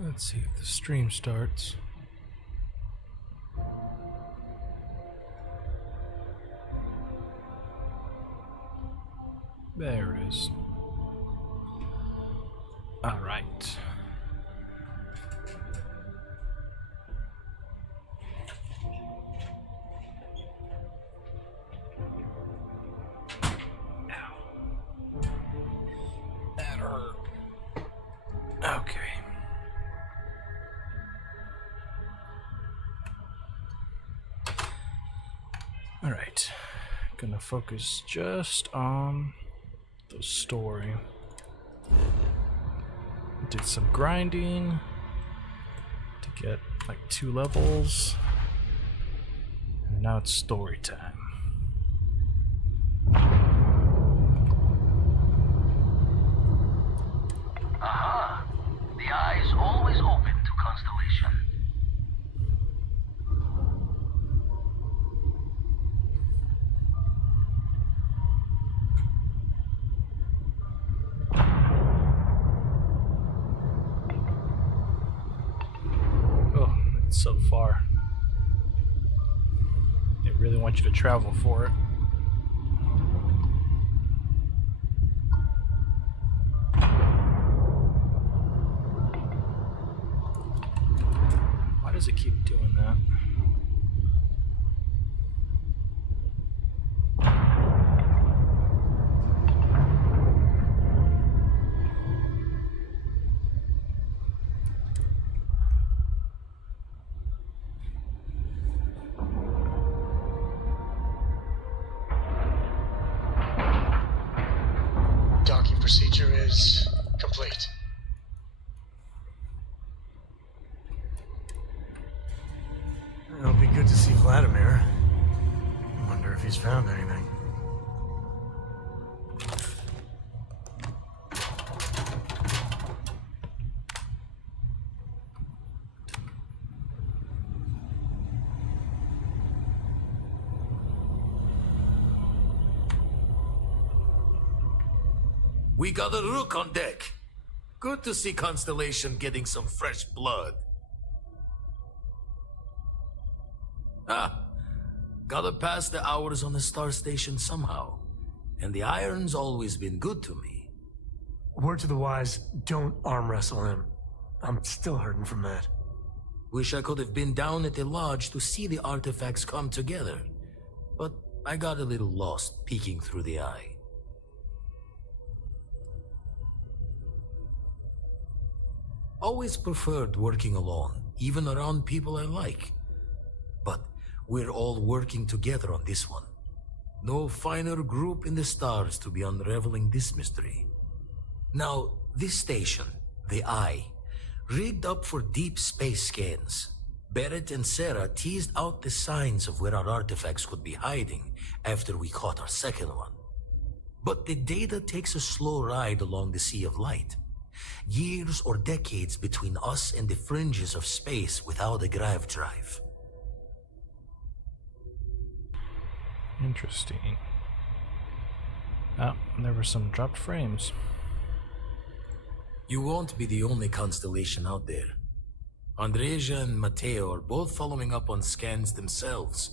Let's see if the stream starts. There it is. All right. That hurt. Okay. All right. Gonna focus just on the story. Did some grinding to get like 2 levels, and now it's story time. Aha! The eye is always open to Constellation. Oh, it's so far. They really want you to travel for it. Why does it keep doing that? Docking procedure is complete. It'll be good to see Vladimir. I wonder if he's found anything. We got a rook on deck. Good to see Constellation getting some fresh blood. Gotta pass the hours on the star station somehow. And the iron's always been good to me. Word to the wise, don't arm wrestle him. I'm still hurting from that. Wish I could have been down at the lodge to see the artifacts come together. But I got a little lost peeking through the eye. Always preferred working alone, even around people I like. But we're all working together on this one. No finer group in the stars to be unraveling this mystery. Now, this station, the Eye, rigged up for deep space scans. Barrett and Sarah teased out the signs of where our artifacts could be hiding after we caught our second one. But the data takes a slow ride along the Sea of Light. Years or decades between us and the fringes of space without a grav drive. Interesting. Oh, there were some dropped frames. You won't be the only constellation out there. Andreja and Matteo are both following up on scans themselves.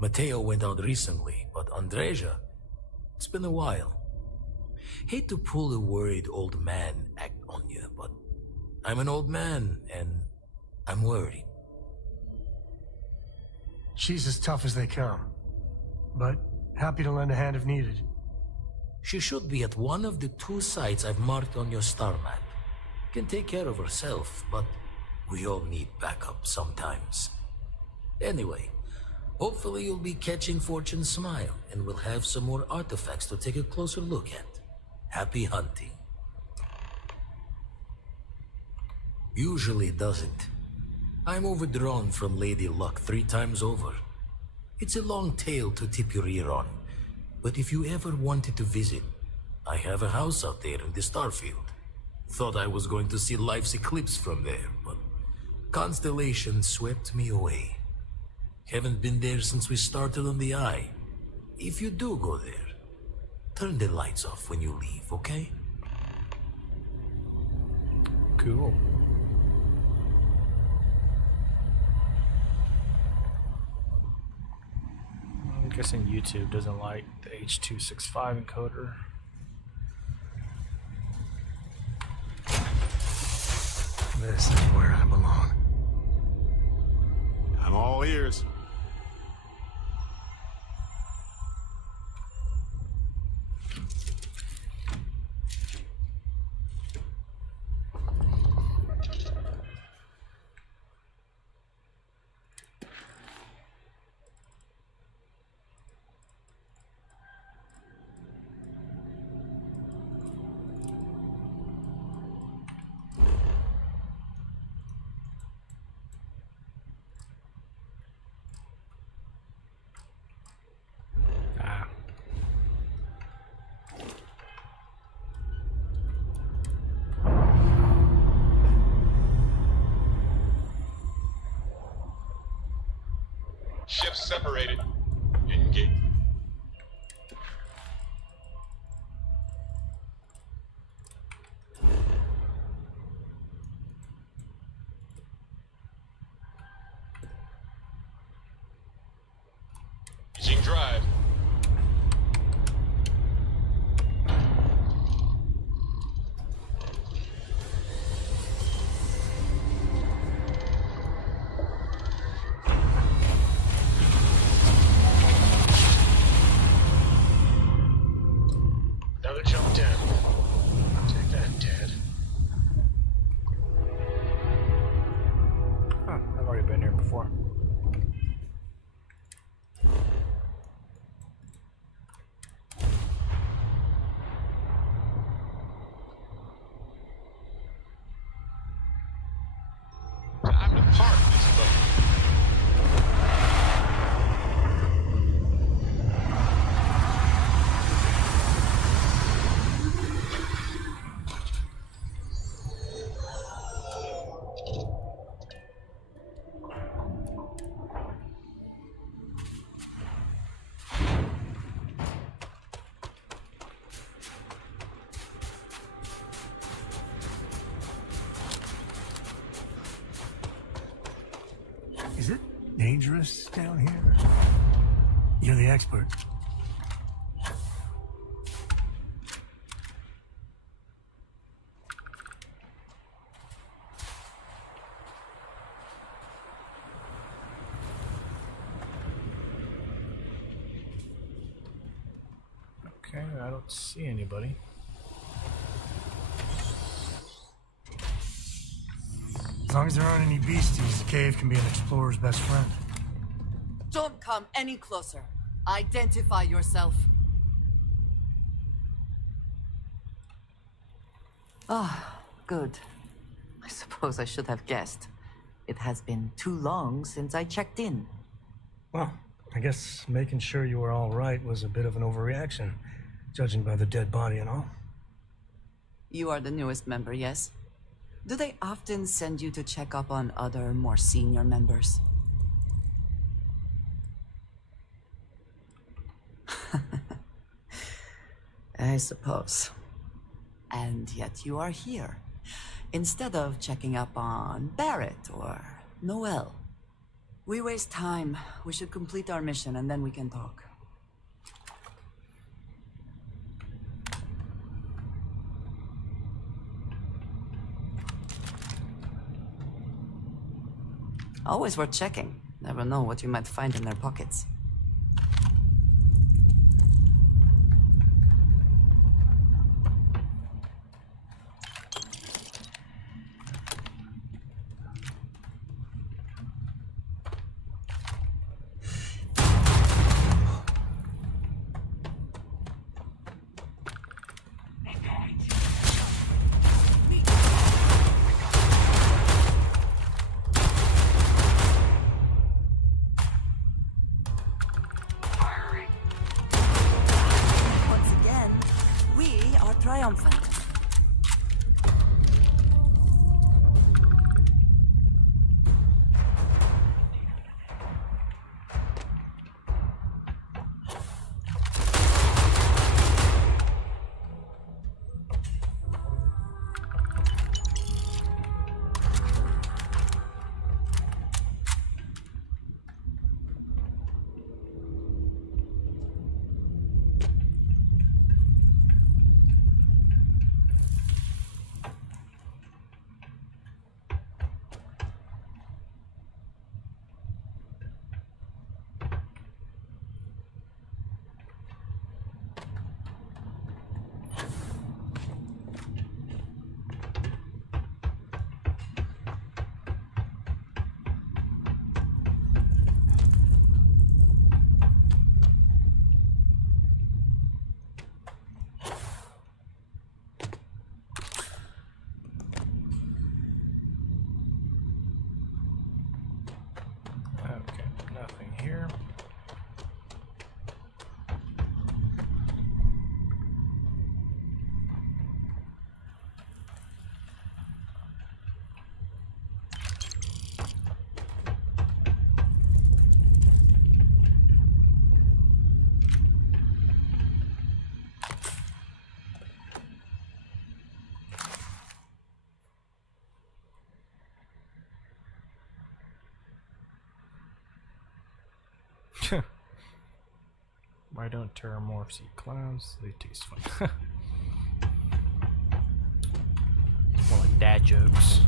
Matteo went out recently, but Andreja, it's been a while. Hate to pull a worried old man act on you, but I'm an old man, and I'm worried. She's as tough as they come, but happy to lend a hand if needed. She should be at one of the 2 sites I've marked on your star map. Can take care of herself, but we all need backup sometimes. Anyway, hopefully you'll be catching Fortune's smile, and we'll have some more artifacts to take a closer look at. Happy hunting. Usually it doesn't. I'm overdrawn from Lady Luck 3 times over. It's a long tale to tip your ear on, but if you ever wanted to visit, I have a house out there in the Starfield. Thought I was going to see life's eclipse from there, but Constellation swept me away. Haven't been there since we started on the Eye. If you do go there, turn the lights off when you leave, okay? Cool. guessing YouTube doesn't like the H.265 encoder. This is where I belong. I'm all ears. Ah. Ships separated. Engage. Using drive. Another jump down. Take that, Dad. Huh, I've already been here before. Time to park this boat. Is it dangerous down here? You're the expert. Okay, I don't see anybody. As long as there aren't any beasties, the cave can be an explorer's best friend. Don't come any closer. Identify yourself. Ah, good. I suppose I should have guessed. It has been too long since I checked in. Well, I guess making sure you were all right was a bit of an overreaction, judging by the dead body and all. You are the newest member, yes? Do they often send you to check up on other, more senior members? I suppose. And yet you are here, instead of checking up on Barrett or Noel. We waste time. We should complete our mission and then we can talk. Always worth checking. Never know what you might find in their pockets. Triumphant. Why don't terramorphs eat clowns? They taste funny. More like dad jokes.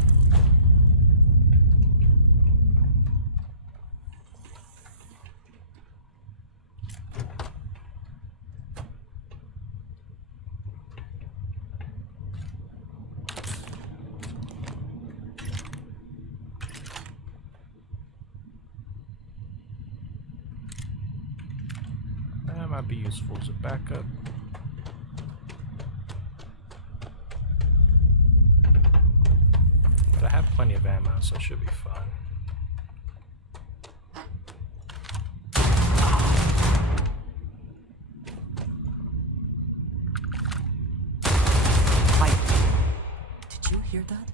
That might be useful as a backup. But I have plenty of ammo, so it should be fun. Mike, did you hear that?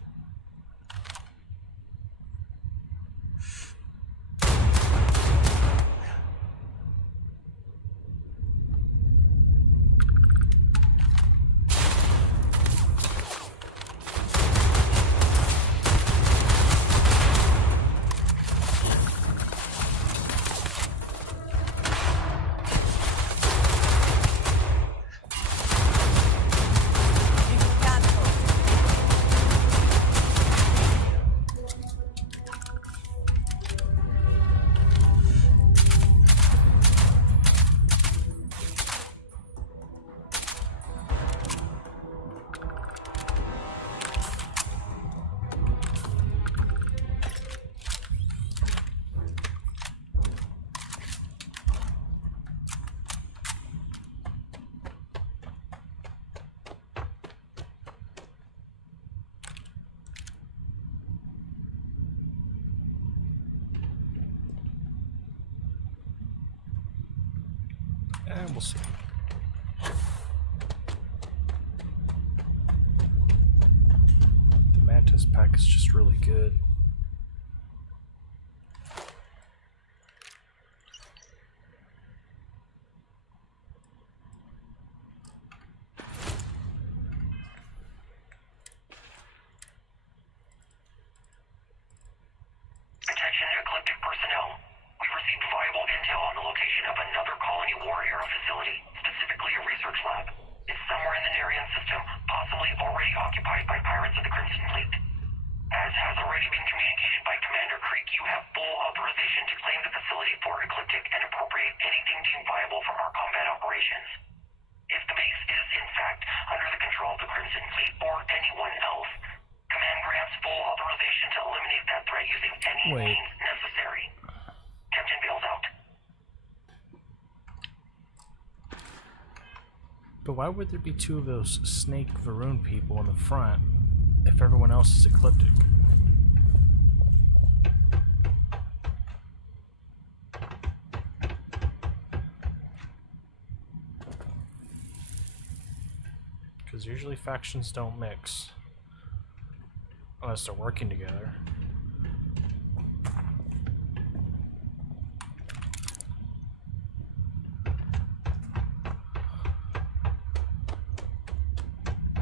And we'll see. The Mantis pack is just really good. Attention Ecliptic personnel. We've received viable intel on the location of another colony war era facility, specifically a research lab. It's somewhere in the Nerian system, possibly already occupied by pirates of the Crimson Fleet. As has already been communicated by Commander Creek, you have full authorization to claim the facility for Ecliptic and appropriate anything deemed viable for our combat operations. If the base is, in fact, under the control of the Crimson Fleet or anyone else, Command grants full authorization to eliminate that threat using any means necessary. Captain bails out. But why would there be two of those snake Varun people in the front if everyone else is ecliptic? Because usually factions don't mix unless they're working together.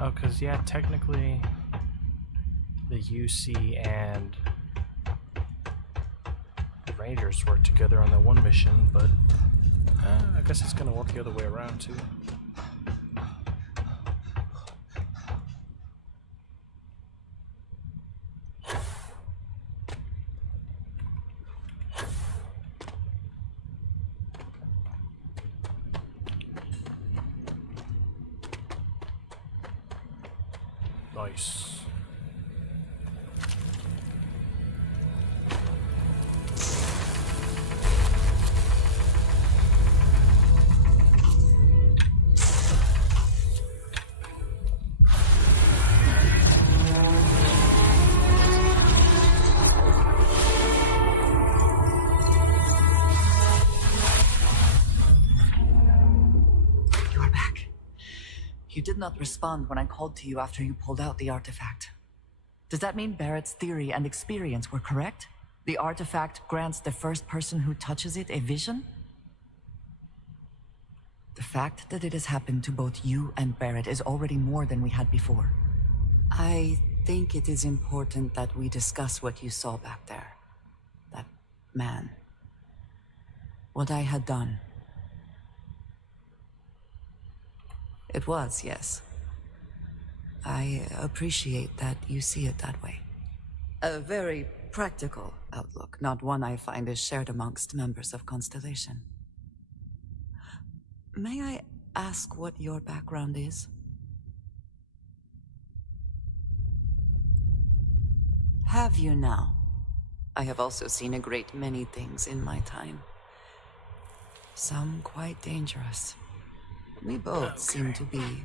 Oh, because, yeah, technically the UC and the Rangers work together on that one mission, but I guess it's going to work the other way around, too. Nice. You're back. You did not respond when I called to you after you pulled out the artifact. Does that mean Barrett's theory and experience were correct? The artifact grants the first person who touches it a vision? The fact that it has happened to both you and Barrett is already more than we had before. I think it is important that we discuss what you saw back there. That man. What I had done. It was, yes. I appreciate that you see it that way. A very practical outlook, not one I find is shared amongst members of Constellation. May I ask what your background is? Have you now? I have also seen a great many things in my time. Some quite dangerous. We both seem to be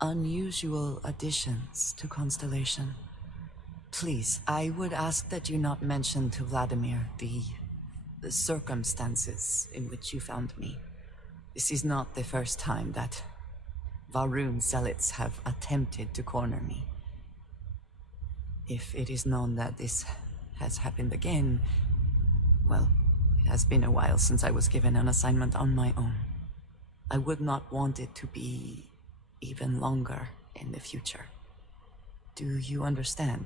unusual additions to Constellation. Please, I would ask that you not mention to Vladimir the circumstances in which you found me. This is not the first time that Va'ruun zealots have attempted to corner me. If it is known that this has happened again, well, it has been a while since I was given an assignment on my own. I would not want it to be even longer in the future. Do you understand?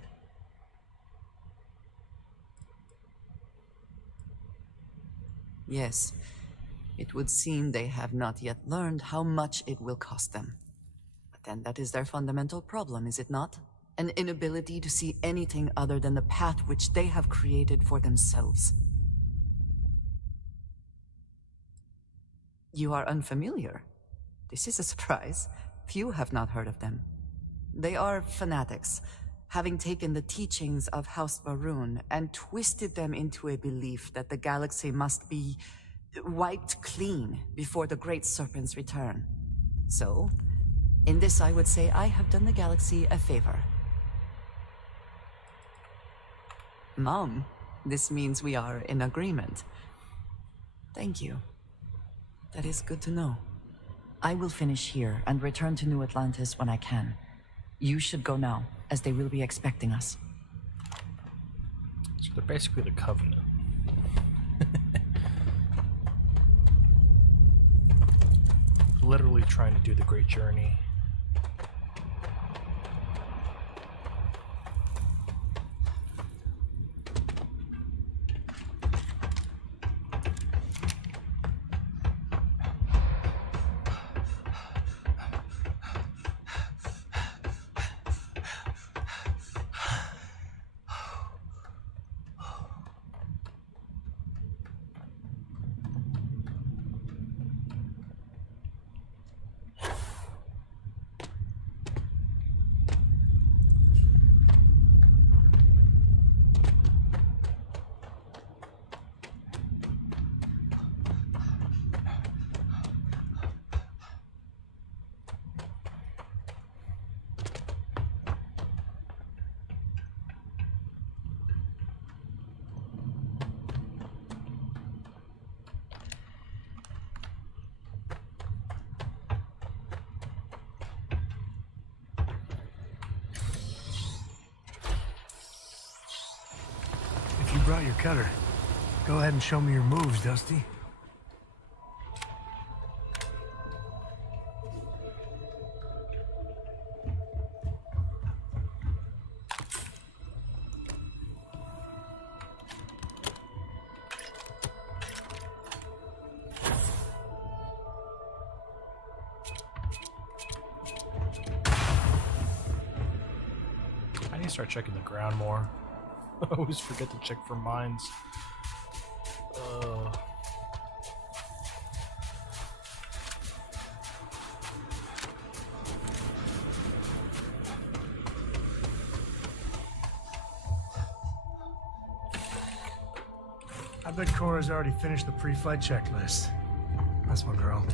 Yes, it would seem they have not yet learned how much it will cost them. But then that is their fundamental problem, is it not? An inability to see anything other than the path which they have created for themselves. You are unfamiliar. This is a surprise. Few have not heard of them. They are fanatics, having taken the teachings of House Va'ruun and twisted them into a belief that the galaxy must be wiped clean before the Great Serpent's return. So, in this I would say I have done the galaxy a favor. Mom, this means we are in agreement. Thank you. That is good to know. I will finish here and return to New Atlantis when I can. You should go now, as they will be expecting us. So they're basically the Covenant. Literally trying to do the Great Journey. If you brought your cutter, go ahead and show me your moves, Dusty. I need to start checking the ground more. I always forget to check for mines. I bet Cora's already finished the pre-flight checklist. That's my girl.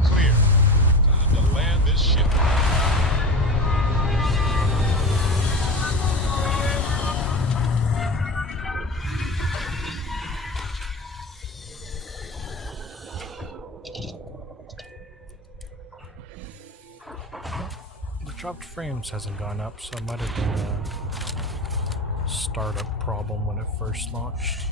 All clear. Time to land this ship. The dropped frames hasn't gone up, so it might have been a startup problem when it first launched.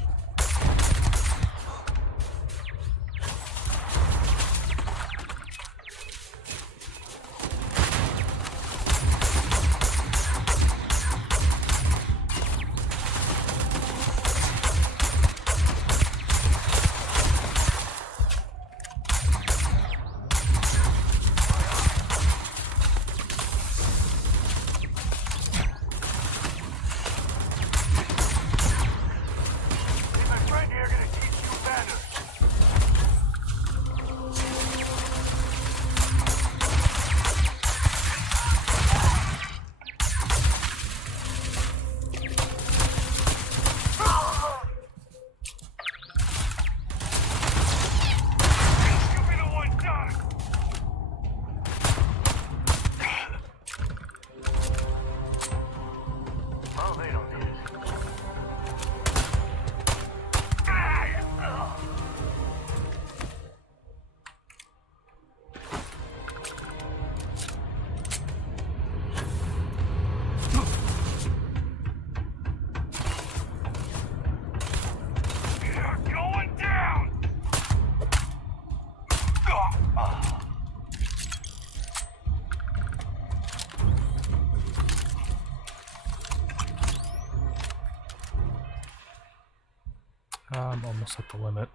I'm almost at the limit.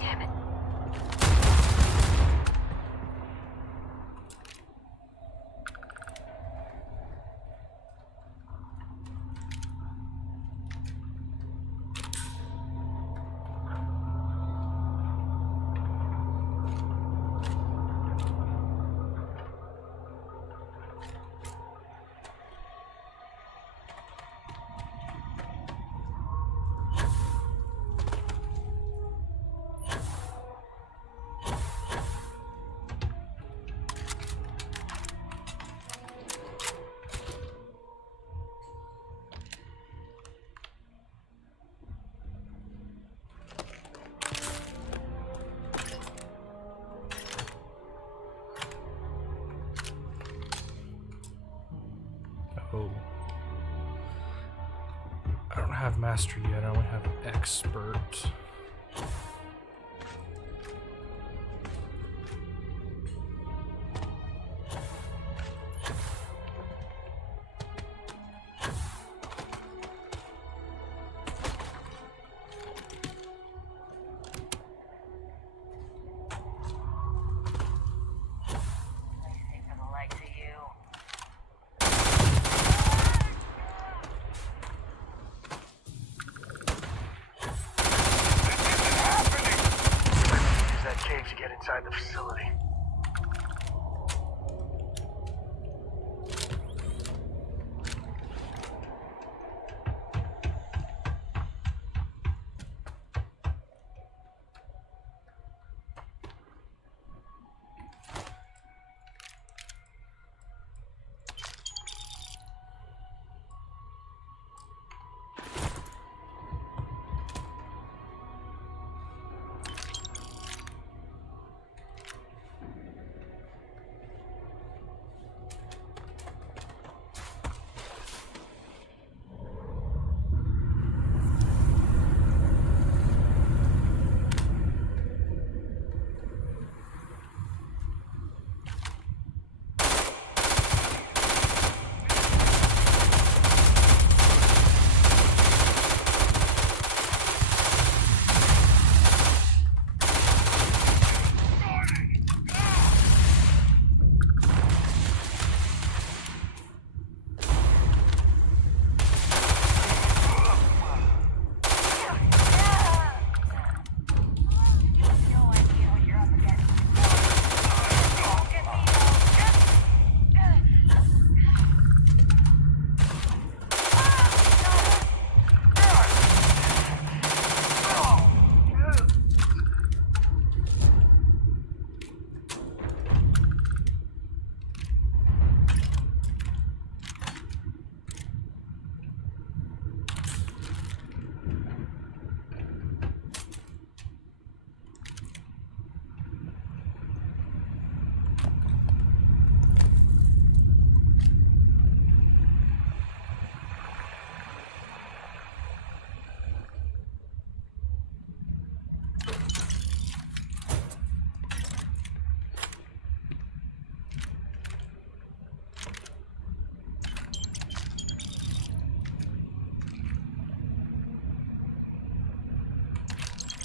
Damn it. Oh. I don't have master yet, I only have expert.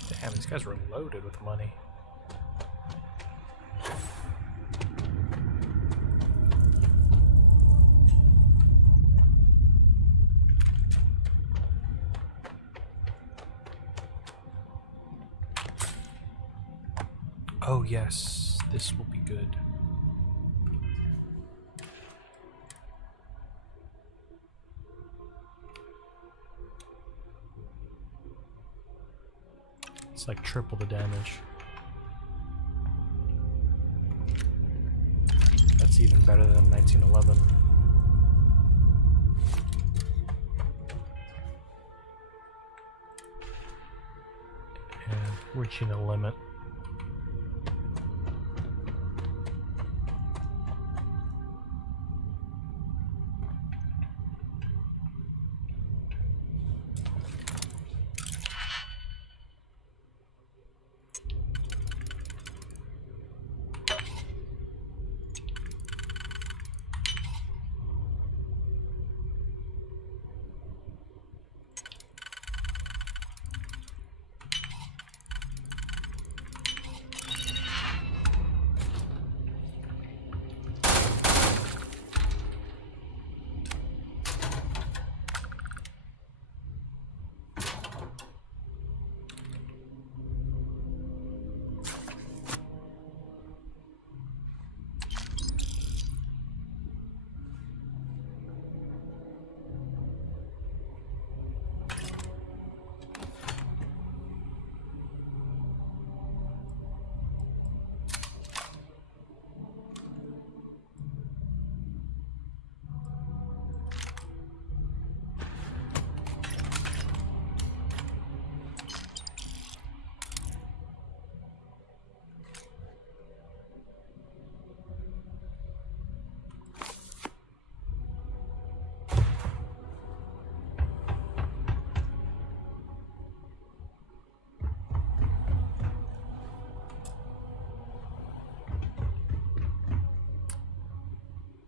Damn, these guys were loaded with money. Oh yes, this will be good. It's like triple the damage. That's even better than 1911. And we're reaching a limit.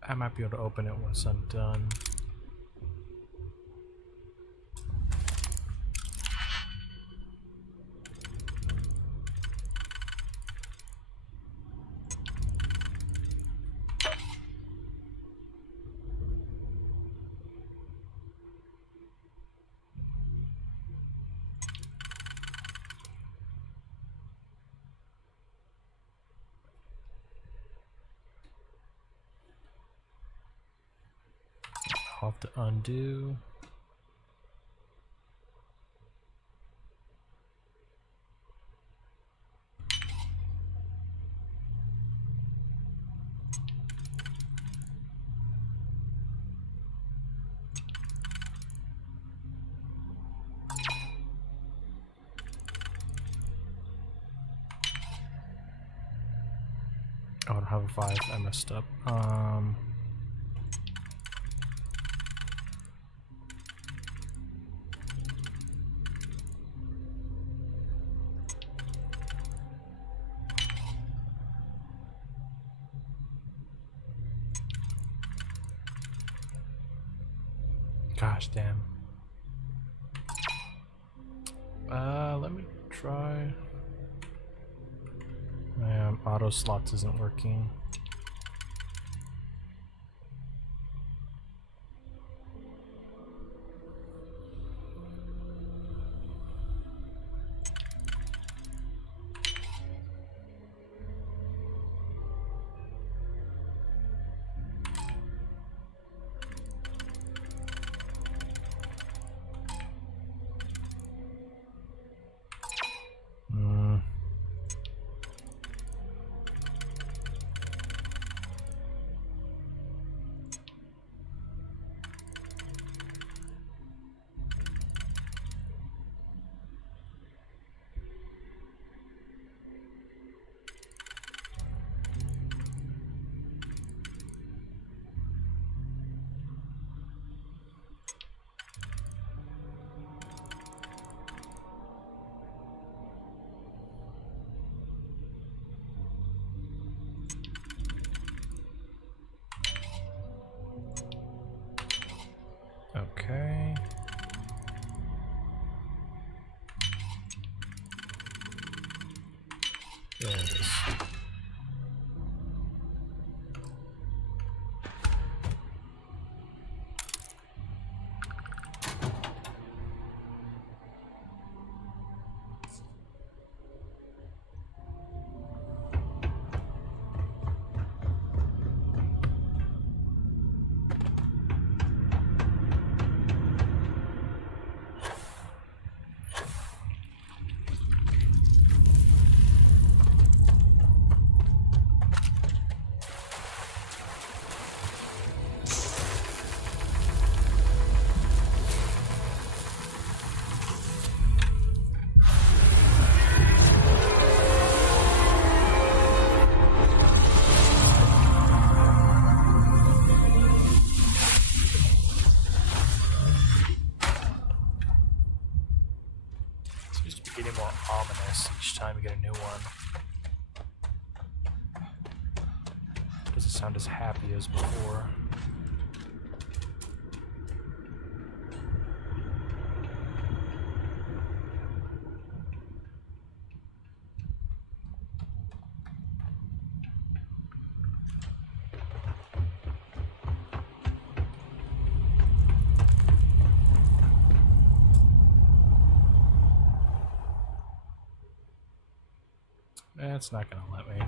I might be able to open it once I'm done. I'll have to undo. Oh, I don't have a 5. I messed up. Gosh damn. Let me try. Auto slots isn't working. There it is. Getting more ominous each time you get a new one. Doesn't sound as happy as before. It's not gonna let me.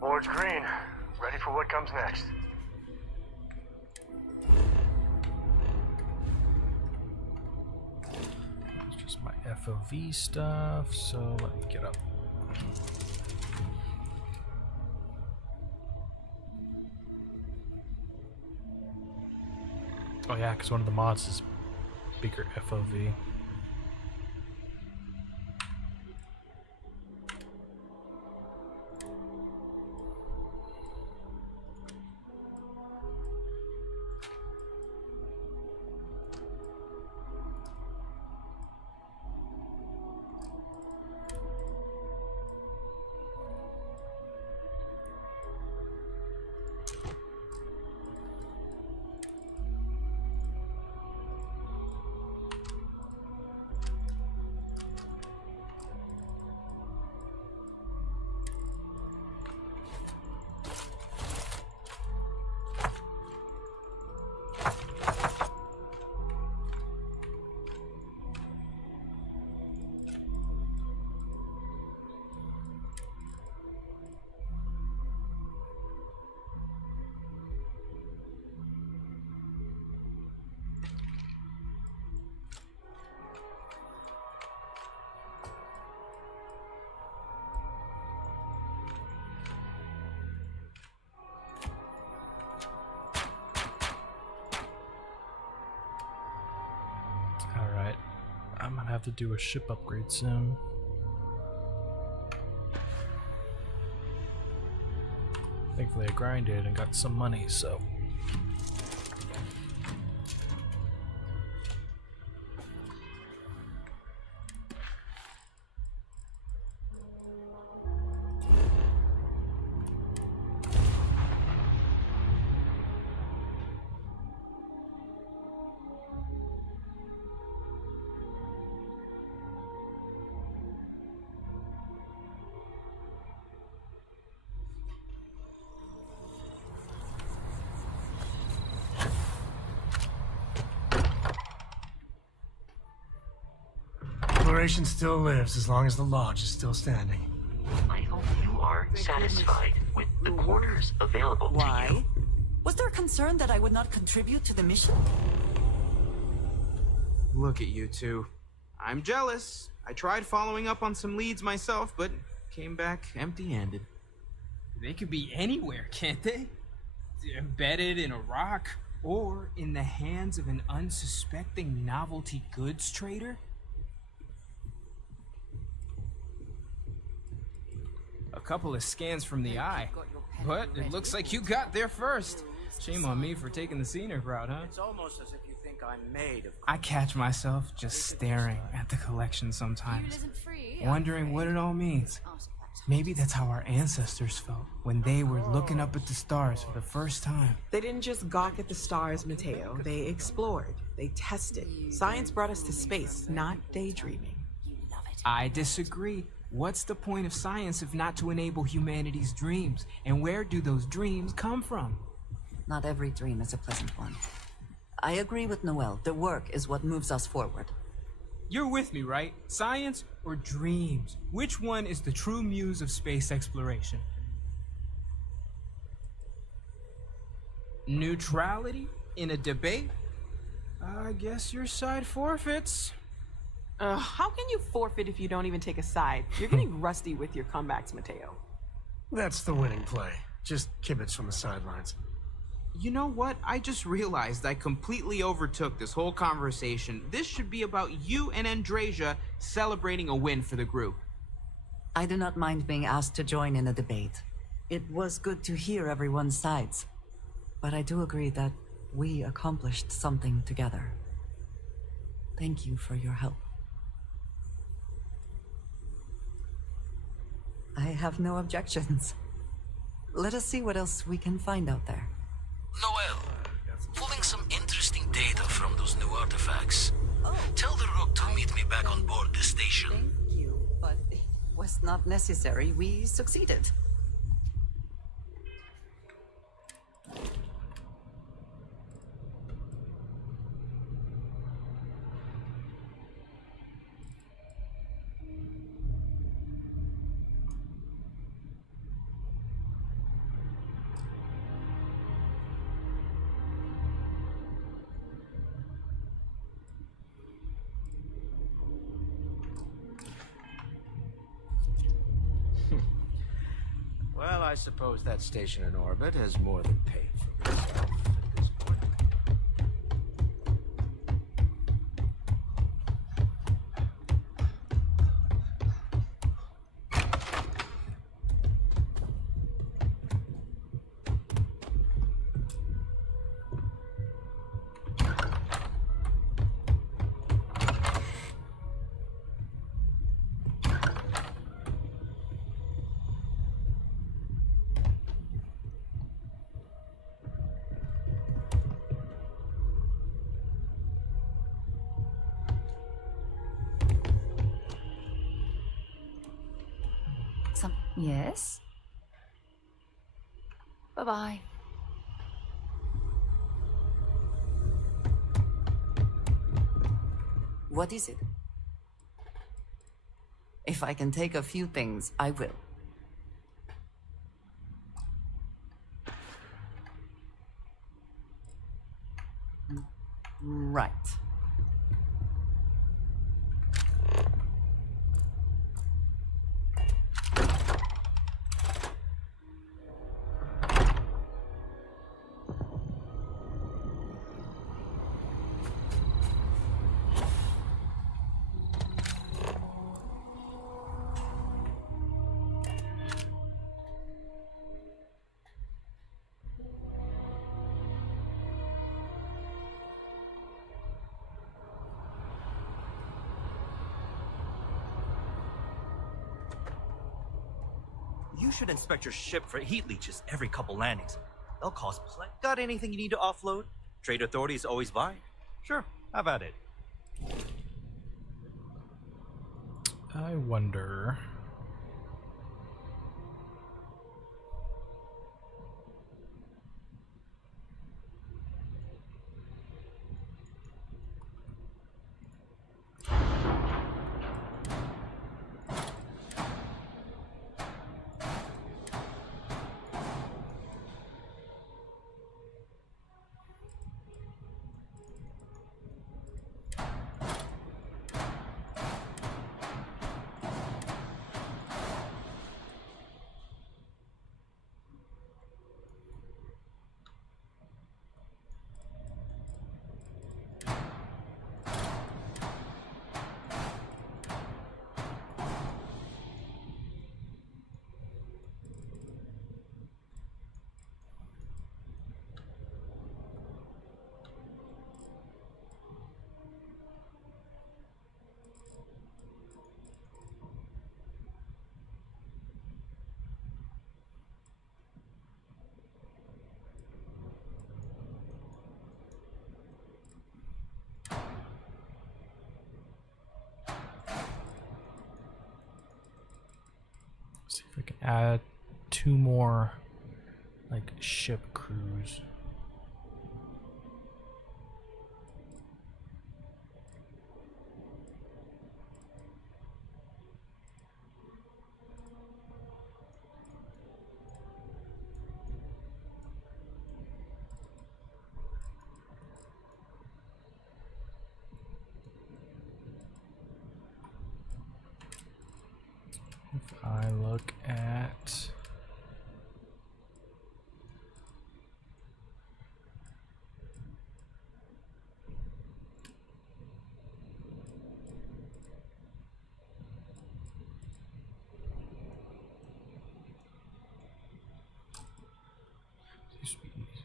Board's green. Ready for what comes next. It's just my FOV stuff, so let me get up. Oh yeah, because one of the mods is bigger FOV. Alright, I'm gonna have to do a ship upgrade soon. Thankfully I grinded and got some money, so... Exploration still lives as long as the lodge is still standing. I hope you are satisfied with the quarters available to you. Why? Was there a concern that I would not contribute to the mission? Look at you two. I'm jealous. I tried following up on some leads myself, but came back empty-handed. They could be anywhere, can't they? Embedded in a rock, or in the hands of an unsuspecting novelty goods trader? couple of scans from the eye. But it looks like you got there first. Shame on me for taking the scenic route, huh? It's almost as if you think I'm made of... I catch myself just staring at the collection sometimes, wondering what it all means. Maybe that's how our ancestors felt when they were looking up at the stars for the first time. They didn't just gawk at the stars, Mateo. They explored. They tested. Science brought us to space, not daydreaming. I disagree. What's the point of science if not to enable humanity's dreams? And where do those dreams come from? Not every dream is a pleasant one. I agree with Noel. The work is what moves us forward. You're with me, right? Science or dreams? Which one is the true muse of space exploration? Neutrality in a debate? I guess your side forfeits. How can you forfeit if you don't even take a side? You're getting rusty with your comebacks, Mateo. That's the winning play. Just kibitz from the sidelines. You know what? I just realized I completely overtook this whole conversation. This should be about you and Andrasia celebrating a win for the group. I do not mind being asked to join in a debate. It was good to hear everyone's sides. But I do agree that we accomplished something together. Thank you for your help. I have no objections. Let us see what else we can find out there. Noel, pulling some interesting data from those new artifacts. Tell the Rook to meet me back on board the station. Thank you, but it was not necessary. We succeeded. Well, I suppose that station in orbit has more than paid for itself at this point. Yes? Bye-bye. What is it? If I can take a few things, I will. Right. You should inspect your ship for heat leeches every couple landings. They'll cause plenty. Got anything you need to offload? Trade authorities always buy. Sure, have at it. I wonder... We can add 2 more like ship crews. If I look at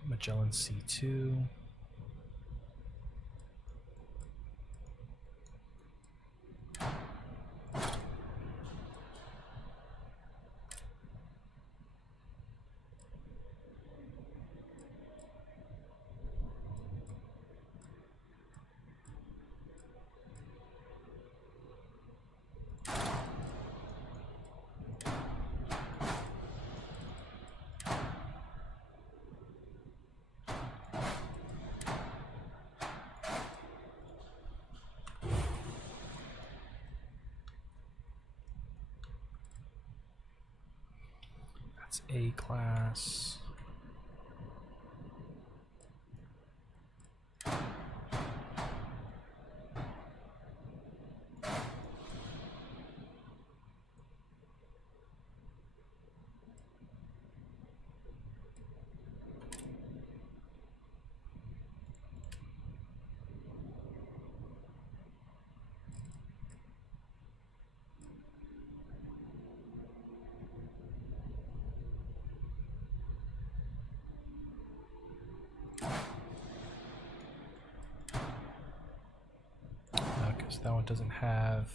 Magellan C2. That's A class. Because that one doesn't have.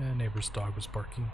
Yeah, neighbor's dog was barking.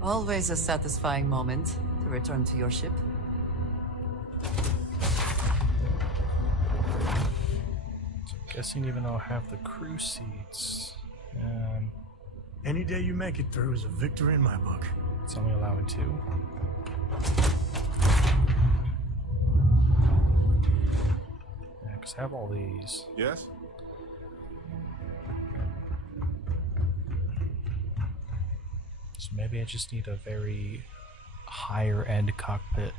Always a satisfying moment to return to your ship. So I'm guessing even though I have the crew seats, Any day you make it through is a victory in my book. it's only allowing 2. Yeah, because I have all these. Yes? So maybe I just need a very higher end cockpit.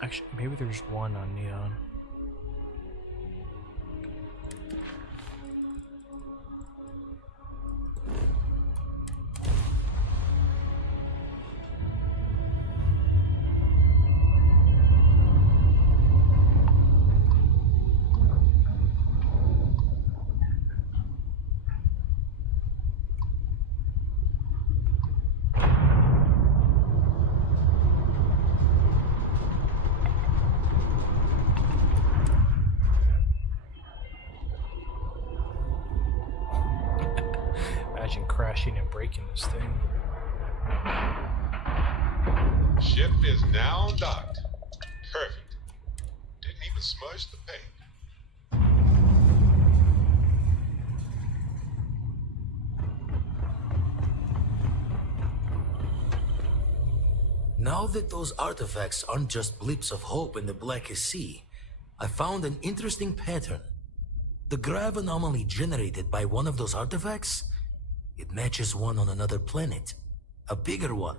Actually, maybe there's one on Neon. breaking this thing. Ship is now docked. Perfect. Didn't even smudge the paint. Now that those artifacts aren't just blips of hope in the blackest sea, I found an interesting pattern. The grav anomaly generated by one of those artifacts, it matches one on another planet. A bigger one.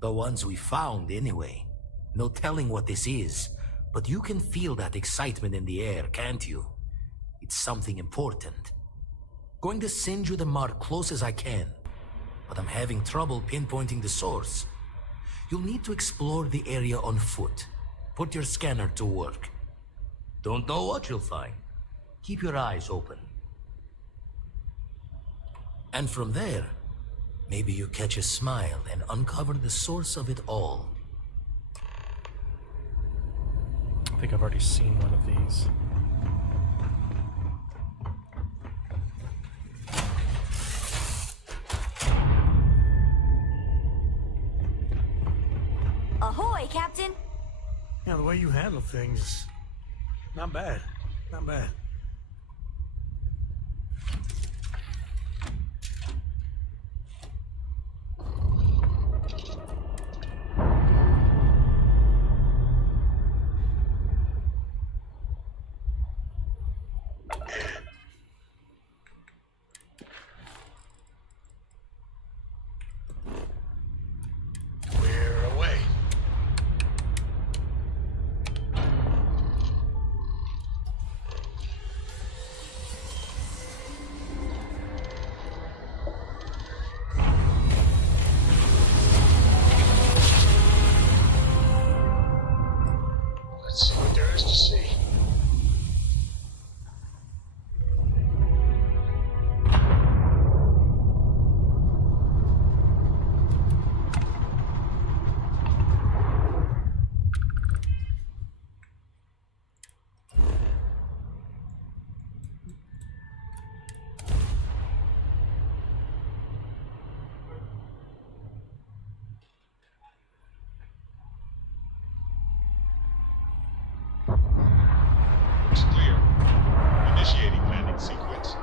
The ones we found, anyway. No telling what this is, but you can feel that excitement in the air, can't you? It's something important. Going to send you the mark close as I can, but I'm having trouble pinpointing the source. You'll need to explore the area on foot. Put your scanner to work. Don't know what you'll find. Keep your eyes open. And from there, maybe you catch a smile and uncover the source of it all. I think I've already seen one of these. Ahoy, Captain! Yeah, the way you handle things, not bad. Not bad. Let's see what there is to see. Looks clear. Initiating landing sequence.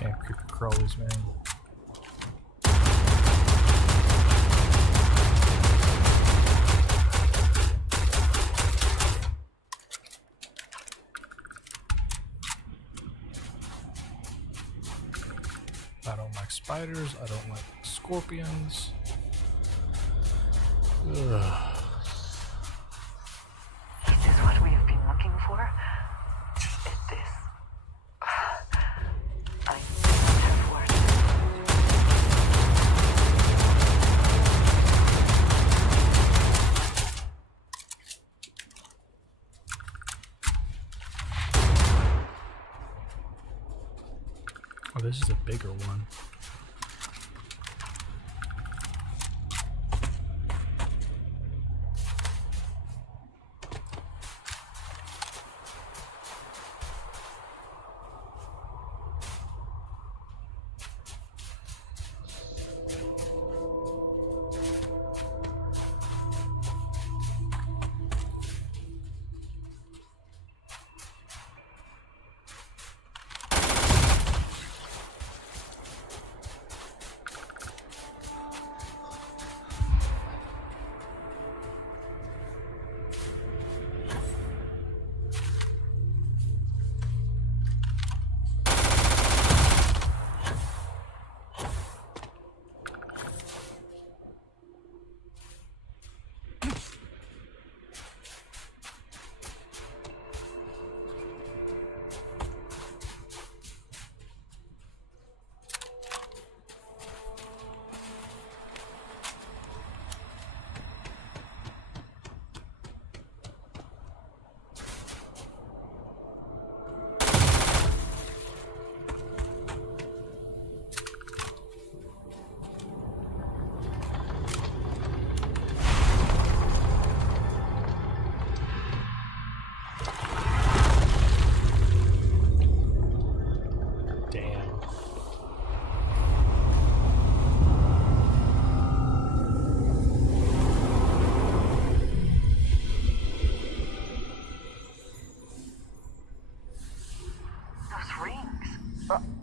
Yeah, creepy crawlies, man. I don't like spiders. I don't like scorpions. Ugh. Is this what we have been looking for? Is this... I don't have words. Oh, this is a bigger one.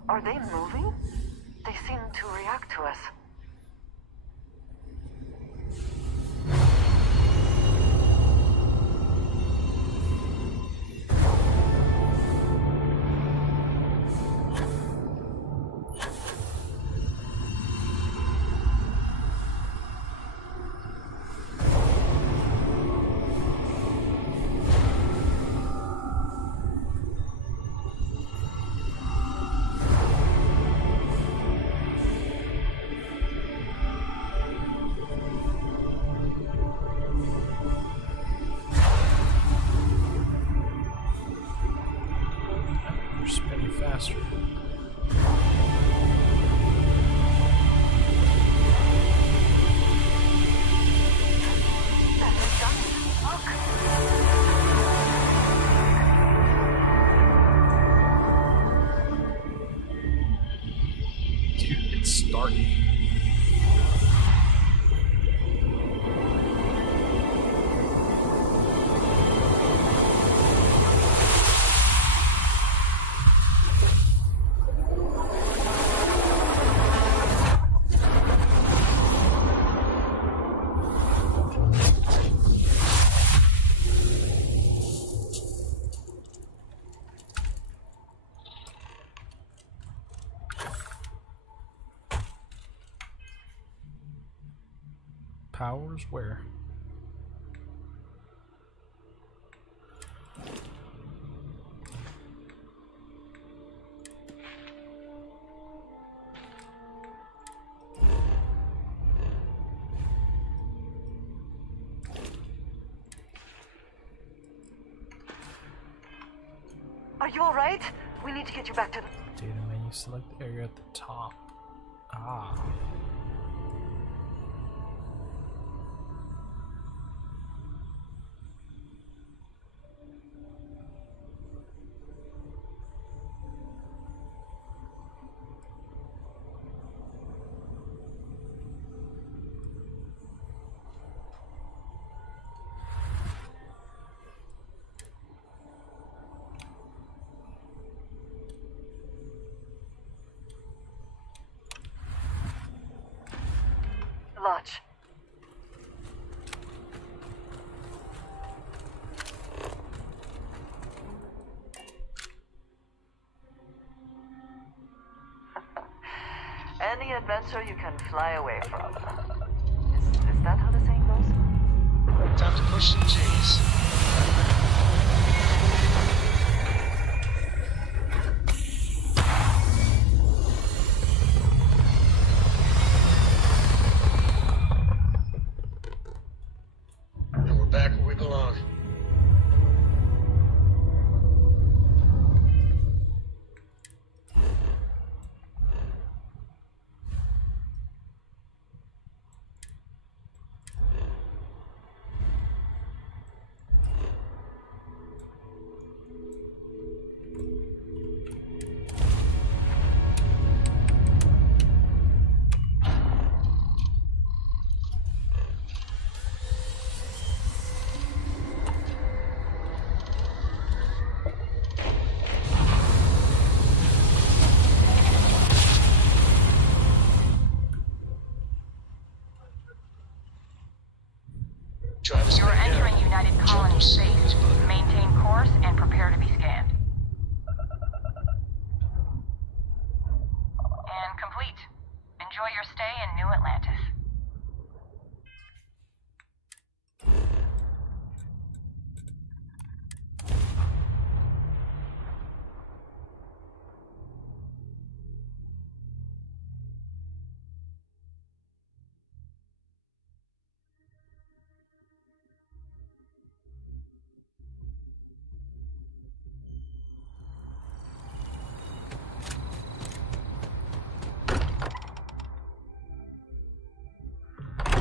Are they moving? They seem to react to us. Spinning faster. Dude, it's starting. Powers where? Are you alright? We need to get you back to the... Data menu, select the area at the top. Ah. Lodge. Any adventure you can fly away from. Is that how the saying goes? Time to push some G's. Back where we belong. You're entering United Colony space. Maintain course and prepare to be scanned. And complete. Enjoy your stay in New Atlantis.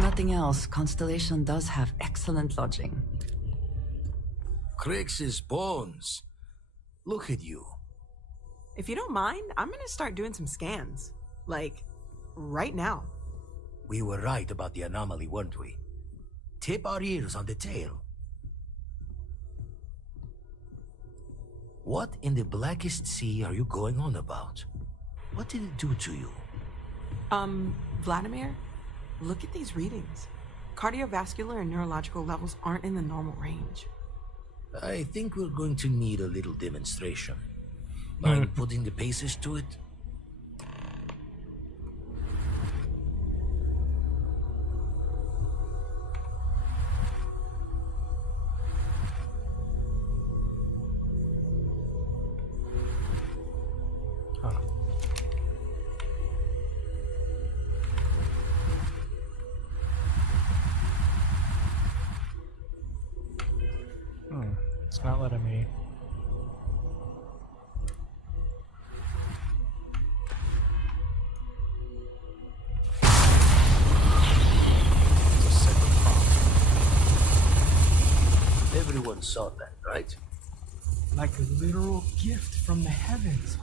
Nothing else, Constellation does have excellent lodging. Crix's bones. Look at you. If you don't mind, I'm gonna start doing some scans. Like, right now. We were right about the anomaly, weren't we? Tip our ears on the tail. What in the blackest sea are you going on about? What did it do to you? Vladimir, look at these readings. Cardiovascular and neurological levels aren't in the normal range. I think we're going to need a little demonstration. Mind putting the paces to it? It's not letting me. It's a separate prompt. Everyone saw that, right? Like a literal gift from the heavens.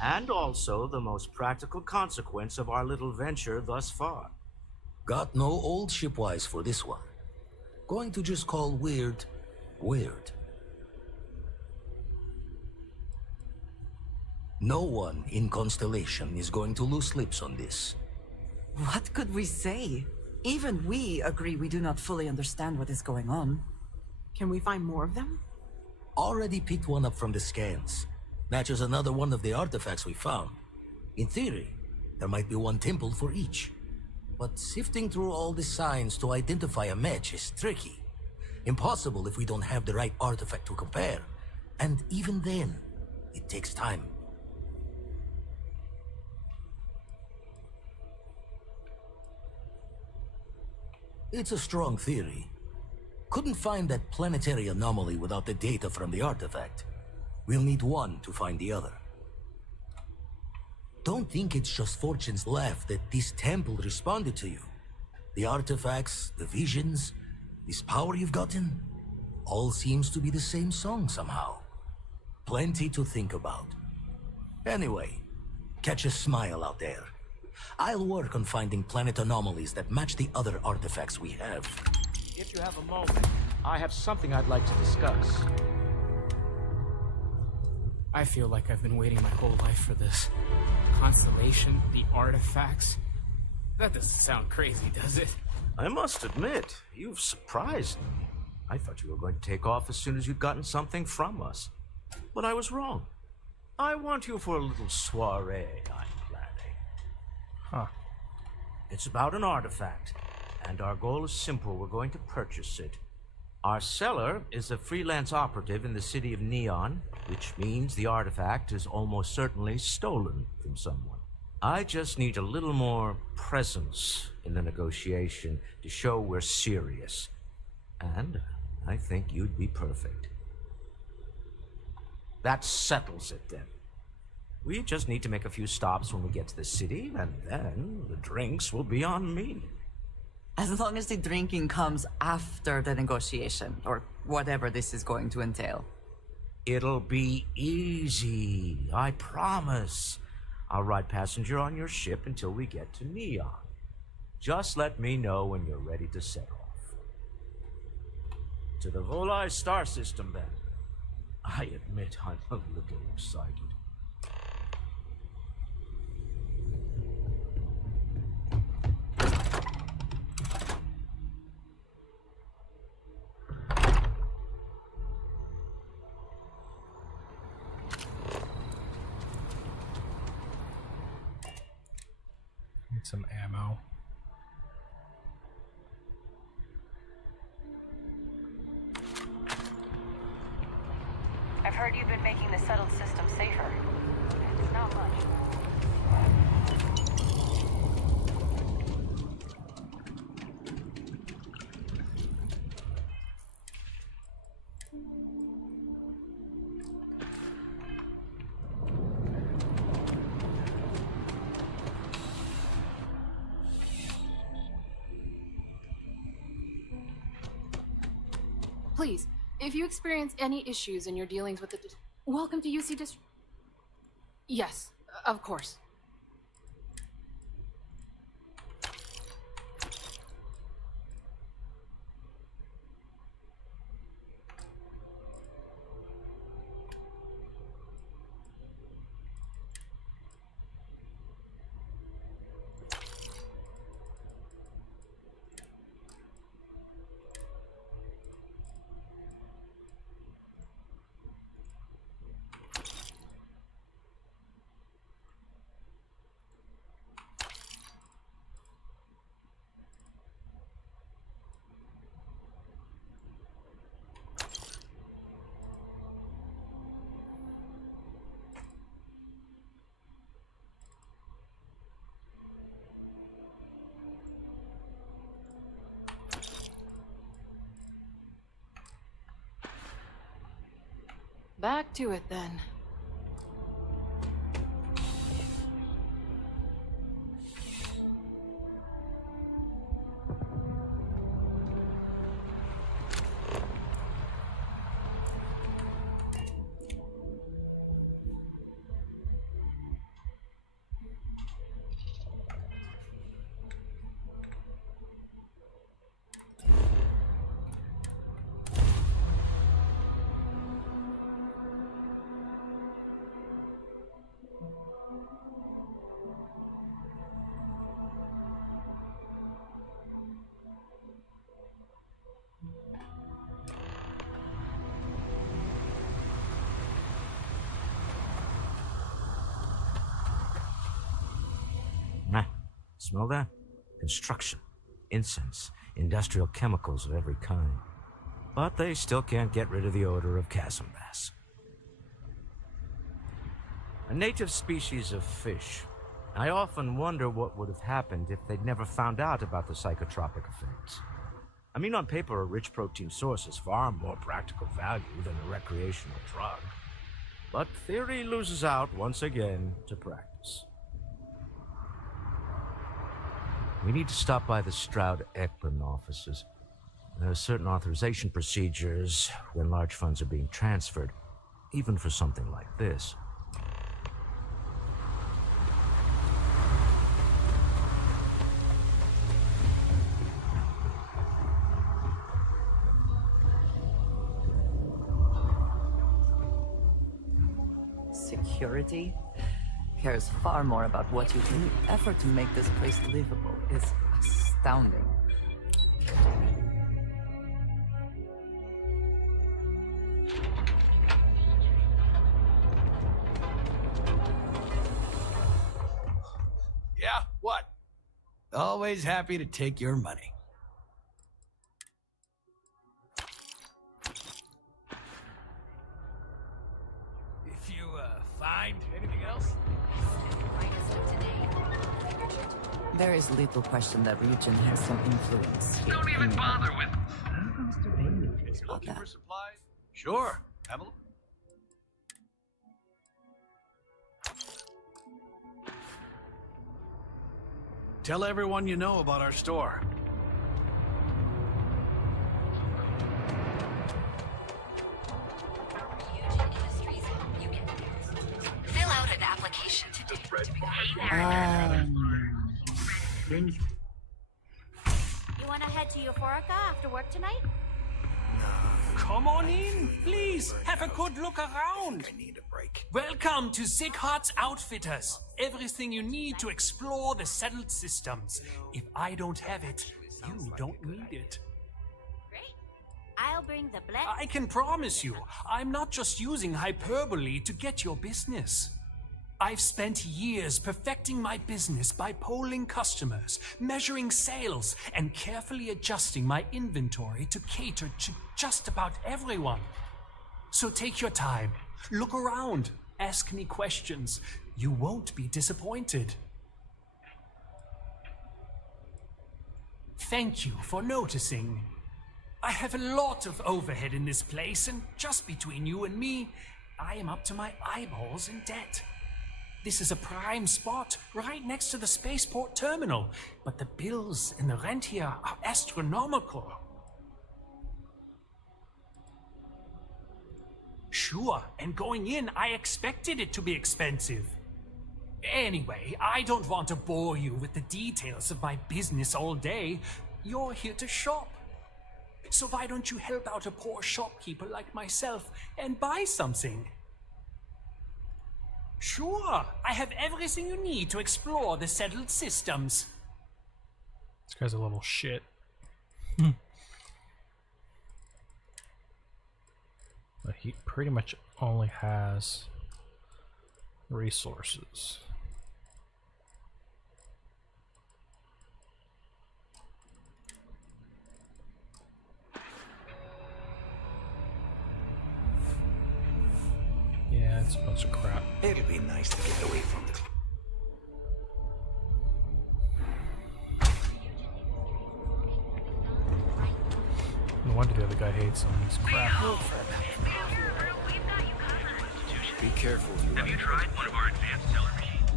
And also the most practical consequence of our little venture thus far. Got no old shipwise for this one. Going to just call wierd, weird. No one in Constellation is going to lose lips on this. What could we say? Even we agree we do not fully understand what is going on. Can we find more of them? Already picked one up from the scans. Matches another one of the artifacts we found. In theory, there might be one temple for each. But sifting through all the signs to identify a match is tricky. Impossible if we don't have the right artifact to compare. And even then, it takes time. It's a strong theory. Couldn't find that planetary anomaly without the data from the artifact. We'll need one to find the other. Don't think it's just Fortune's laugh that this temple responded to you. The artifacts, the visions, this power you've gotten, all seems to be the same song somehow. Plenty to think about. Anyway, catch a smile out there. I'll work on finding planet anomalies that match the other artifacts we have. If you have a moment, I have something I'd like to discuss. I feel like I've been waiting my whole life for this. Constellation, the artifacts. That doesn't sound crazy, does it? I must admit, you've surprised me. I thought you were going to take off as soon as you'd gotten something from us. But I was wrong. I want you for a little soiree I'm planning. Huh. It's about an artifact, and our goal is simple. We're going to purchase it. Our seller is a freelance operative in the city of Neon, which means the artifact is almost certainly stolen from someone. I just need a little more presence in the negotiation to show we're serious. And I think you'd be perfect. That settles it then. We just need to make a few stops when we get to the city, and then the drinks will be on me. As long as the drinking comes after the negotiation, or whatever this is going to entail. It'll be easy, I promise. I'll ride passenger on your ship until we get to Neon. Just let me know when you're ready to set off. To the Volai star system, then. I admit I'm a little excited. Need some ammo. I've heard you've been making the settled system safer. It's not much. Please, if you experience any issues in your dealings with the welcome to UC District. Yes, of course. back to it then. Smell that? Construction, incense, industrial chemicals of every kind. But they still can't get rid of the odor of chasm bass. A native species of fish. I often wonder what would have happened if they'd never found out about the psychotropic effects. I mean, on paper, a rich protein source is far more practical value than a recreational drug. But theory loses out once again to practice. We need to stop by the Stroud-Ekman offices. There are certain authorization procedures when large funds are being transferred, even for something like this. Security cares far more about what you do. The effort to make this place livable is astounding. Yeah, what? Always happy to take your money. If you, find anything else? There is little question that region has some influence here. Don't even bother with... Mr. Bailey feels about Looking that. for supplies? Sure. Have a look. Tell everyone you know about our store. Fill out an application today to become You want to head to Euphorica after work tonight? Come on in, please. Have a good look around. I need a break. Welcome to Zighart's Outfitters. Everything you need to explore the settled systems. If I don't have it, you don't need it. Great. I'll bring the blend. I can promise you, I'm not just using hyperbole to get your business. I've spent years perfecting my business by polling customers, measuring sales, and carefully adjusting my inventory to cater to just about everyone. So take your time, look around, ask me questions. You won't be disappointed. Thank you for noticing. I have a lot of overhead in this place, and just between you and me, I am up to my eyeballs in debt. This is a prime spot, right next to the spaceport terminal, but the bills and the rent here are astronomical. Sure, and going in, I expected it to be expensive. Anyway, I don't want to bore you with the details of my business all day. You're here to shop. So why don't you help out a poor shopkeeper like myself and buy something? Sure, I have everything you need to explore the settled systems. This guy's a little shit. But he pretty much only has resources. Yeah, it's a bunch of crap. It'll be nice to get away from the... No wonder the other guy hates him. He's crap. Be careful. Have you tried one of our advanced teller machines?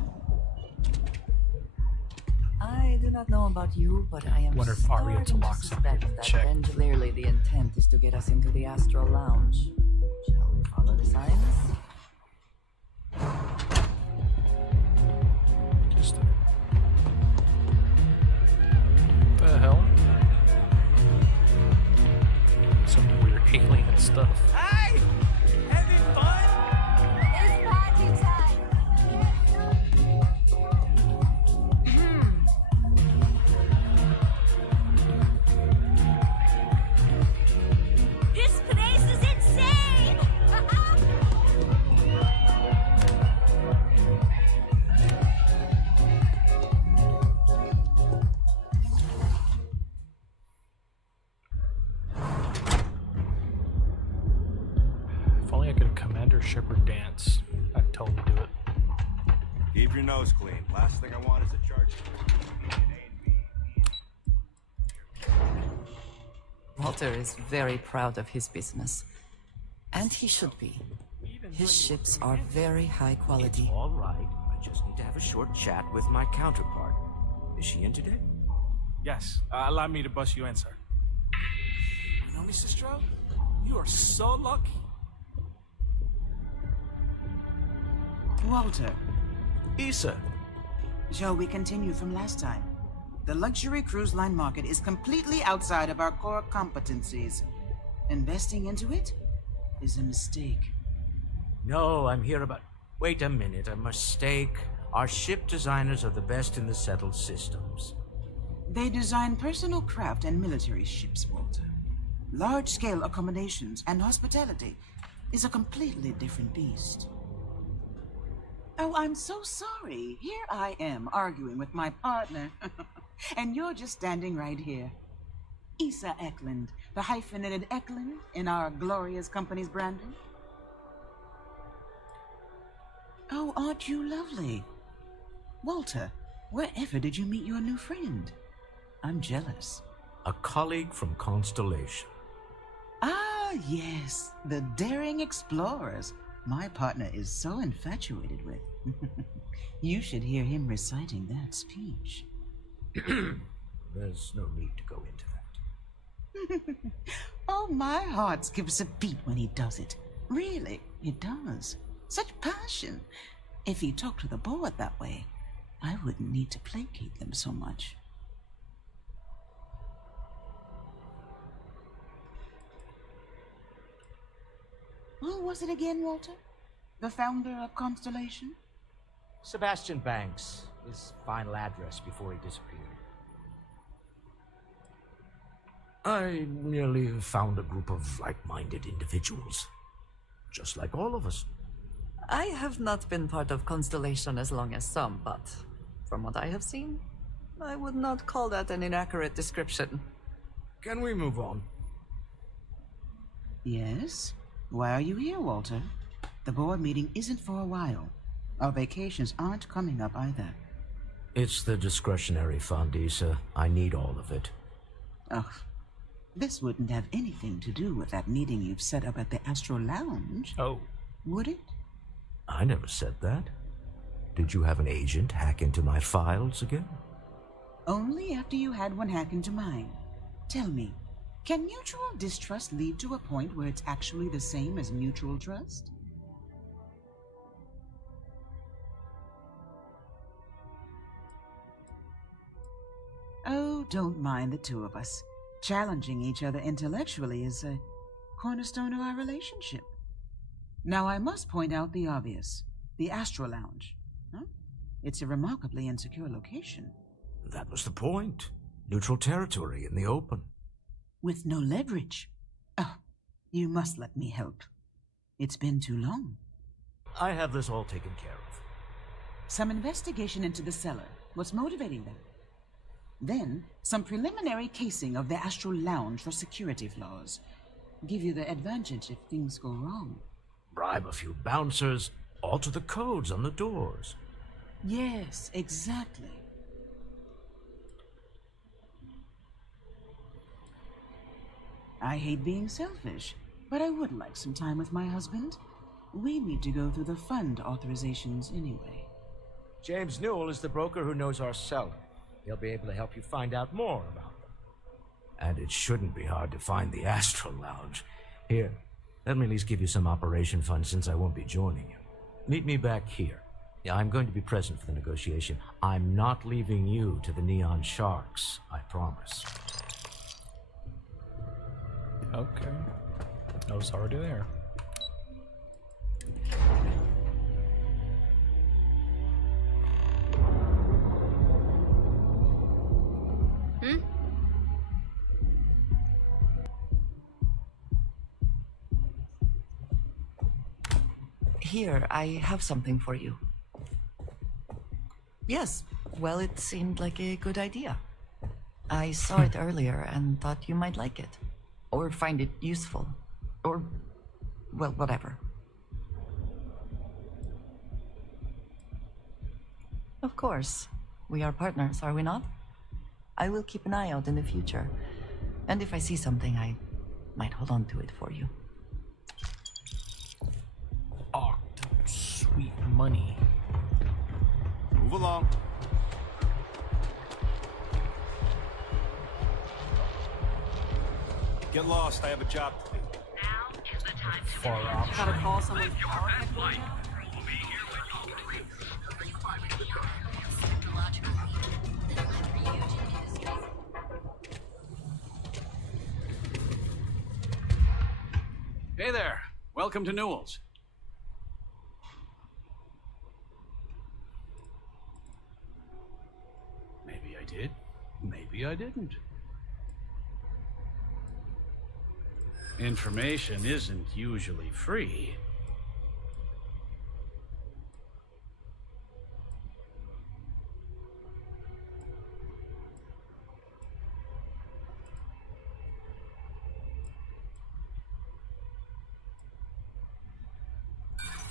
I do not know about you, but I am Wonder if Aria starting to Talok's suspect that check. clearly the intent is to get us into the Astral Lounge. Shall we follow the signs? Just the hell? Some weird alien stuff. Hey! Having fun? It's party time! This place is insane! If only I could have Commander Shepard dance. I'd totally do it. Keep your nose clean. Last thing I want is a charge. Walter is very proud of his business. And he should be. His ships are very high quality. It's all right. I just need to have a short chat with my counterpart. Is she in today? Yes. Allow me to bust you in, sir. You know, Mr. Stroh? You are so lucky. Walter, Issa. shall we continue from last time? The luxury cruise line market is completely outside of our core competencies. Investing into it is a mistake. No, I'm here about... Wait a minute, a mistake. Our ship designers are the best in the settled systems. They design personal craft and military ships, Walter. Large-scale accommodations and hospitality is a completely different beast. Oh, I'm so sorry. Here I am arguing with my partner. And you're just standing right here. Issa Eklund, the hyphenated Eklund in our glorious company's branding. Oh, aren't you lovely? Walter, wherever did you meet your new friend? I'm jealous. A colleague from Constellation. Ah, yes, the daring explorers my partner is so infatuated with. You should hear him reciting that speech. There's no need to go into that. Oh, my heart skips a beat when he does it. Really, it does. Such passion. If he talked to the board that way, I wouldn't need to placate them so much. Who was it again, Walter? The founder of Constellation? Sebastian Banks, his final address before he disappeared. I merely found a group of like-minded individuals. Just like all of us. I have not been part of Constellation as long as some, but from what I have seen, I would not call that an inaccurate description. Can we move on? Yes? Why are you here, Walter? The board meeting isn't for a while. Our vacations aren't coming up either. It's the discretionary fund, Issa. I need all of it. Ugh. This wouldn't have anything to do with that meeting you've set up at the Astro Lounge. Oh. Would it? I never said that. Did you have an agent hack into my files again? Only after you had one hack into mine. Tell me, can mutual distrust lead to a point where it's actually the same as mutual trust? Oh, don't mind the two of us. Challenging each other intellectually is a cornerstone of our relationship. Now, I must point out the obvious. The Astro Lounge. Huh? It's a remarkably insecure location. That was the point. Neutral territory in the open. With no leverage. Oh, you must let me help. It's been too long. I have this all taken care of. Some investigation into the cellar. What's motivating them? Then, some preliminary casing of the Astral Lounge for security flaws. Give you the advantage if things go wrong. Bribe a few bouncers, alter the codes on the doors. Yes, exactly. I hate being selfish, but I would like some time with my husband. We need to go through the fund authorizations anyway. James Newell is the broker who knows our seller. He'll be able to help you find out more about them. And it shouldn't be hard to find the Astral Lounge. Here, let me at least give you some operation funds since I won't be joining you. Meet me back here. Yeah, I'm going to be present for the negotiation. I'm not leaving you to the Neon Sharks, I promise. Okay. I was already there. Here, I have something for you. Yes, well, it seemed like a good idea. I saw it earlier and thought you might like it. Or find it useful. Or, well, whatever. Of course. We are partners, are we not? I will keep an eye out in the future. And if I see something, I might hold on to it for you. Oh, sweet money. Move along. Get lost. I have a job to do. Now is the time to Far off. Gotta call someone's power headquarters. Hey there. Welcome to Newell's. Maybe I did. Maybe I didn't. Information isn't usually free.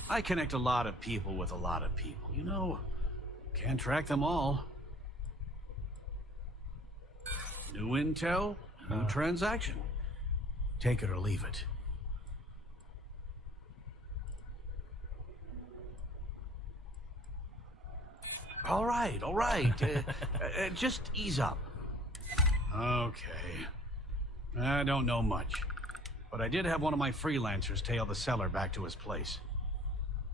I connect a lot of people with a lot of people. You know, can't track them all. New intel, new transaction. Take it or leave it. All right. Just ease up. Okay. I don't know much, but I did have one of my freelancers tail the seller back to his place.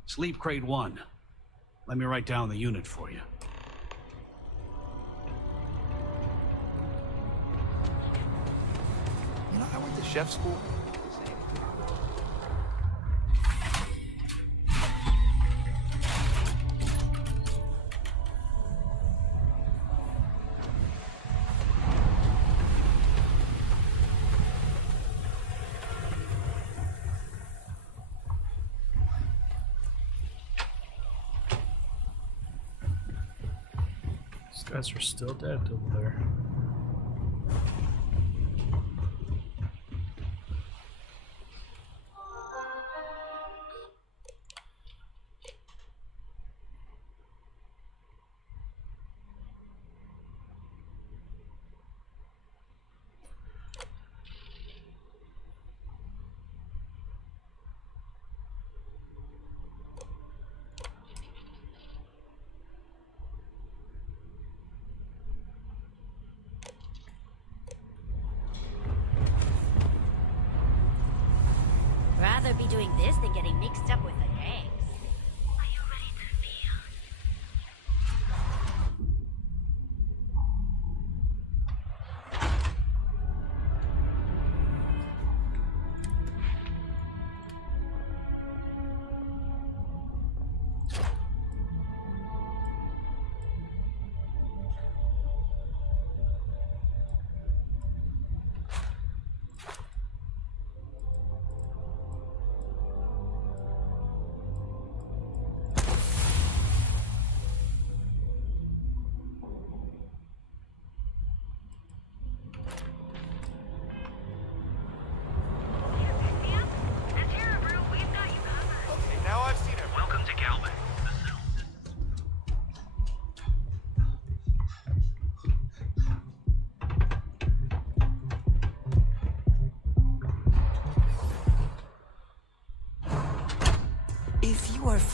Sleep Crate 1. Let me write down the unit for you. You know, I went to chef school. These guys are still dead over there. Rather be doing this than getting mixed up with the gangs. Are you ready to feel?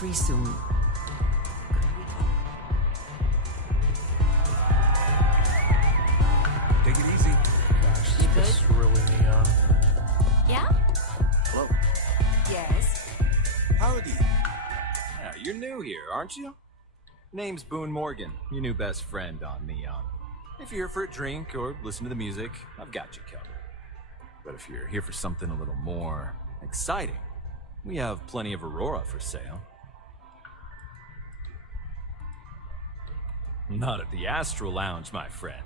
free soon. Take it easy. Gosh, this is really neon. Yeah? Hello. Yes. Howdy. Yeah, you're new here, aren't you? Name's Boone Morgan, your new best friend on Neon. If you're here for a drink or listen to the music, I've got you covered. But if you're here for something a little more exciting, we have plenty of Aurora for sale. Not at the Astral Lounge, my friend.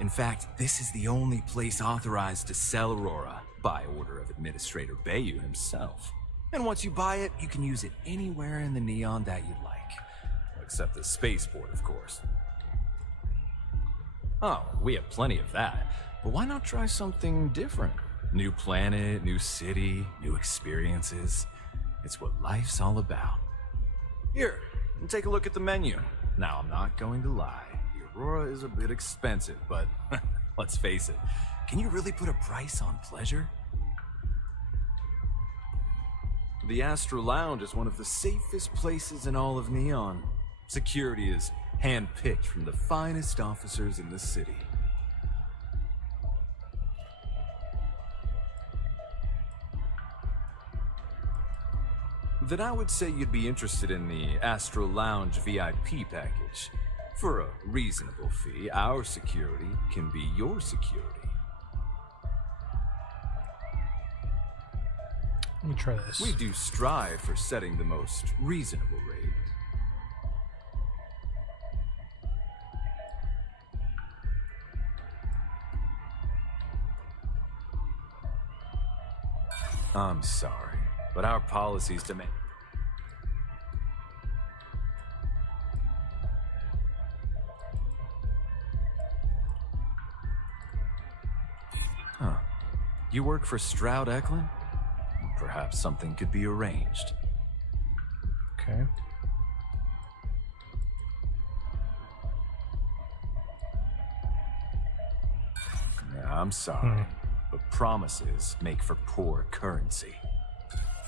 In fact, this is the only place authorized to sell Aurora by order of Administrator Bayou himself. And once you buy it, you can use it anywhere in the Neon that you'd like. Except the spaceport, of course. Oh, we have plenty of that. But why not try something different? New planet, new city, new experiences. It's what life's all about. Here, take a look at the menu. Now, I'm not going to lie. The Aurora is a bit expensive, but let's face it. Can you really put a price on pleasure? The Astral Lounge is one of the safest places in all of Neon. Security is handpicked from the finest officers in the city. Then I would say you'd be interested in the Astral Lounge VIP package. For a reasonable fee, our security can be your security. Let me try this. We do strive for setting the most reasonable rate. I'm sorry, but our policies demand... Huh. You work for Stroud Eklund? Perhaps something could be arranged. Okay. Yeah, I'm sorry, but promises make for poor currency.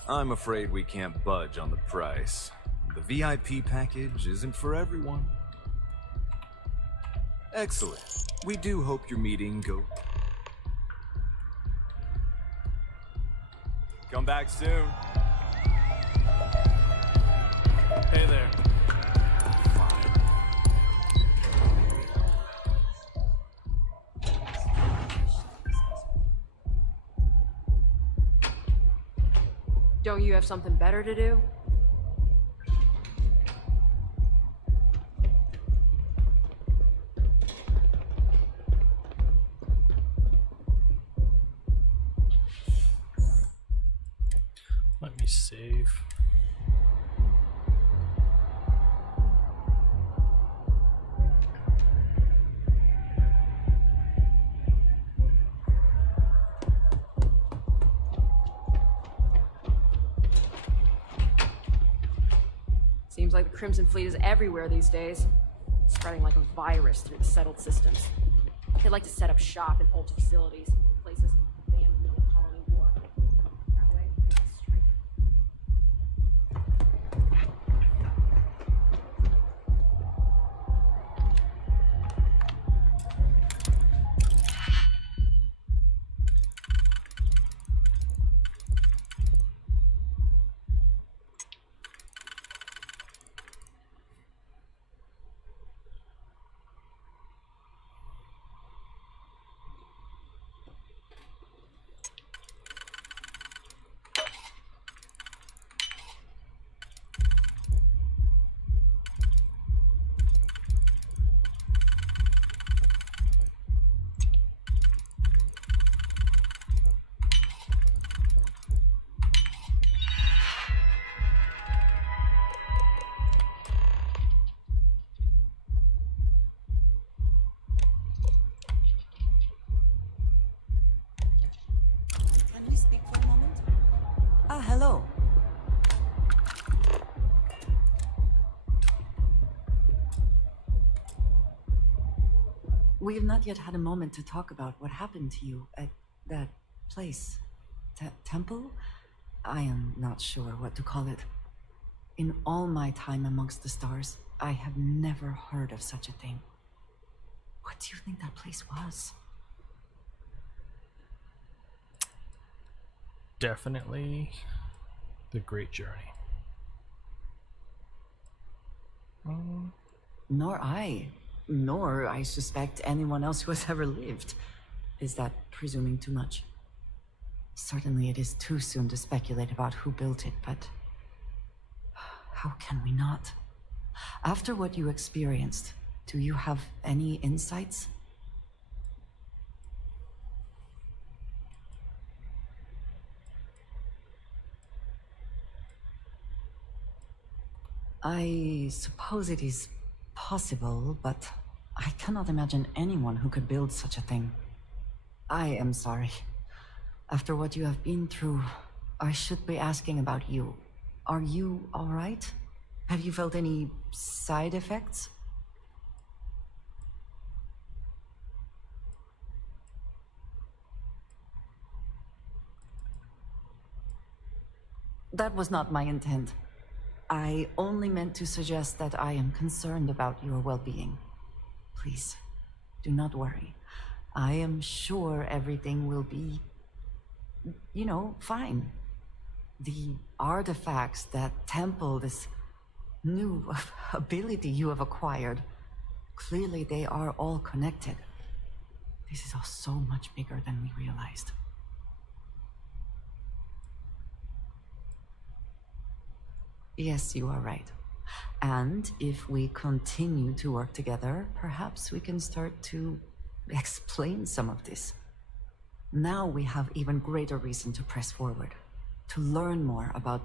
I'm afraid we can't budge on the price. The VIP package isn't for everyone. Excellent. We do hope your meeting goes... Come back soon. Hey there. Don't you have something better to do? Let me save. Seems like the Crimson Fleet is everywhere these days, spreading like a virus through the settled systems. They like to set up shop in old facilities, places banned from the colony war. That way, straight. Hello. We have not yet had a moment to talk about what happened to you at that place. Temple? I am not sure what to call it. In all my time amongst the stars, I have never heard of such a thing. What do you think that place was? Definitely the Great Journey. Nor I suspect anyone else who has ever lived. Is that presuming too much? Certainly it is too soon to speculate about who built it, but how can we not? After what you experienced, do you have any insights? I suppose it is possible, but I cannot imagine anyone who could build such a thing. I am sorry. After what you have been through, I should be asking about you. Are you all right? Have you felt any side effects? That was not my intent. I only meant to suggest that I am concerned about your well-being. Please, do not worry. I am sure everything will be, fine. The artifacts that temple this new ability you have acquired, clearly they are all connected. This is all so much bigger than we realized. Yes, you are right. And if we continue to work together, perhaps we can start to explain some of this. Now we have even greater reason to press forward, to learn more about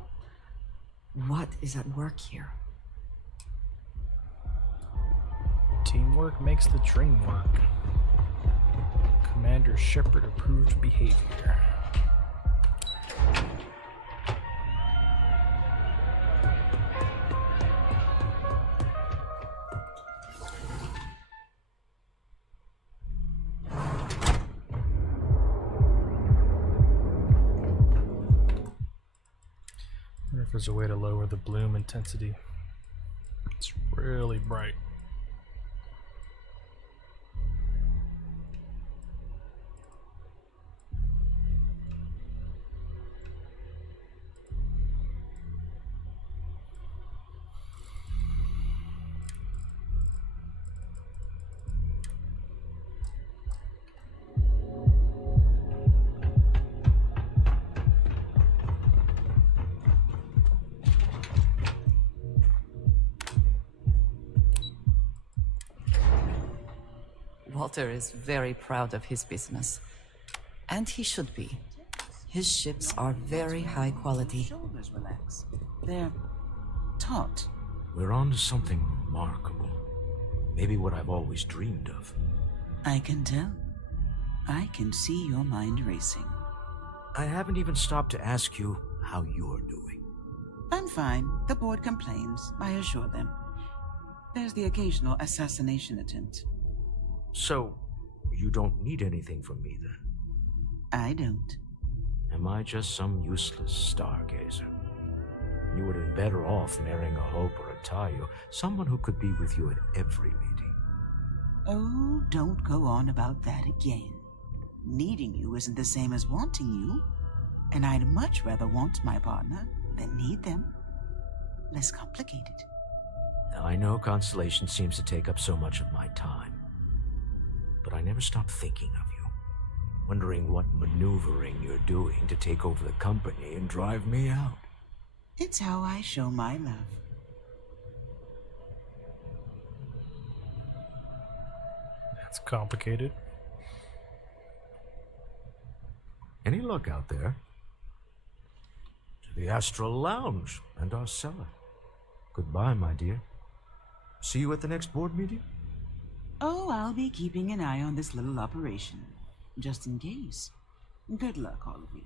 what is at work here. Teamwork makes the dream work. Commander Shepard approved behavior. There's a way to lower the bloom intensity. It's really bright. Walter is very proud of his business. And he should be. His ships are very high quality. Shoulders relax. They're taut. We're on to something remarkable. Maybe what I've always dreamed of. I can tell. I can see your mind racing. I haven't even stopped to ask you how you're doing. I'm fine. The board complains. I assure them. There's the occasional assassination attempt. So, you don't need anything from me then? I don't. Am I just some useless stargazer? You would have been better off marrying a Hope or a Tayo, someone who could be with you at every meeting. Oh, don't go on about that again. Needing you isn't the same as wanting you, and I'd much rather want my partner than need them. Less complicated. I know Constellation seems to take up so much of my time, but I never stop thinking of you, wondering what maneuvering you're doing to take over the company and drive me out. It's how I show my love. That's complicated. Any luck out there? To the Astral Lounge and our cellar. Goodbye, my dear. See you at the next board meeting? Oh, I'll be keeping an eye on this little operation, just in case. Good luck, all of you.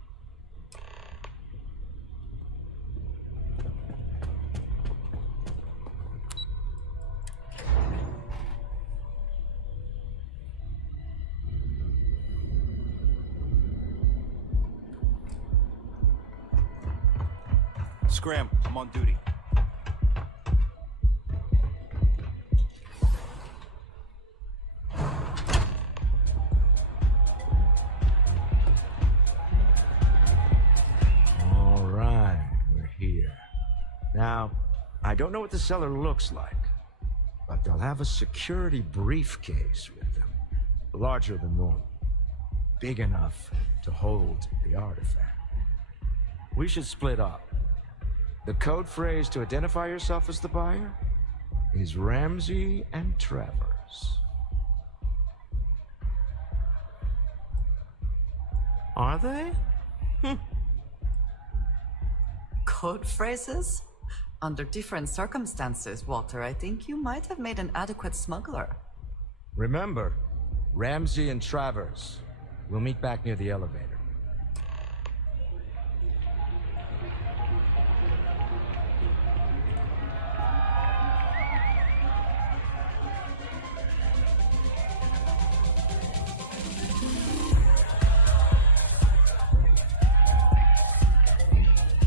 Scram, I'm on duty. don't know what the cellar looks like, but they'll have a security briefcase with them. Larger than normal. Big enough to hold the artifact. We should split up. The code phrase to identify yourself as the buyer is Ramsey and Travers. Are they? Code phrases? Under different circumstances, Walter, I think you might have made an adequate smuggler. Remember, Ramsey and Travers. We'll meet back near the elevator.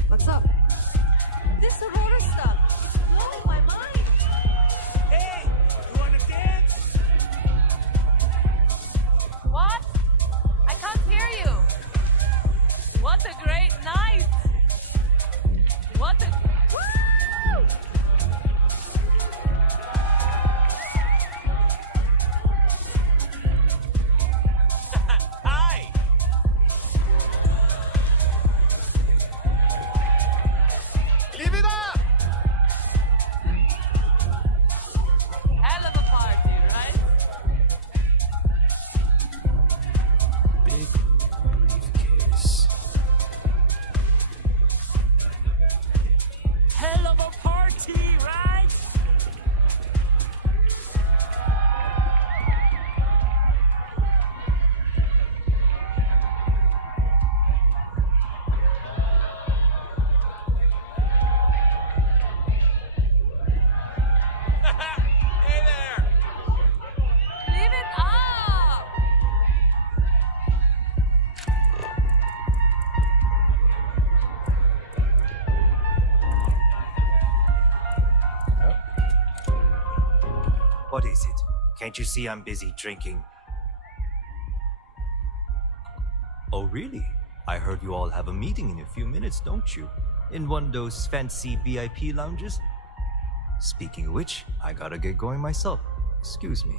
What's up? This roller stuff. It's blowing my mind. Hey, you wanna dance? What? I can't hear you. What a great night. What a... Woo! Hi! Live it up! Hell of a party, right? Big briefcase. Hell of a party, right? Hey there! Leave it up! What is it? Can't you see I'm busy drinking? Oh, really? I heard you all have a meeting in a few minutes, don't you? In one of those fancy VIP lounges? Speaking of which, I gotta get going myself. Excuse me.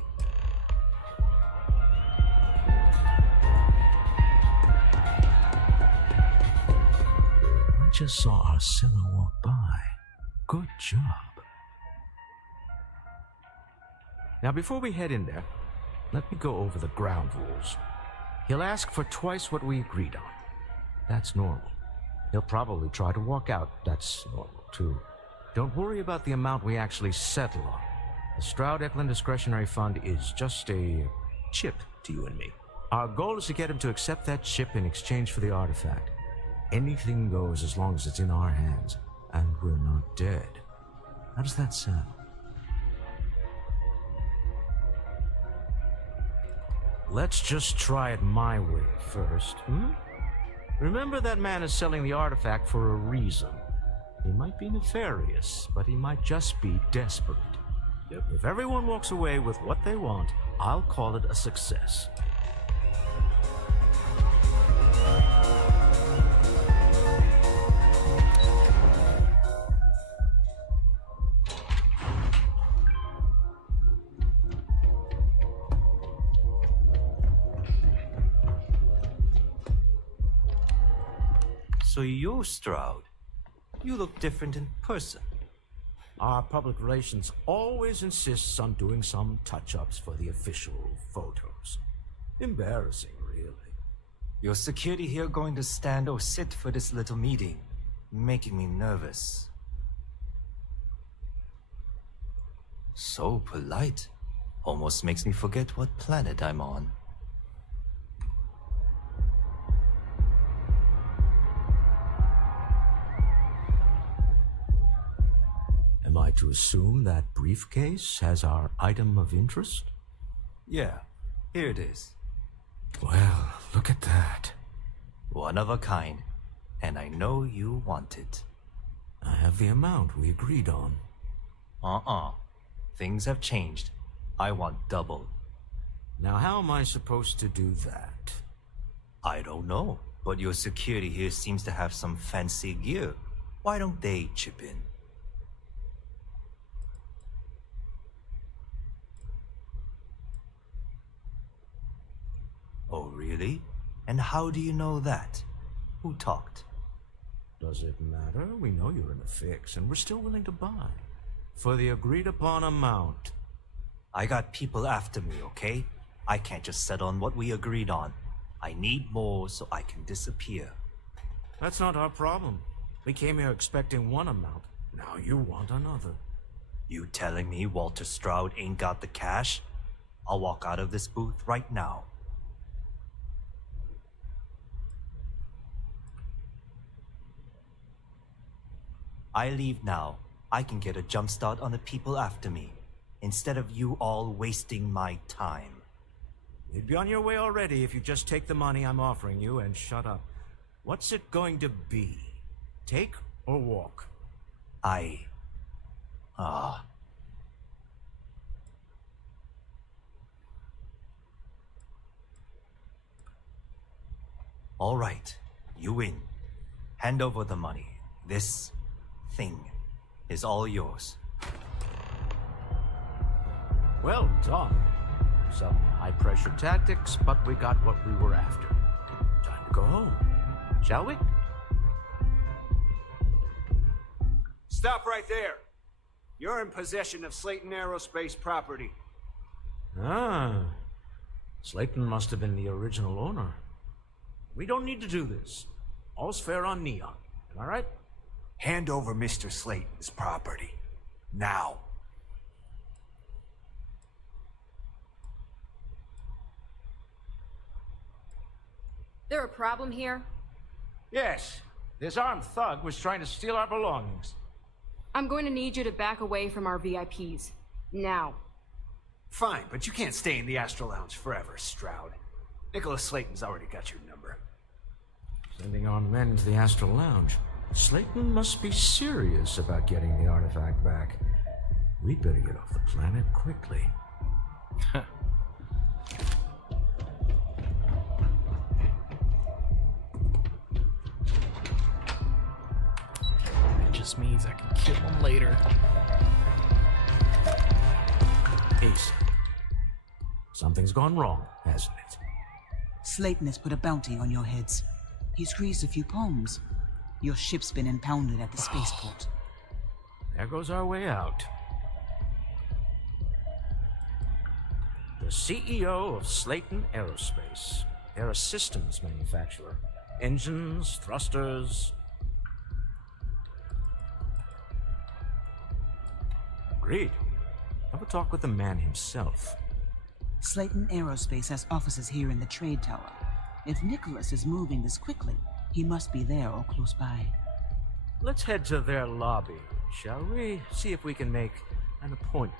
I just saw our cellar walk by. Good job. Now, before we head in there, let me go over the ground rules. He'll ask for twice what we agreed on. That's normal. He'll probably try to walk out. That's normal, too. Don't worry about the amount we actually settle on. The Stroud-Eklund Discretionary Fund is just a chip to you and me. Our goal is to get him to accept that chip in exchange for the artifact. Anything goes as long as it's in our hands, and we're not dead. How does that sound? Let's just try it my way first, Remember, that man is selling the artifact for a reason. He might be nefarious, but he might just be desperate. If everyone walks away with what they want, I'll call it a success. So you're Stroud. You look different in person. Our public relations always insists on doing some touch-ups for the official photos. Embarrassing, really. Your security here going to stand or sit for this little meeting, making me nervous. So polite. Almost makes me forget what planet I'm on. Am I to assume that briefcase has our item of interest? Yeah, here it is. Well, look at that. One of a kind, and I know you want it. I have the amount we agreed on. Things have changed. I want double. Now, how am I supposed to do that? I don't know, but your security here seems to have some fancy gear. Why don't they chip in? Really? And how do you know that? Who talked? Does it matter? We know you're in a fix, and we're still willing to buy. For the agreed upon amount. I got people after me, okay? I can't just settle on what we agreed on. I need more so I can disappear. That's not our problem. We came here expecting one amount. Now you want another. You telling me Walter Stroud ain't got the cash? I'll walk out of this booth right now. I leave now. I can get a jump start on the people after me, instead of you all wasting my time. You'd be on your way already if you just take the money I'm offering you and shut up. What's it going to be? Take or walk? All right, you win. Hand over the money. This thing is all yours. Well done. Some high-pressure tactics, but we got what we were after. Time to go home, shall we? Stop right there. You're in possession of Slayton Aerospace property. Ah. Slayton must have been the original owner. We don't need to do this. All's fair on Neon. Am I right? Hand over Mr. Slayton's property. Now. There a problem here? Yes. This armed thug was trying to steal our belongings. I'm going to need you to back away from our VIPs. Now. Fine, but you can't stay in the Astral Lounge forever, Stroud. Nicholas Slayton's already got your number. Sending armed men into the Astral Lounge. Slayton must be serious about getting the artifact back. We'd better get off the planet quickly. That just means I can kill him later. Ace. Something's gone wrong, hasn't it? Slayton has put a bounty on your heads. He's greased a few palms. Your ship's been impounded at the spaceport. There goes our way out. The CEO of Slayton Aerospace. They're a systems manufacturer. Engines, thrusters. Agreed. Have a talk with the man himself. Slayton Aerospace has offices here in the trade tower. If Nicholas is moving this quickly, he must be there or close by. Let's head to their lobby, shall we? See if we can make an appointment.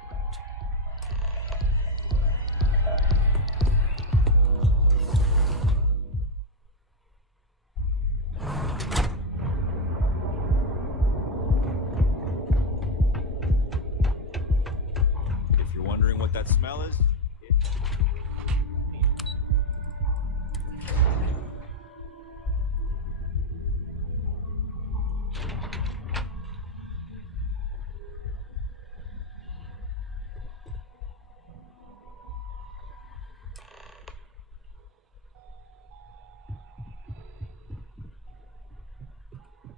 If you're wondering what that smell is,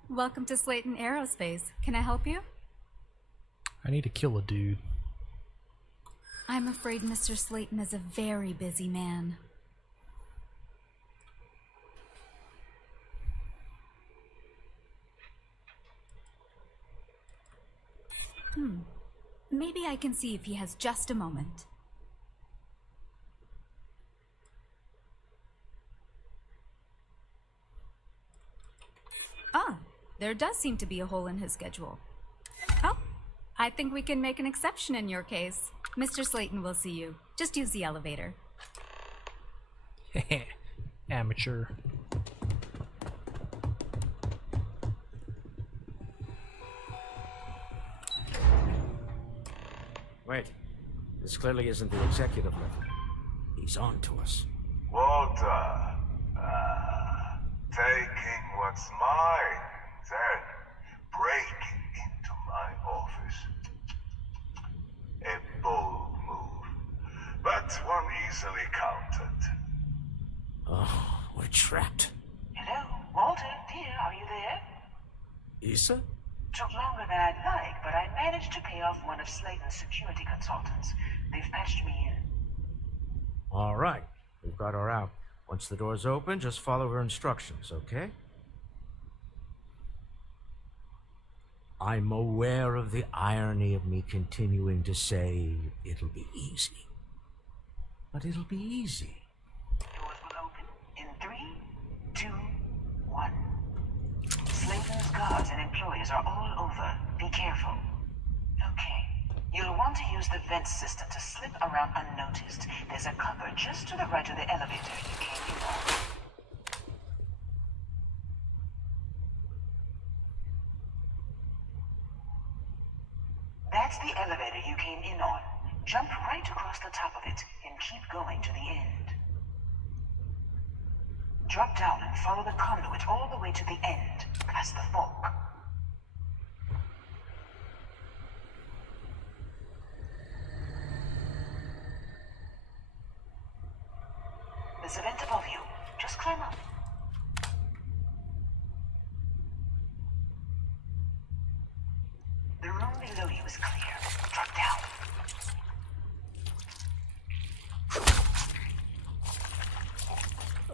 Welcome to Slayton Aerospace. Can I help you? I need to kill a dude. I'm afraid Mr. Slayton is a very busy man. Maybe I can see if he has just a moment. Ah, there does seem to be a hole in his schedule. Oh, I think we can make an exception in your case. Mr. Slayton will see you. Just use the elevator. Amateur. Wait. This clearly isn't the executive level. He's on to us. Walter. Taking what's mine, then breaking into my office. A bold move, but one easily countered. Oh, we're trapped. Hello, Walter, dear, are you there? Issa? Took longer than I'd like, but I managed to pay off one of Slayton's security consultants. They've patched me in. All right, we've got her out. Once the door's open, just follow her instructions, okay? I'm aware of the irony of me continuing to say it'll be easy. But it'll be easy. Doors will open in 3, 2, 1. Slayton's guards and employees are all over. Be careful. Okay. You'll want to use the vent system to slip around unnoticed. There's a cupboard just to the right of the elevator you came in on. That's the elevator you came in on. Jump right across the top of it and keep going to the end. Drop down and follow the conduit all the way to the end, past the fork. There's a vent above you. Just climb up. The room below you is clear. Drop down.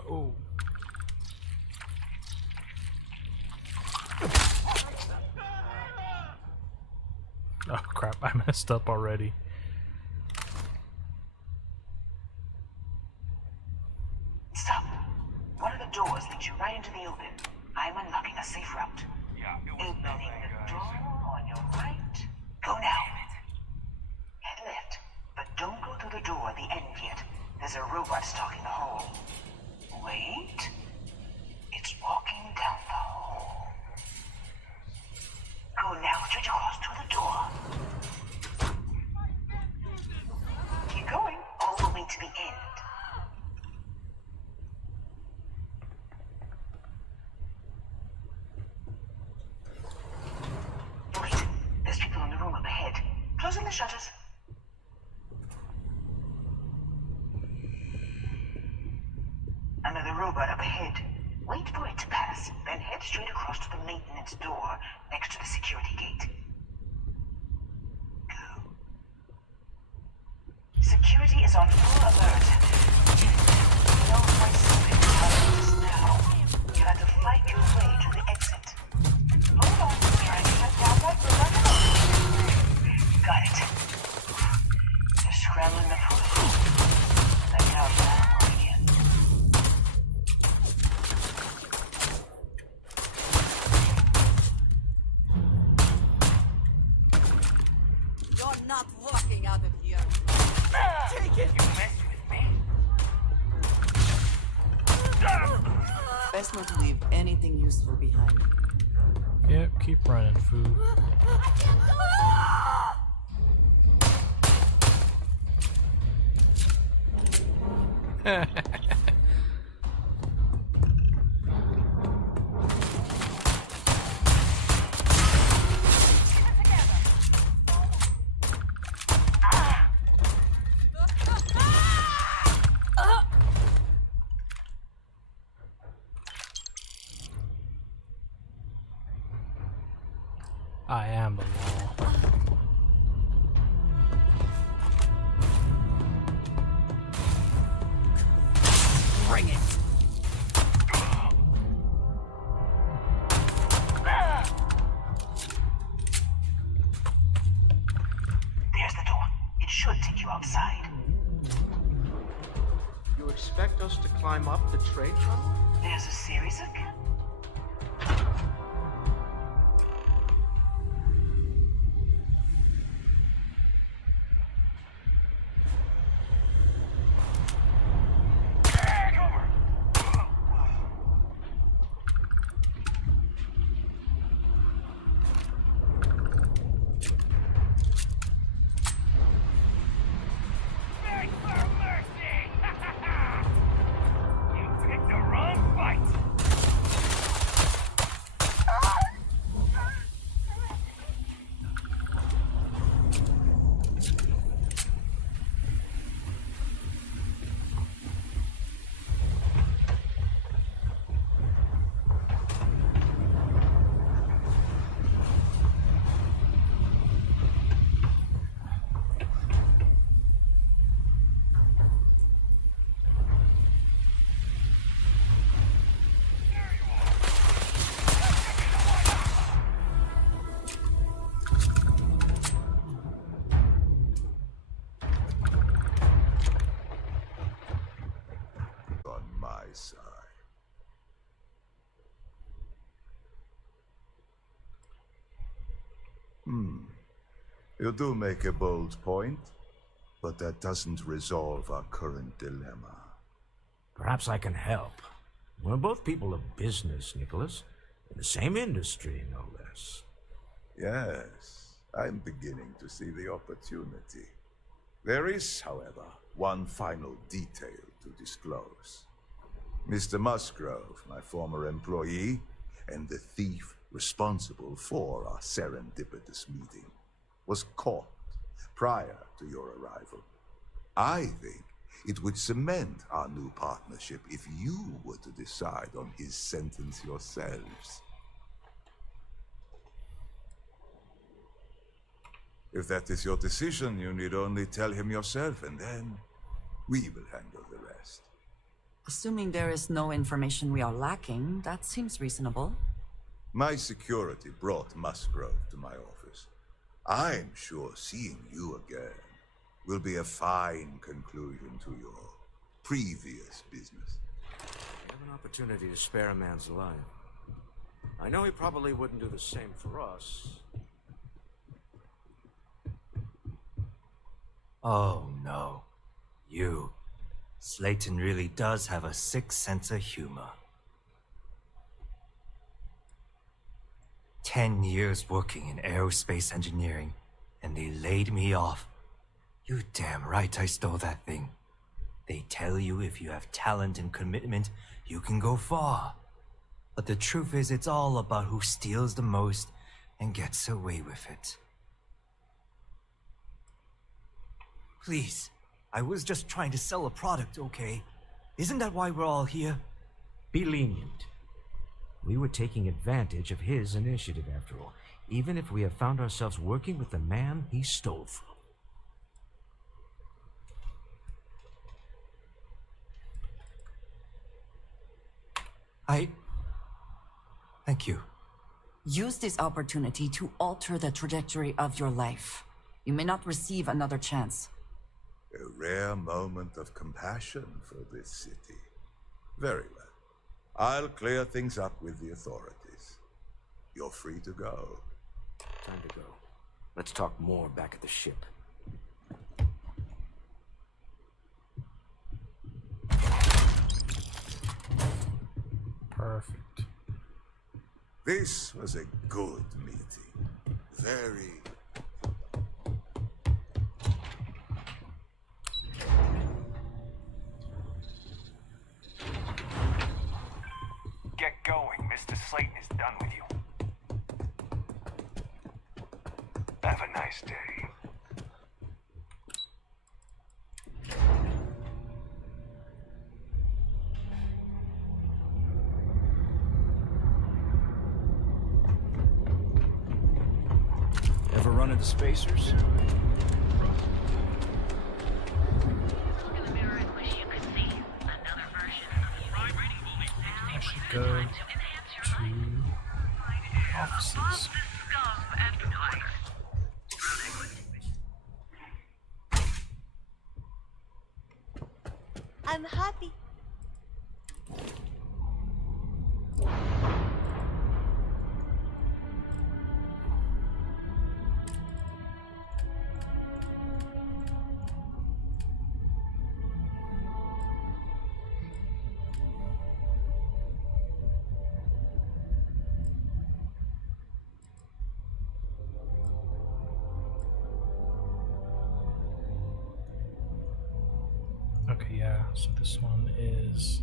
Oh. Oh crap, I messed up already. Stop. One of the doors leads you right into the open. I'm unlocking a safe route. Opening the door on your right. Go now. Head left, but don't go through the door at the end yet. There's a robot stalking the hall. Wait. It's walking down the hall. Go now, straight across to the door. Keep going, all the way to the end. Wait, there's people in the room up ahead. Closing the shutters. Another robot up ahead. Wait for it to pass, then head straight across to the maintenance door next to the security gate. Go. Security is on full alert. No quite certain how it is now. You have to fight your way to the exit. Hold on, try to shut down that robot. Got it. They're scrambling the protocol. Let now down again. You're not walking out of here. Take it! You messed with me. Best not to leave anything useful behind. Yep, keep running, food. I am the law. Bring it! There's the door. It should take you outside. You expect us to climb up the trade tunnel? There's a series of You do make a bold point, but that doesn't resolve our current dilemma. Perhaps I can help. We're both people of business, Nicholas. In the same industry, no less. Yes, I'm beginning to see the opportunity. There is, however, one final detail to disclose. Mr. Musgrove, my former employee, and the thief responsible for our serendipitous meeting, was caught prior to your arrival. I think it would cement our new partnership if you were to decide on his sentence yourselves. If that is your decision, you need only tell him yourself, and then we will handle the rest. Assuming there is no information we are lacking, that seems reasonable. My security brought Musgrove to my office. I'm sure seeing you again will be a fine conclusion to your previous business. We have an opportunity to spare a man's life. I know he probably wouldn't do the same for us. Oh no. You. Slayton really does have a sick sense of humor. 10 years working in aerospace engineering, and they laid me off. You damn right I stole that thing. They tell you if you have talent and commitment, you can go far. But the truth is, it's all about who steals the most and gets away with it. Please, I was just trying to sell a product, okay? Isn't that why we're all here? Be lenient. We were taking advantage of his initiative, after all, even if we have found ourselves working with the man he stole from. Thank you. Use this opportunity to alter the trajectory of your life. You may not receive another chance. A rare moment of compassion for this city. Very well. I'll clear things up with the authorities. You're free to go. Time to go. Let's talk more back at the ship. Perfect. This was a good meeting. Very. Get going. Mr. Slayton is done with you. Have a nice day. Ever run into spacers? I should go to offices. I'm happy. Okay, yeah, so this one is...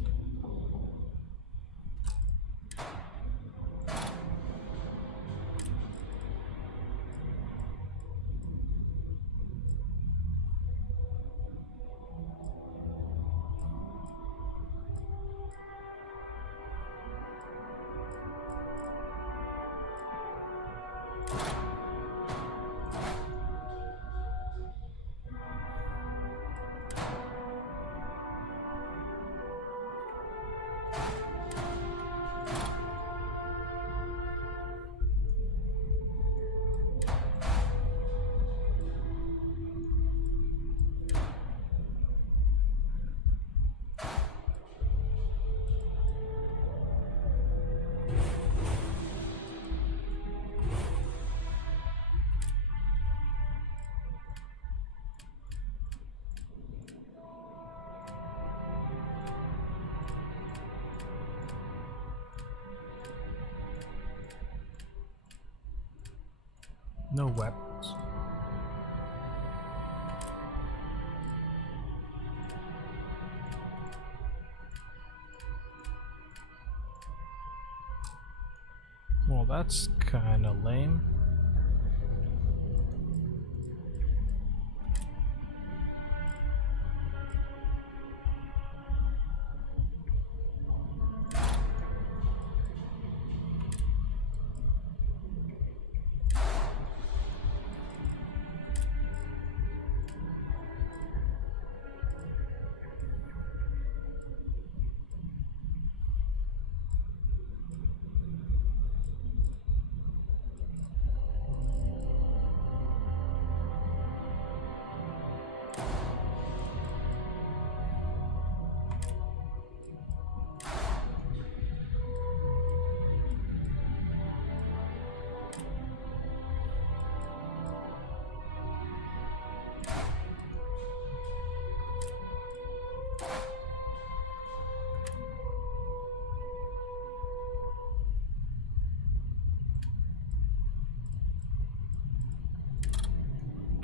No weapons. Well, that's kinda lame.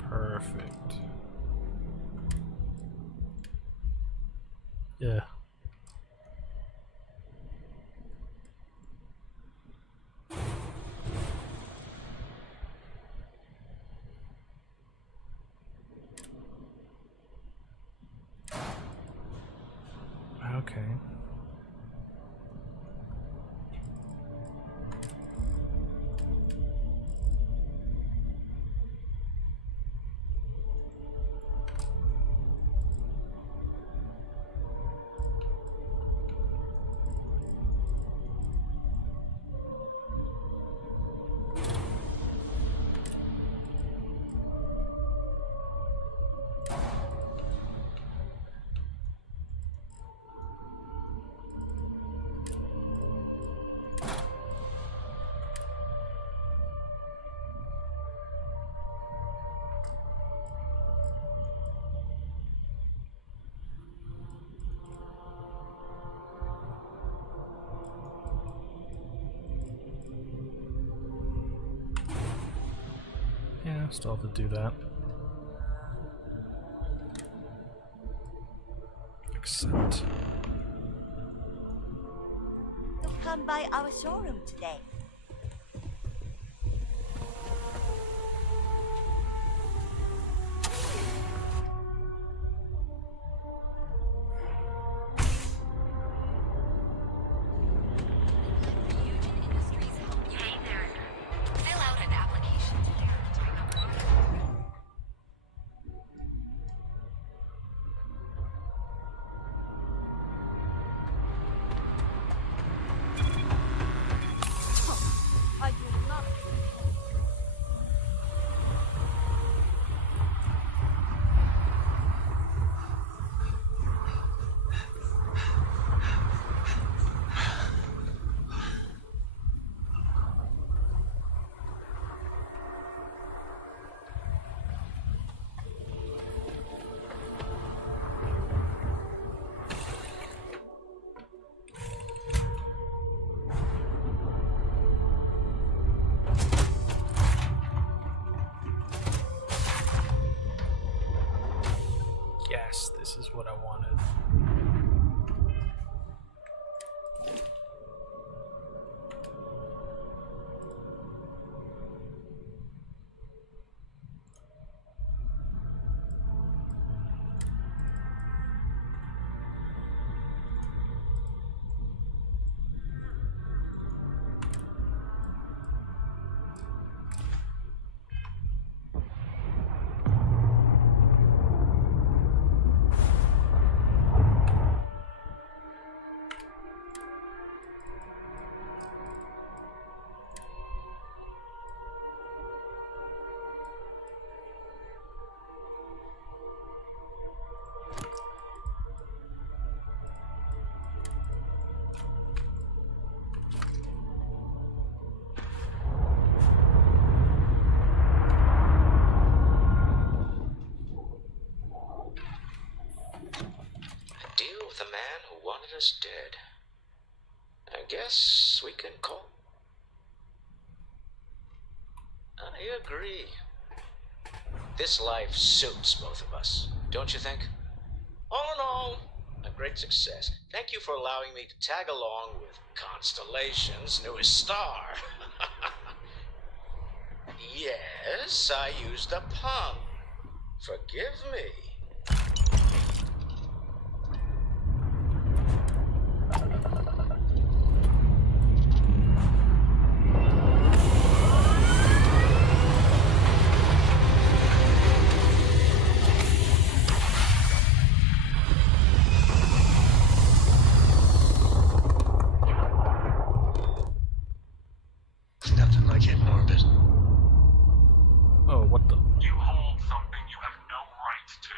Perfect. Yeah. Okay. Yeah, still have to do that. Accept. You've come by our showroom today. Yes, this is what I wanted. Us dead. I guess we can call. I agree. This life suits both of us, don't you think? All in all, a great success. Thank you for allowing me to tag along with Constellation's newest star. Yes, I used a pun. Forgive me. Nothing like it, Morbid. Oh, what the? You hold something you have no right to.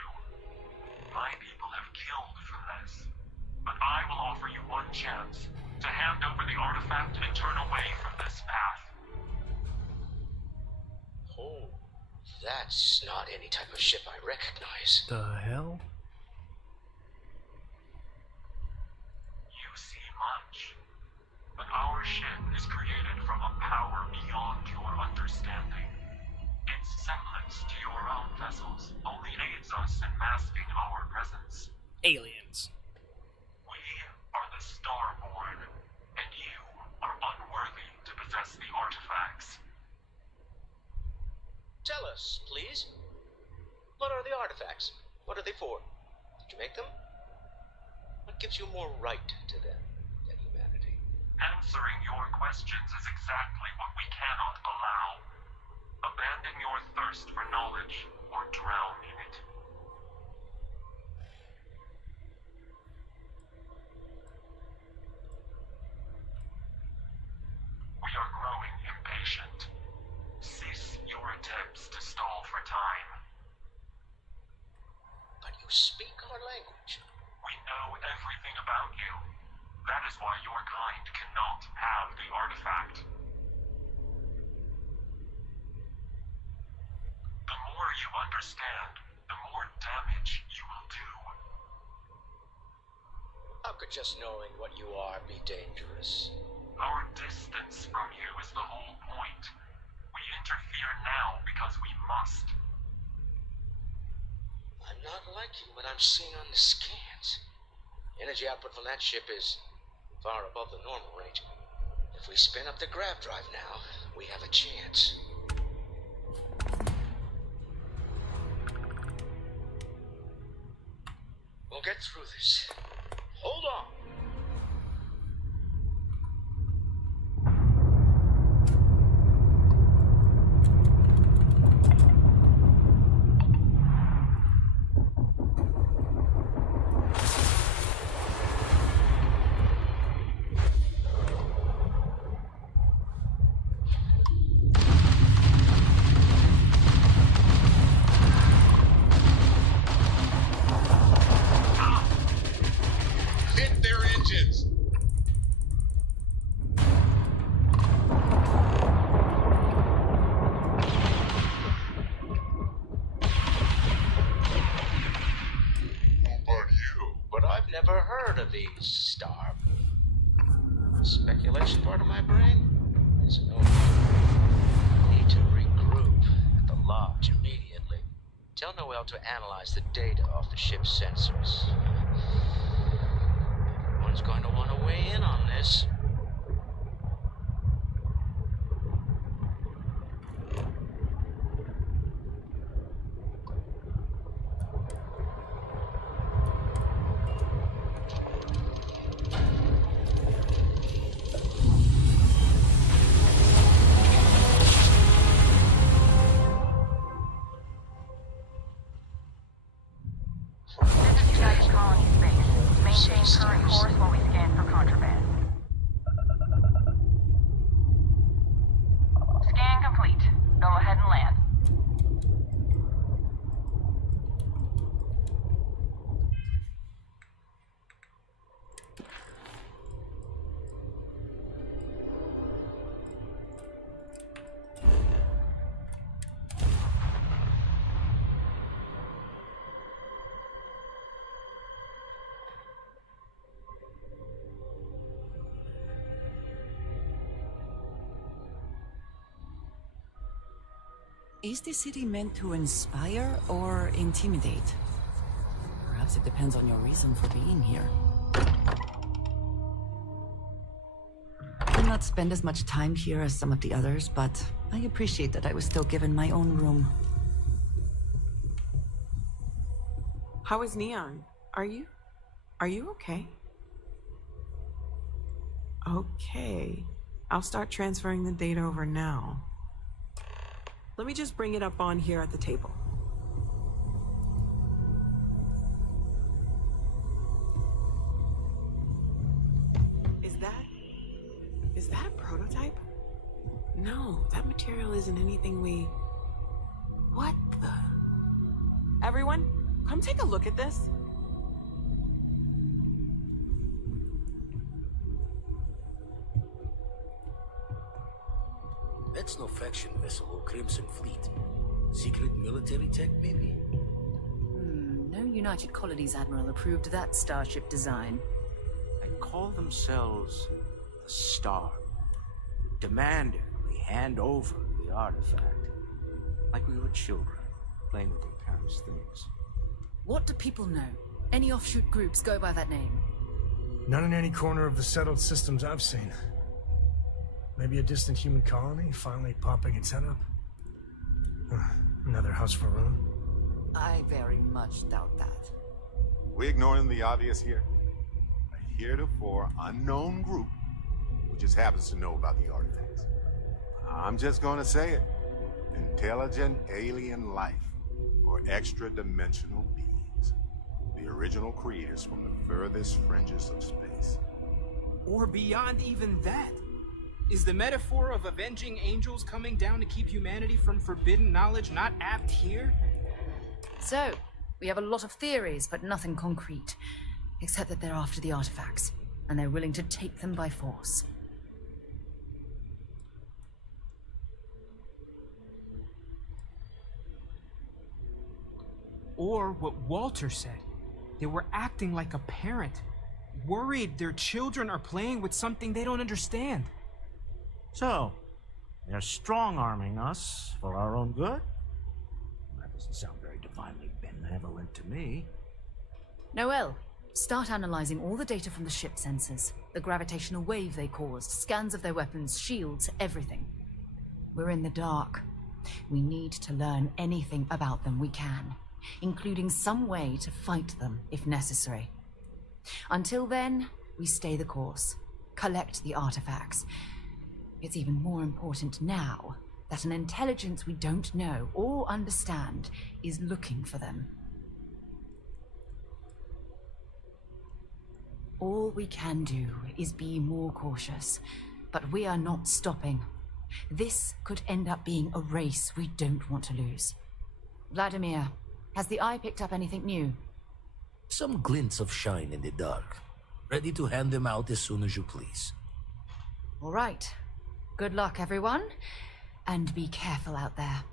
My people have killed for this. But I will offer you one chance to hand over the artifact and turn away from this path. Oh, that's not any type of ship I recognize. The hell? You see much. But our ship is created from a power beyond your understanding. Its semblance to your own vessels only aids us in masking our presence. Aliens. We are the Starborn, and you are unworthy to possess the artifacts. Tell us, please. What are the artifacts? What are they for? Did you make them? What gives you more right to them than humanity? Answering your questions is exactly what we cannot allow. Abandon your thirst for knowledge, or drown in it. We are growing impatient. Cease your attempts to stall for time. But you speak our language. We know everything about you. That is why your kind cannot have the artifact. The more you understand, the more damage you will do. How could just knowing what you are be dangerous? Our distance from you is the whole point. We interfere now because we must. I'm not liking what I'm seeing on the scans. Energy output from that ship is far above the normal range. If we spin up the grav drive now, we have a chance. We'll get through this. Hold on. Hit their engines! But I've never heard of these Star. Speculation part of my brain is no. Need to regroup at the lodge immediately. Tell Noel to analyze the data off the ship's sensors. Everyone's going to want to weigh in on this. United Colony Space. Maintain current course while we scan for contraband. Scan complete. Go ahead and land. Is the city meant to inspire or intimidate? Perhaps it depends on your reason for being here. I did not spend as much time here as some of the others, but I appreciate that I was still given my own room. How is Neon? Are you okay? Okay. I'll start transferring the data over now. Let me just bring it up on here at the table. Is that a prototype? No, that material isn't anything we... What the... Everyone, come take a look at this. That's no faction vessel or Crimson Fleet. Secret military tech, maybe? No United Colonies Admiral approved that starship design. They call themselves the Star. Demanded we hand over the artifact. Like we were children, playing with their parents' things. What do people know? Any offshoot groups go by that name? Not in any corner of the settled systems I've seen. Maybe a distant human colony finally popping its head up? Another house for Rune? I very much doubt that. We ignoring the obvious here? A heretofore unknown group who just happens to know about the artifacts. I'm just gonna say it. Intelligent alien life, or extra-dimensional beings. The original creators from the furthest fringes of space. Or beyond even that. Is the metaphor of avenging angels coming down to keep humanity from forbidden knowledge not apt here? So, we have a lot of theories, but nothing concrete. Except that they're after the artifacts, and they're willing to take them by force. Or what Walter said. They were acting like a parent, worried their children are playing with something they don't understand. So, they're strong-arming us for our own good? That doesn't sound very divinely benevolent to me. Noel, start analyzing all the data from the ship sensors. The gravitational wave they caused, scans of their weapons, shields, everything. We're in the dark. We need to learn anything about them we can, including some way to fight them if necessary. Until then, we stay the course, collect the artifacts. It's even more important now that an intelligence we don't know or understand is looking for them. All we can do is be more cautious, but we are not stopping. This could end up being a race we don't want to lose. Vladimir, has the Eye picked up anything new? Some glints of shine in the dark. Ready to hand them out as soon as you please. All right. Good luck, everyone. And be careful out there.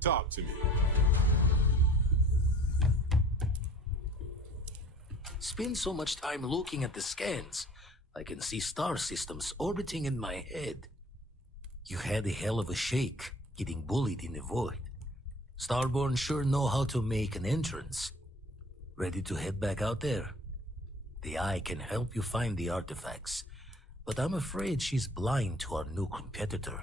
Talk to me. Spend so much time looking at the scans. I can see star systems orbiting in my head. You had a hell of a shake, getting bullied in the void. Starborn sure know how to make an entrance. Ready to head back out there? The Eye can help you find the artifacts, but I'm afraid she's blind to our new competitor.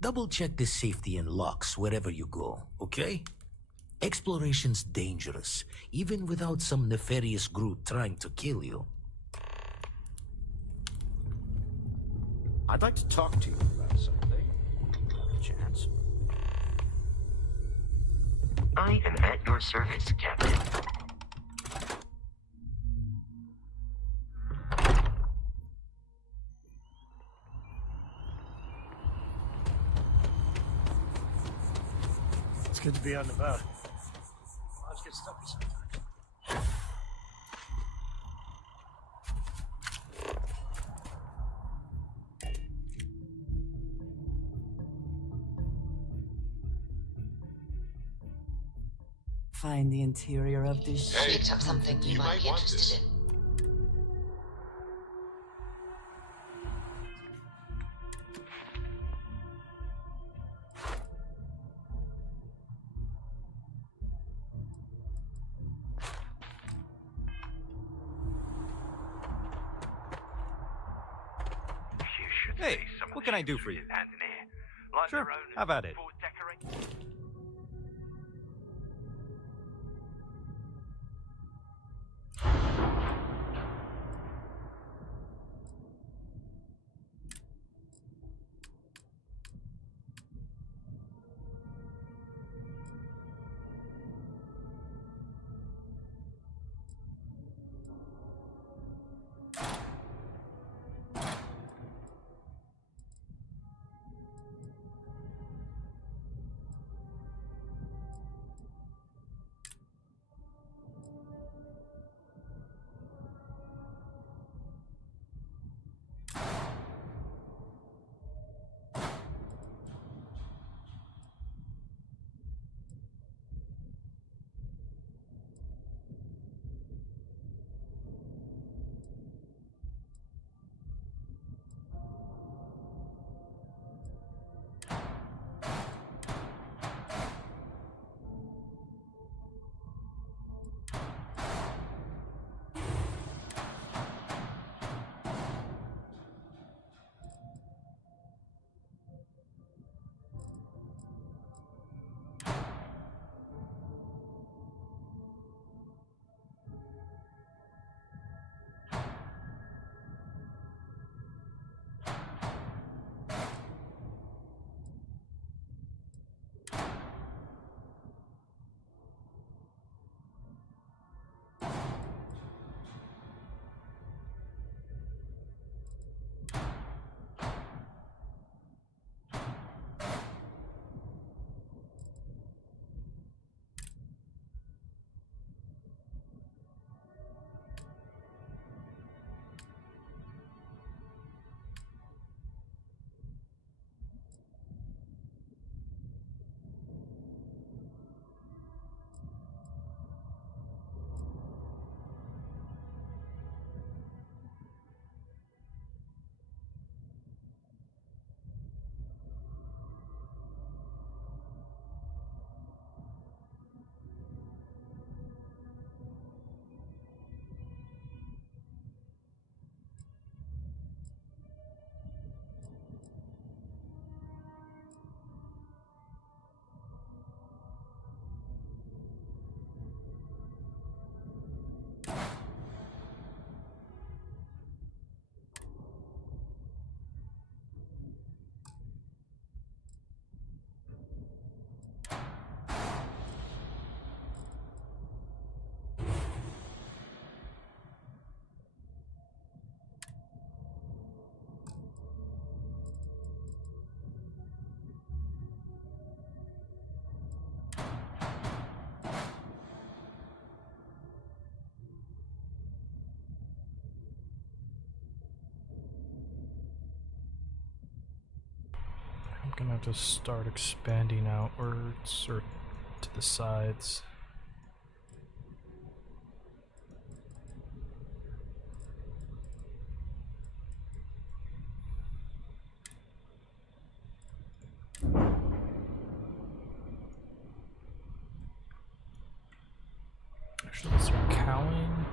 Double-check the safety and locks wherever you go, okay? Exploration's dangerous, even without some nefarious group trying to kill you. I'd like to talk to you about something. Chance. I am at your service, Captain. It's good to be out and about. Let's get stuffy sometimes. find the interior of this ship. Picked up something you might be interested in. Hey, what can I do for you? Sure, have at it. I'm gonna have to start expanding outwards or to the sides. Actually, let's start cowling.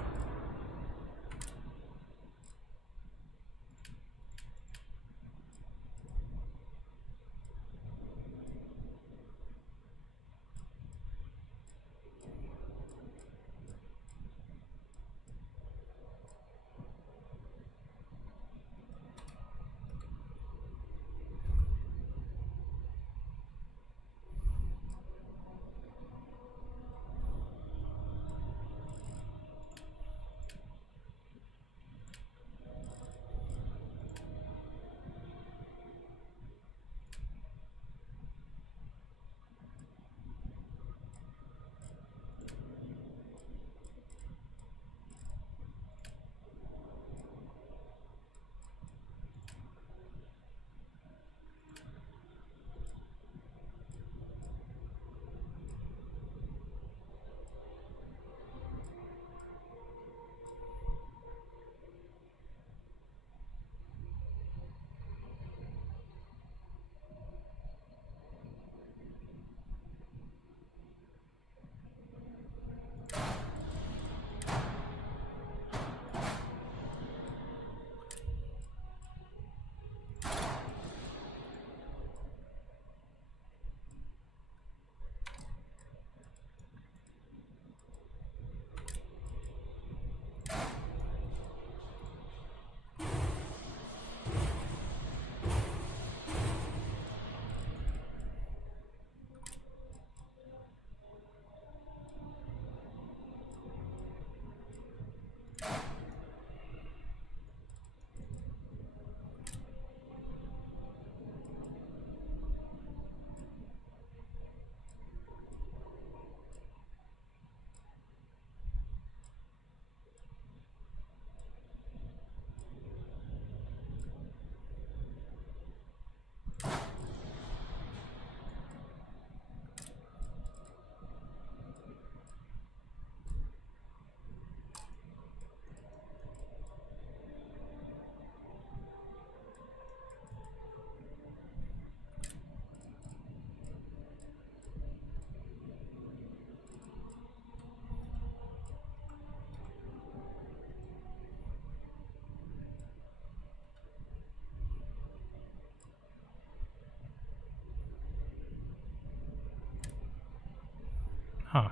Huh.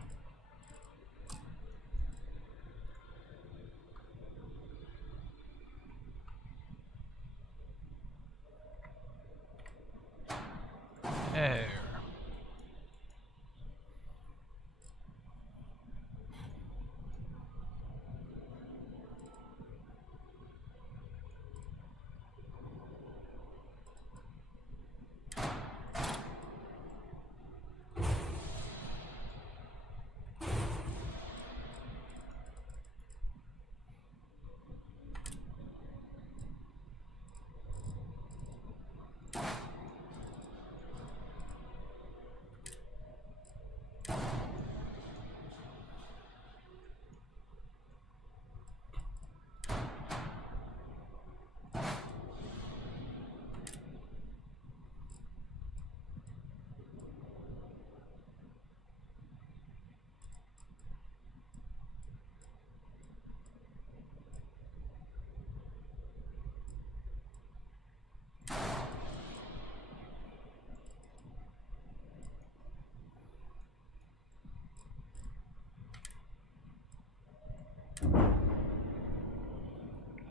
There.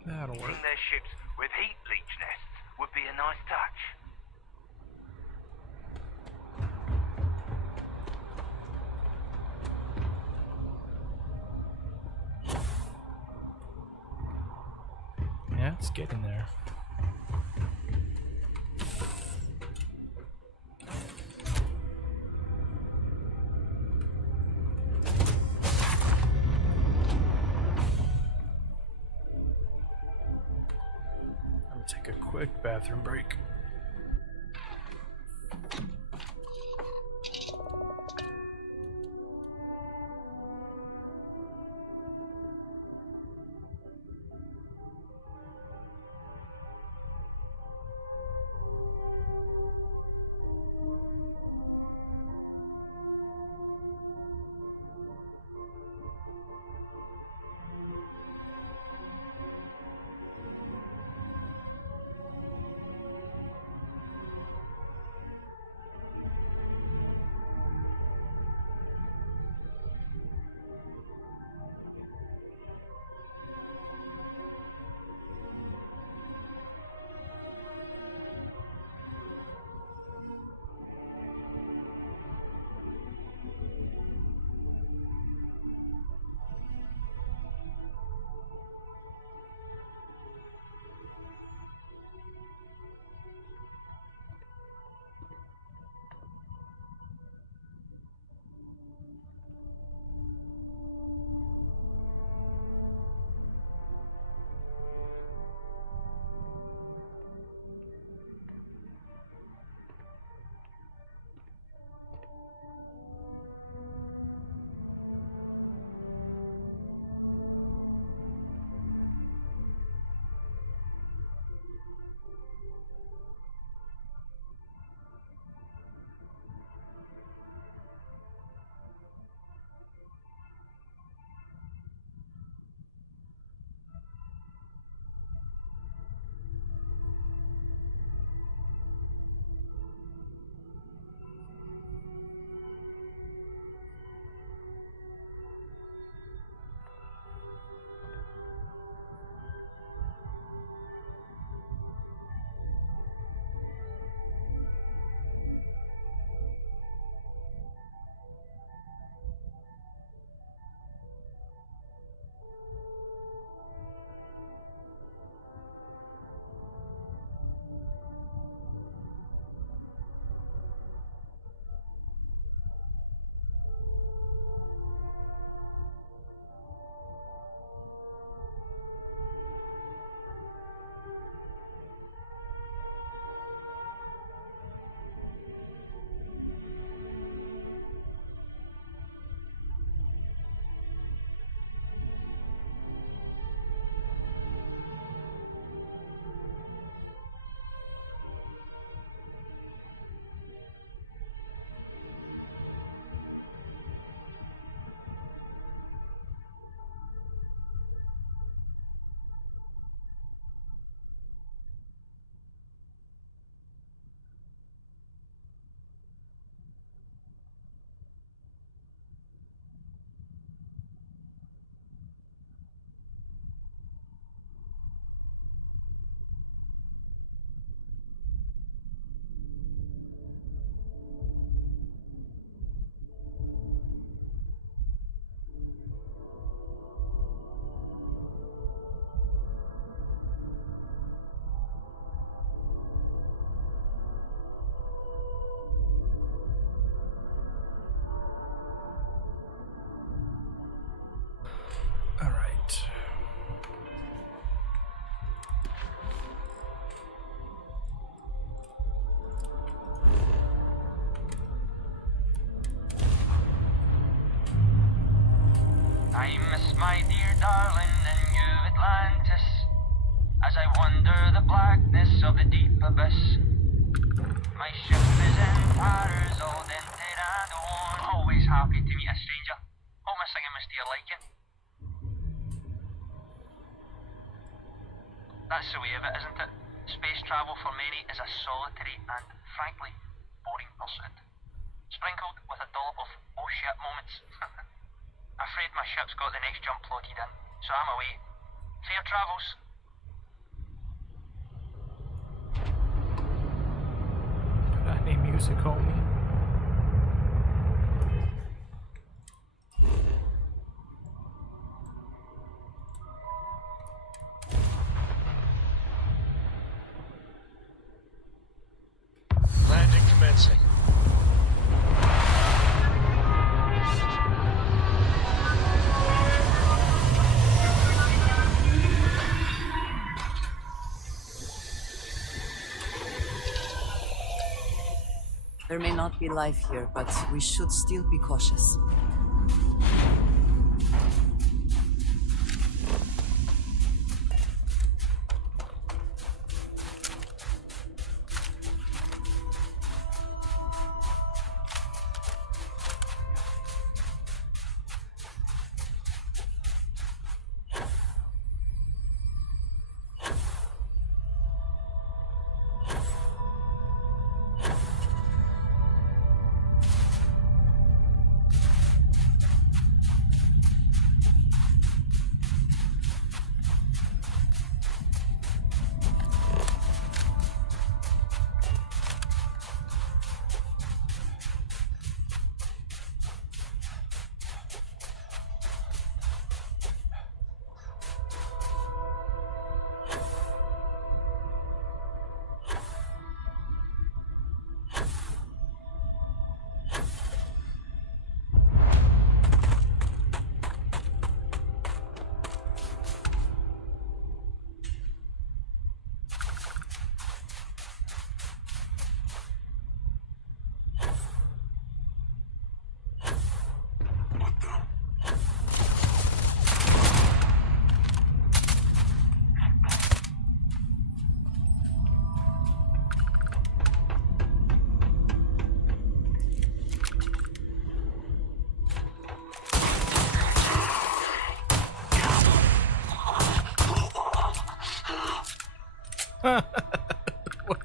That'll work. Hitting their ships with heat leech nests would be a nice touch. Yeah, it's getting there. I'm gonna take a quick bathroom break. I miss my dear darling in New Atlantis, as I wander the blackness of the deep abyss. My ship is in tatters, all dented and worn. Always happy to meet a stranger. Hope my singing was to your liking. That's the way of it, isn't it? Space travel for many is a solitary and, frankly, boring pursuit. Sprinkled with a dollop of oh shit moments. Afraid my ship's got the next jump plotted in, so I'm away. Fair travels. Any music, homie? Landing commencing. There may not be life here, but we should still be cautious. What?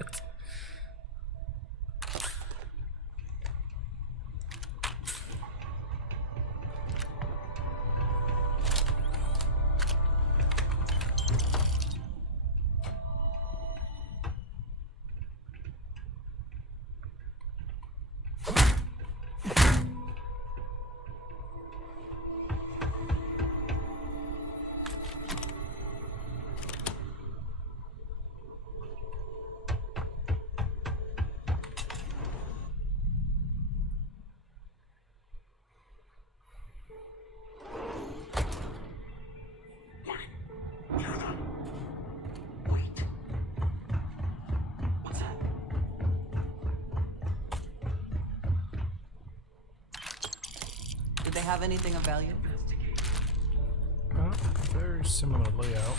Do they have anything of value? Very similar layout.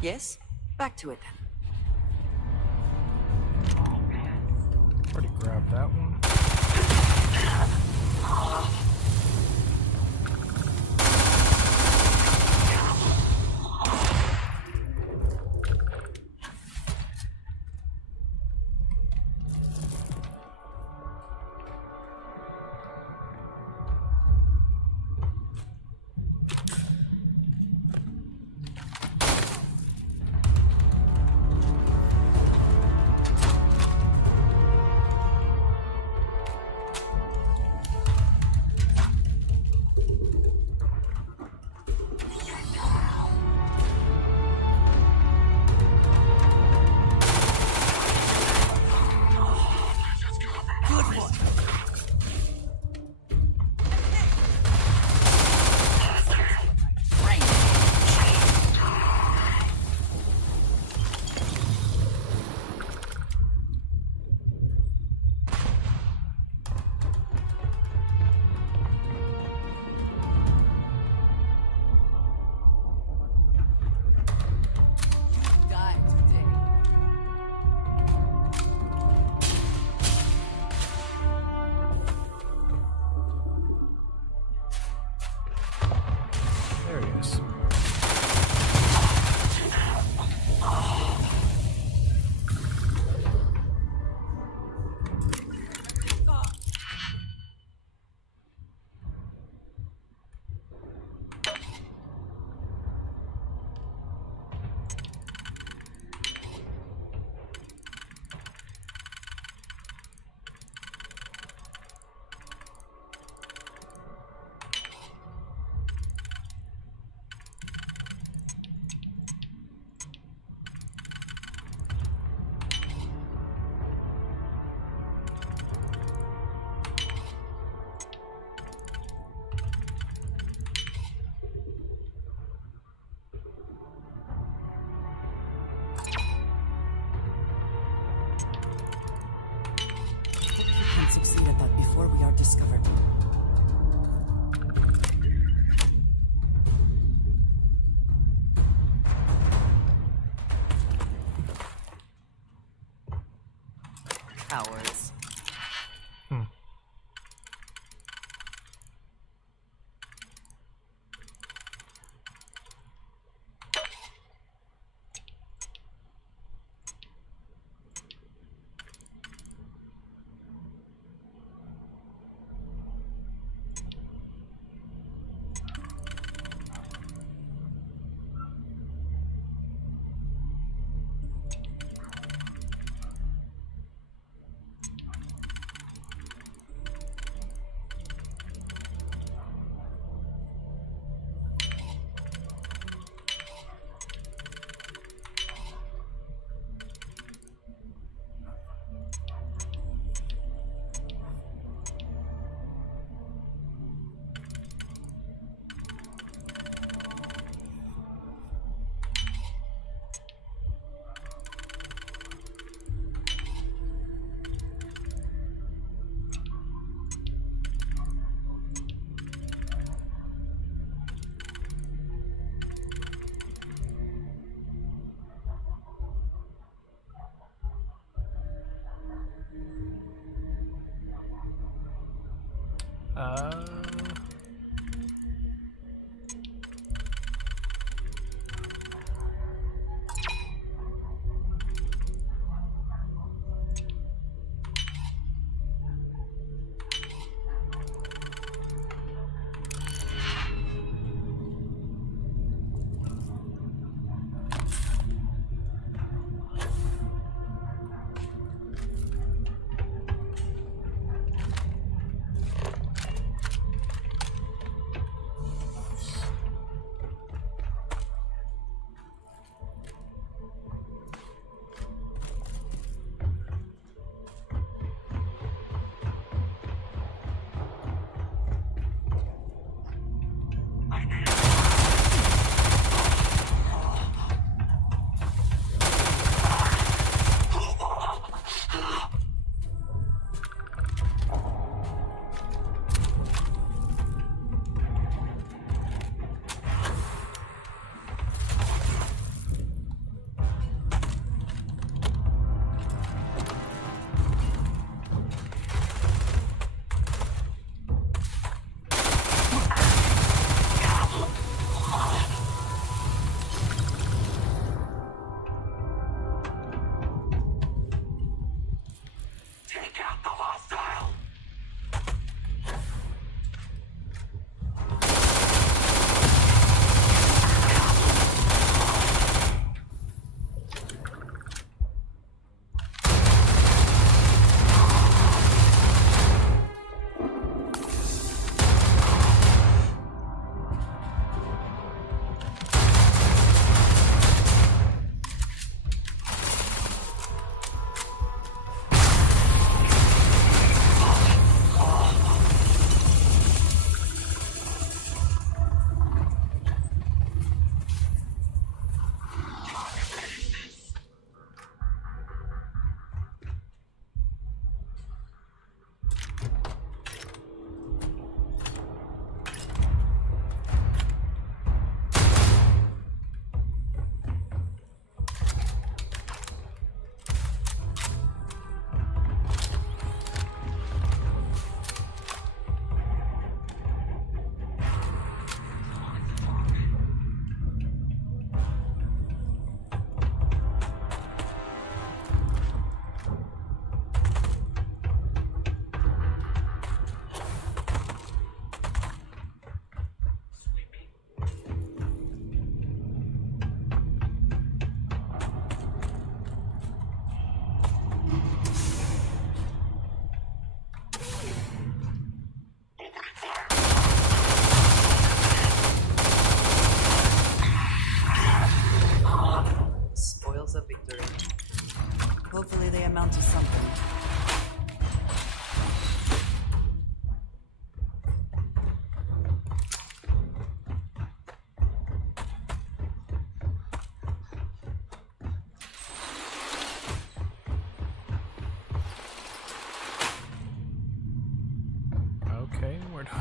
Yes? Back to it then. Already grabbed that one. before we are discovered. Cowards.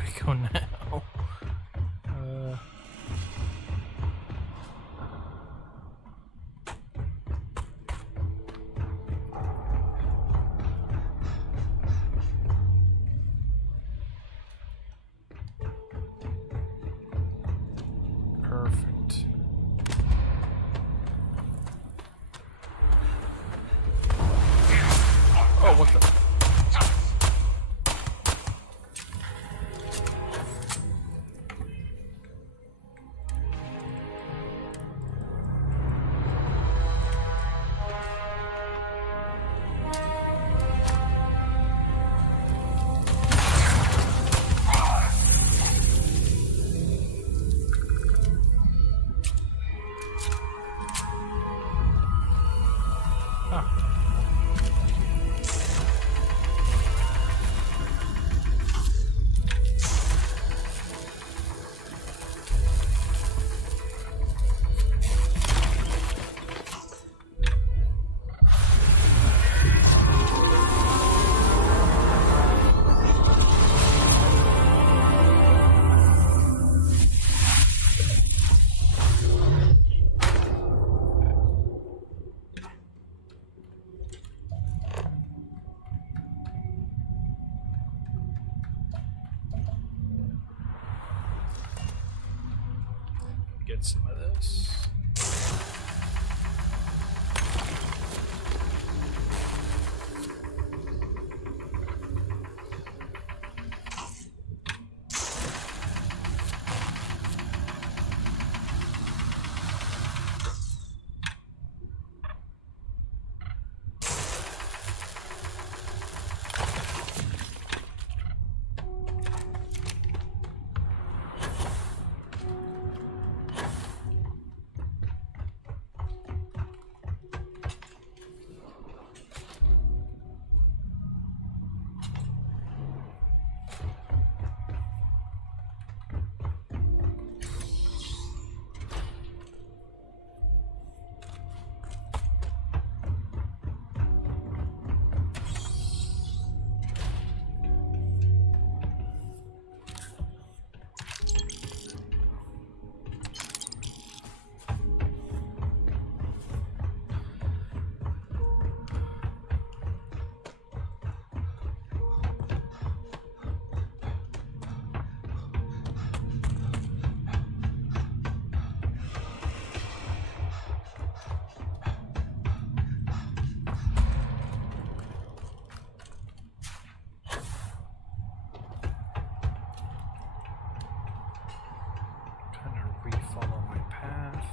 we go now? Perfect. Oh, what the? Get some of this. Follow my path.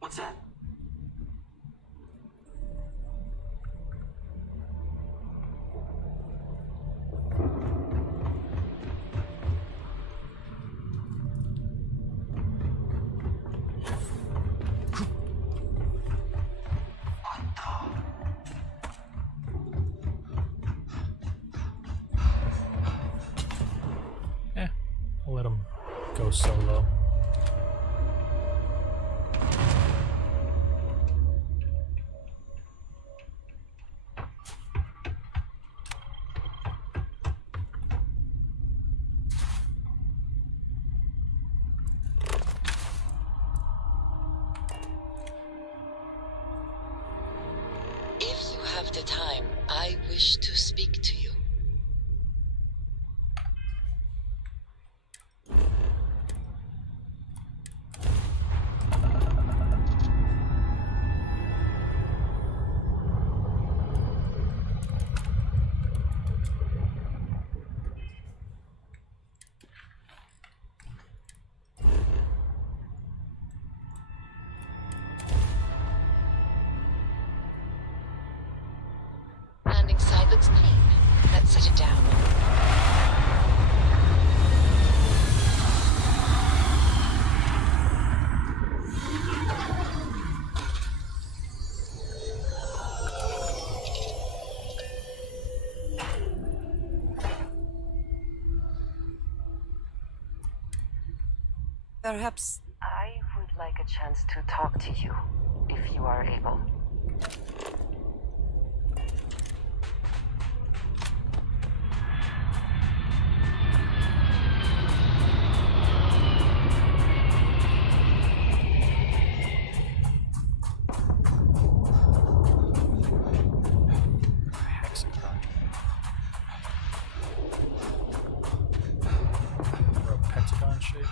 What's that? I'll let him go solo. If you have the time, I wish to speak to you. Landing site looks clean. Let's set it down. Perhaps... I would like a chance to talk to you, if you are able. Hexagon. Or a pentagon shape.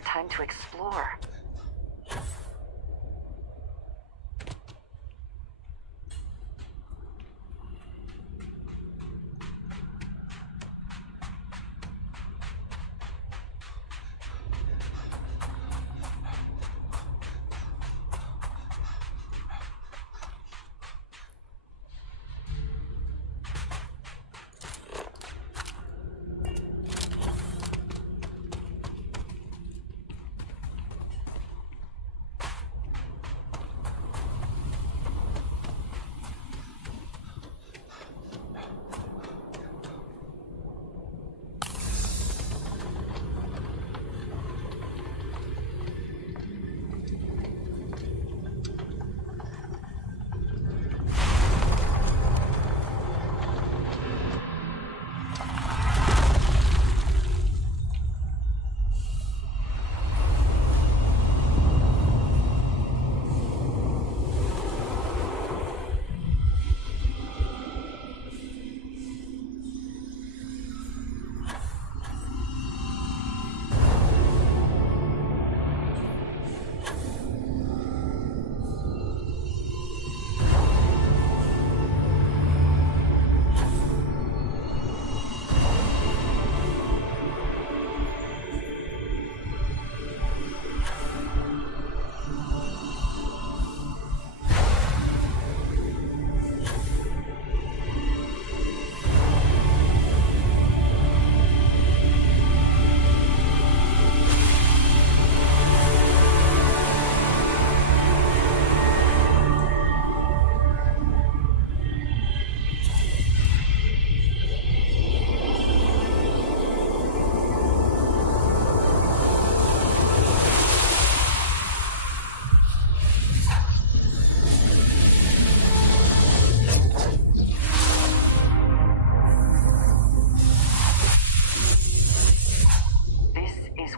more time to explore.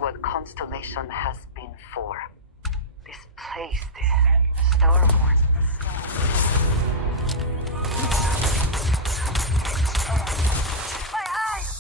What Constellation has been for. This place, the Starboard. My eyes!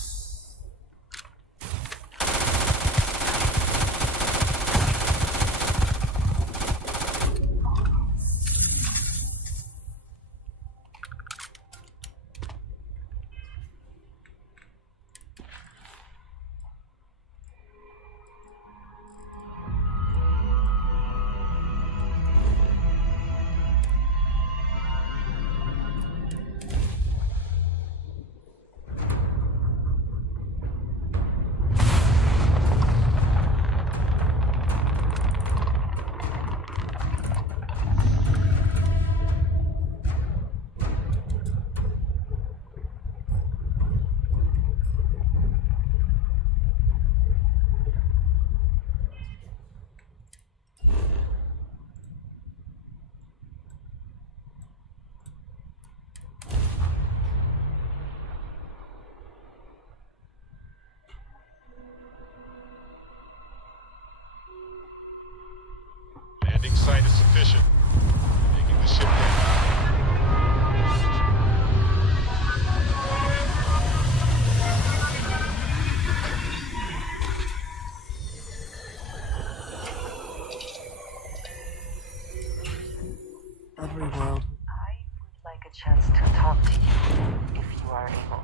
Landing site is sufficient. Taking the ship down. Every world. I would like a chance to talk to you, if you are able.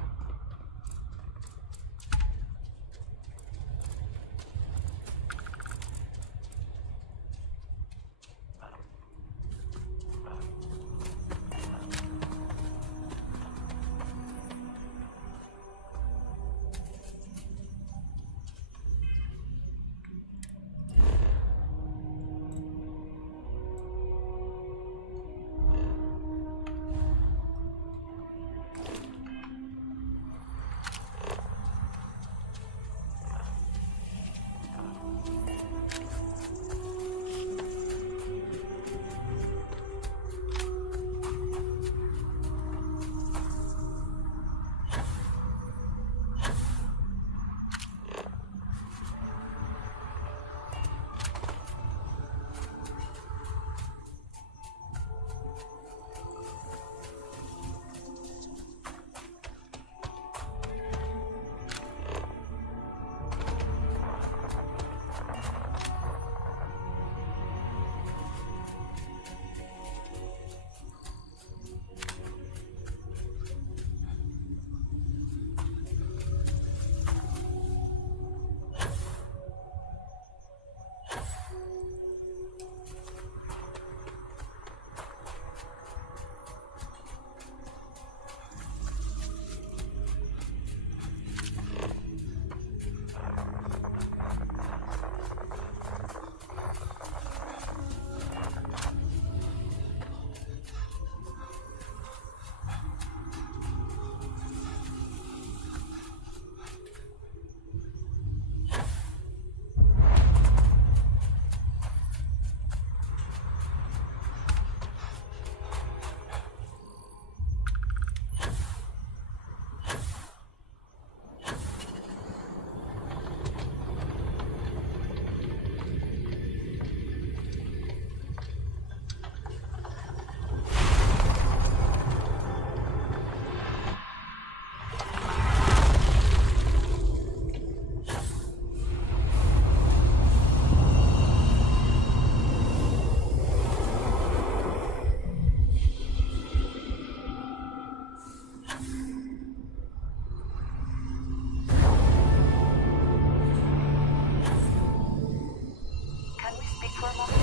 for a moment?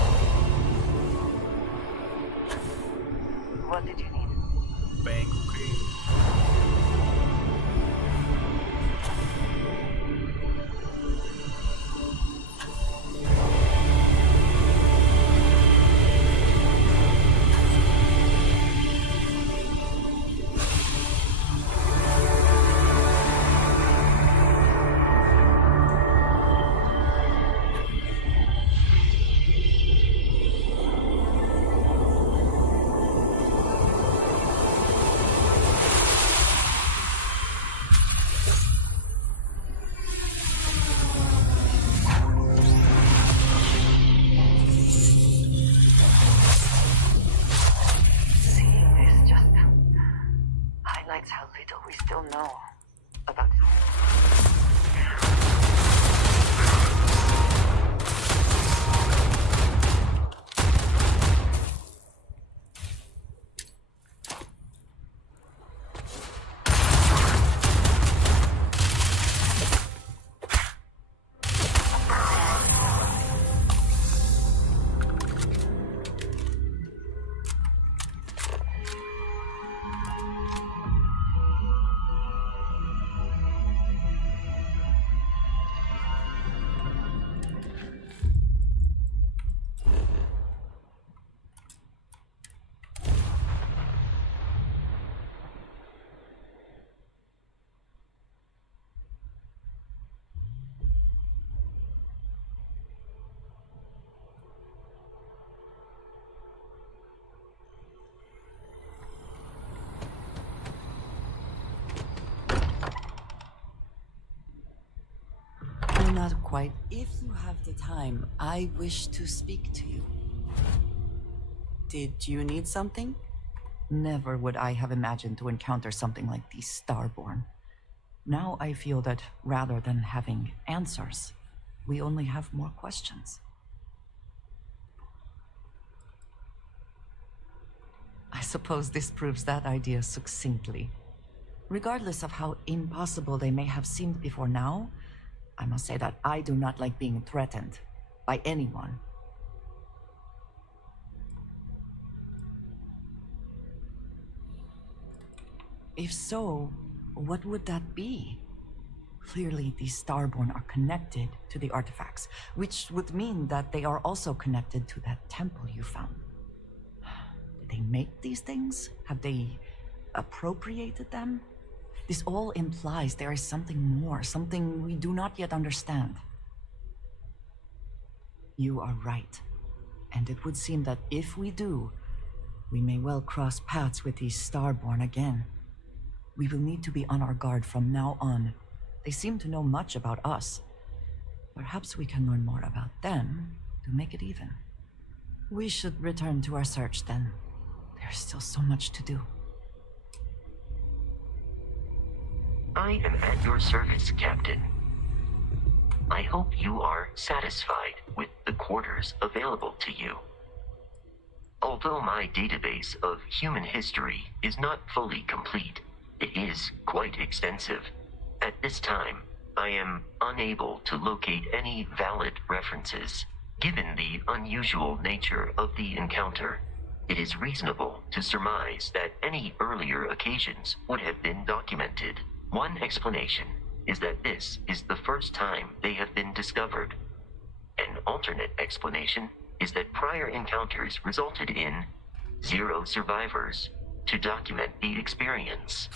What did you need? Bang. How little we still know about it. Not quite. If you have the time, I wish to speak to you. Did you need something? Never would I have imagined to encounter something like these Starborn. Now I feel that rather than having answers, we only have more questions. I suppose this proves that idea succinctly. Regardless of how impossible they may have seemed before now, I must say that I do not like being threatened by anyone. If so, what would that be? Clearly, these Starborn are connected to the artifacts, which would mean that they are also connected to that temple you found. Did they make these things? Have they appropriated them? This all implies there is something more, something we do not yet understand. You are right. And it would seem that if we do, we may well cross paths with these Starborn again. We will need to be on our guard from now on. They seem to know much about us. Perhaps we can learn more about them to make it even. We should return to our search then. There's still so much to do. I am at your service, Captain. I hope you are satisfied with the quarters available to you. Although my database of human history is not fully complete, it is quite extensive. At this time, I am unable to locate any valid references. Given the unusual nature of the encounter, it is reasonable to surmise that any earlier occasions would have been documented. One explanation is that this is the first time they have been discovered. An alternate explanation is that prior encounters resulted in 0 survivors to document the experience.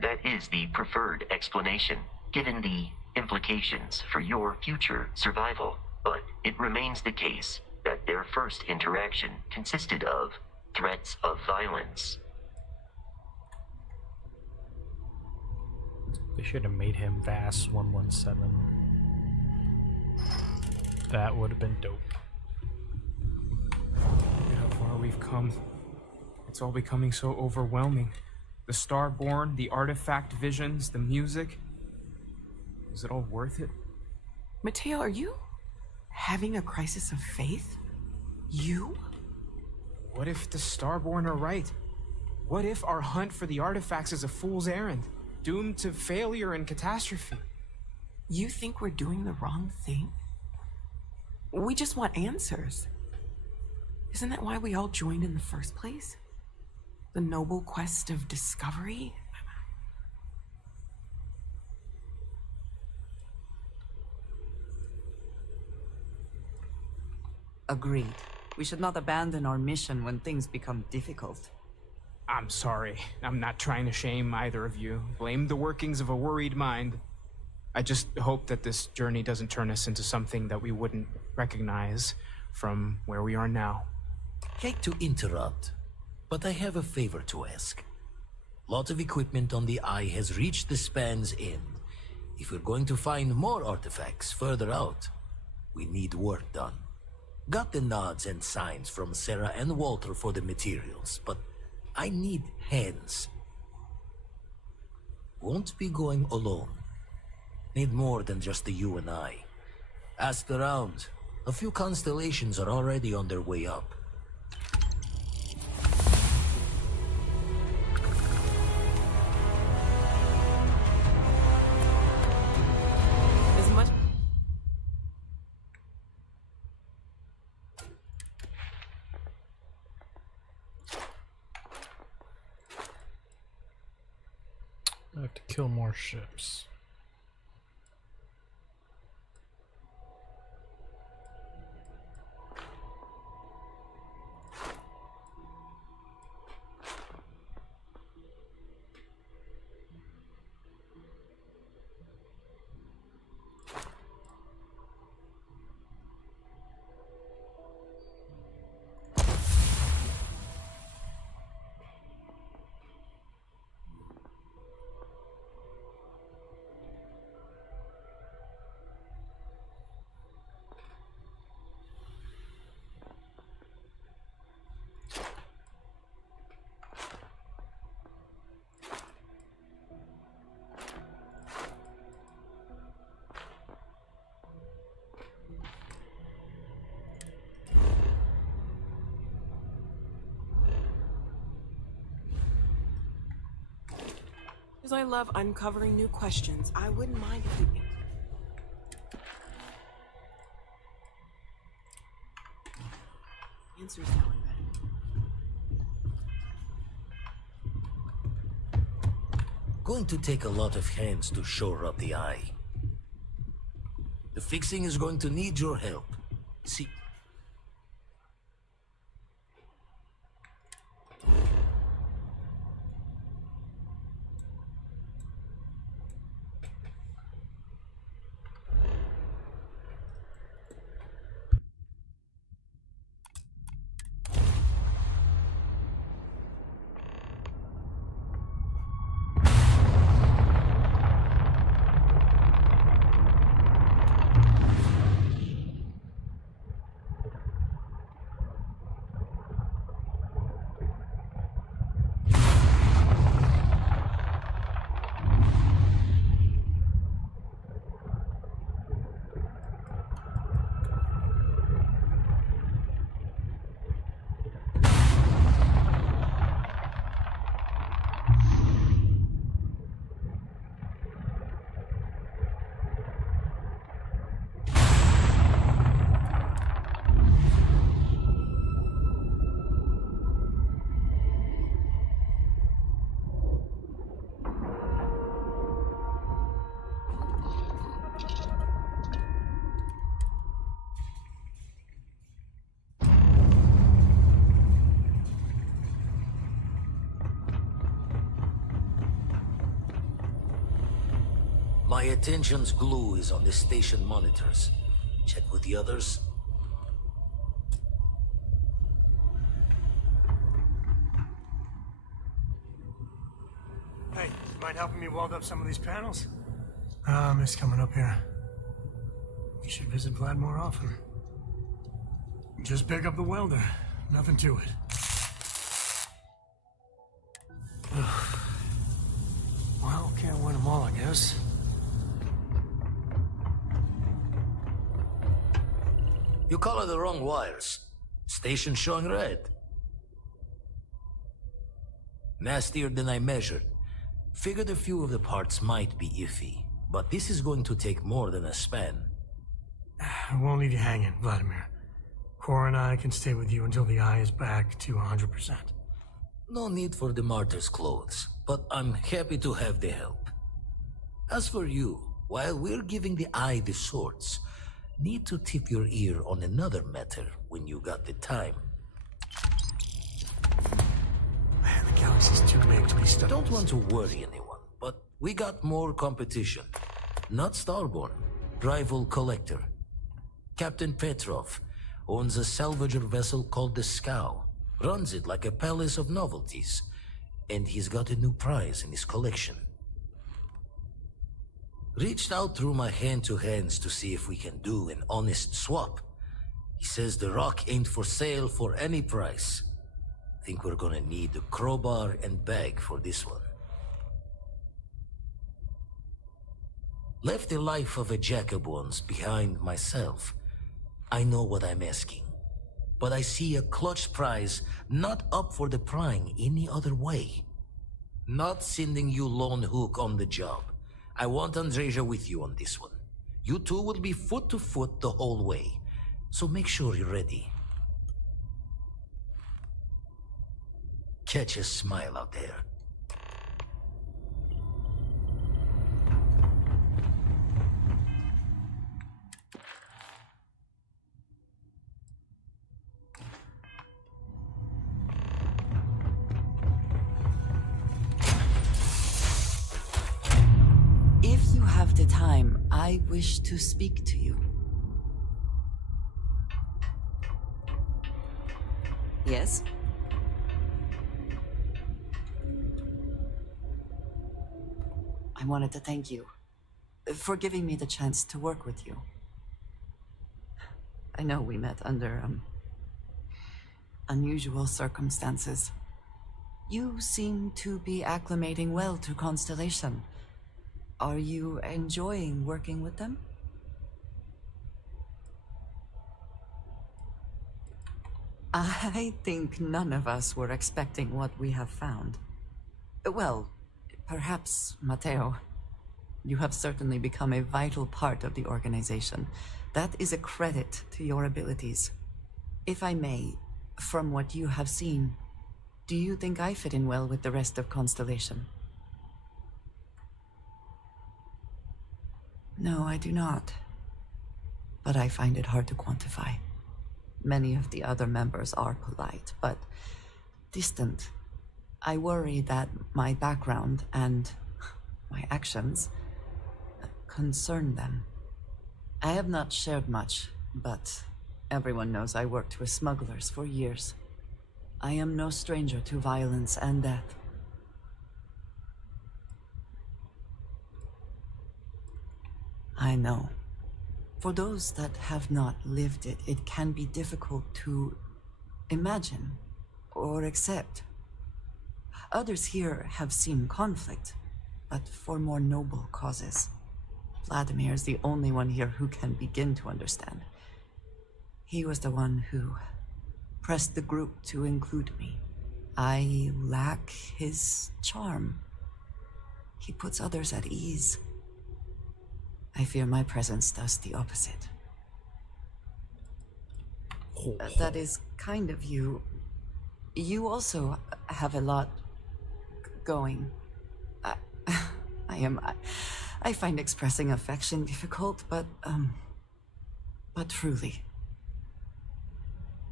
That is the preferred explanation, given the implications for your future survival, but it remains the case that their first interaction consisted of threats of violence. They should have made him Vass 117. That would have been dope. Look at how far we've come. It's all becoming so overwhelming. The Starborn, the artifact visions, the music. Is it all worth it? Mateo, are you having a crisis of faith? You? What if the Starborn are right? What if our hunt for the artifacts is a fool's errand, doomed to failure and catastrophe? You think we're doing the wrong thing? We just want answers. Isn't that why we all joined in the first place? The noble quest of discovery? Agreed. We should not abandon our mission when things become difficult. I'm sorry. I'm not trying to shame either of you. Blame the workings of a worried mind. I just hope that this journey doesn't turn us into something that we wouldn't recognize from where we are now. Hate to interrupt, but I have a favor to ask. Lot of equipment on the Eye has reached the span's end. If we're going to find more artifacts further out, we need work done. Got the nods and signs from Sarah and Walter for the materials, but I need hands. Won't be going alone. Need more than just the you and I. Ask around. A few constellations are already on their way up. As much... I have to kill more ships. Because I love uncovering new questions, I wouldn't mind if we... Answers now and then. Going to take a lot of hands to shore up the Eye. The fixing is going to need your help. See... My attention's glue is on the station monitors. Check with the others. Hey, mind helping me weld up some of these panels? I miss coming up here. We should visit Vlad more often. Just pick up the welder. Nothing to it. Well, can't win them all, I guess. You color the wrong wires. Station showing red. Nastier than I measured. Figured a few of the parts might be iffy, but this is going to take more than a span. I won't leave you hanging, Vladimir. Cora and I can stay with you until the eye is back to 100%. No need for the martyr's clothes, but I'm happy to have the help. As for you, while we're giving the eye the swords, need to tip your ear on another matter when you got the time. Man, the galaxy's too big to be stuck. Don't want to worry anyone, but we got more competition. Not Starborn, rival collector. Captain Petrov owns a salvager vessel called the Scow. Runs it like a palace of novelties. And he's got a new prize in his collection. Reached out through my hand-to-hands to see if we can do an honest swap. He says the rock ain't for sale for any price. Think we're gonna need a crowbar and bag for this one. Left the life of a jacob once behind myself. I know what I'm asking. But I see a clutch prize not up for the prying any other way. Not sending you lone hook on the job. I want Andreja with you on this one. You two will be foot to foot the whole way. So make sure you're ready. Catch a smile out there. If you have the time, I wish to speak to you. Yes? I wanted to thank you for giving me the chance to work with you. I know we met under, unusual circumstances. You seem to be acclimating well to Constellation. Are you enjoying working with them? I think none of us were expecting what we have found. Well, perhaps Matteo. You have certainly become a vital part of the organization. That is a credit to your abilities. If I may, from what you have seen, do you think I fit in well with the rest of Constellation? No, I do not. But I find it hard to quantify. Many of the other members are polite, but distant. I worry that my background and my actions concern them. I have not shared much, but everyone knows I worked with smugglers for years. I am no stranger to violence and death. I know. For those that have not lived it, it can be difficult to imagine or accept. Others here have seen conflict, but for more noble causes. Vladimir is the only one here who can begin to understand. He was the one who pressed the group to include me. I lack his charm. He puts others at ease. I fear my presence does the opposite. That is kind of you. You also have a lot going. I find expressing affection difficult, but truly.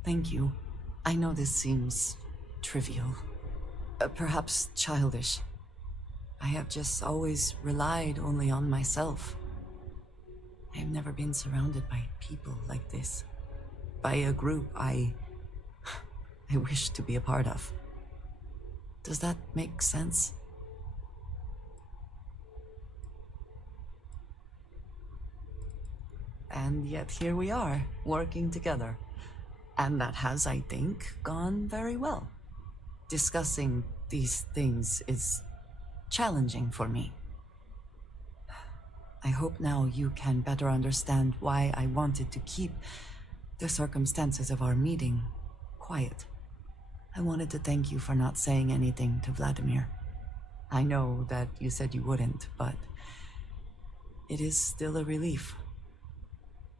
Thank you. I know this seems trivial, perhaps childish. I have just always relied only on myself. I have never been surrounded by people like this. By a group I wish to be a part of. Does that make sense? And yet here we are, working together. And that has, I think, gone very well. Discussing these things is challenging for me. I hope now you can better understand why I wanted to keep the circumstances of our meeting quiet. I wanted to thank you for not saying anything to Vladimir. I know that you said you wouldn't, but it is still a relief.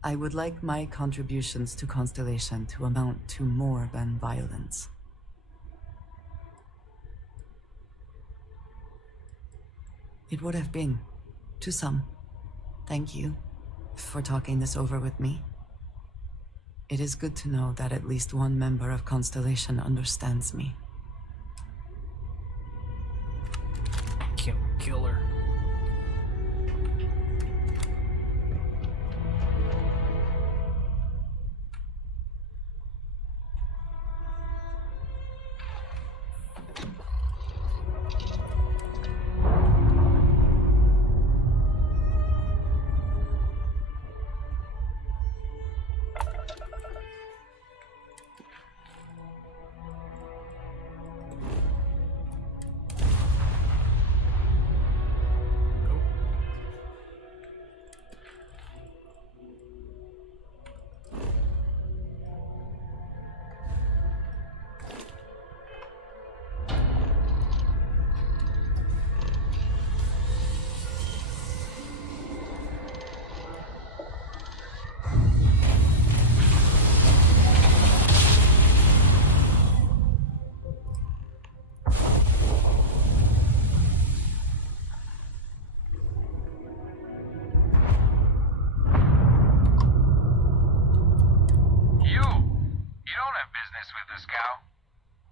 I would like my contributions to Constellation to amount to more than violence. It would have been, to some. Thank you for talking this over with me. It is good to know that at least one member of Constellation understands me. Can't kill her.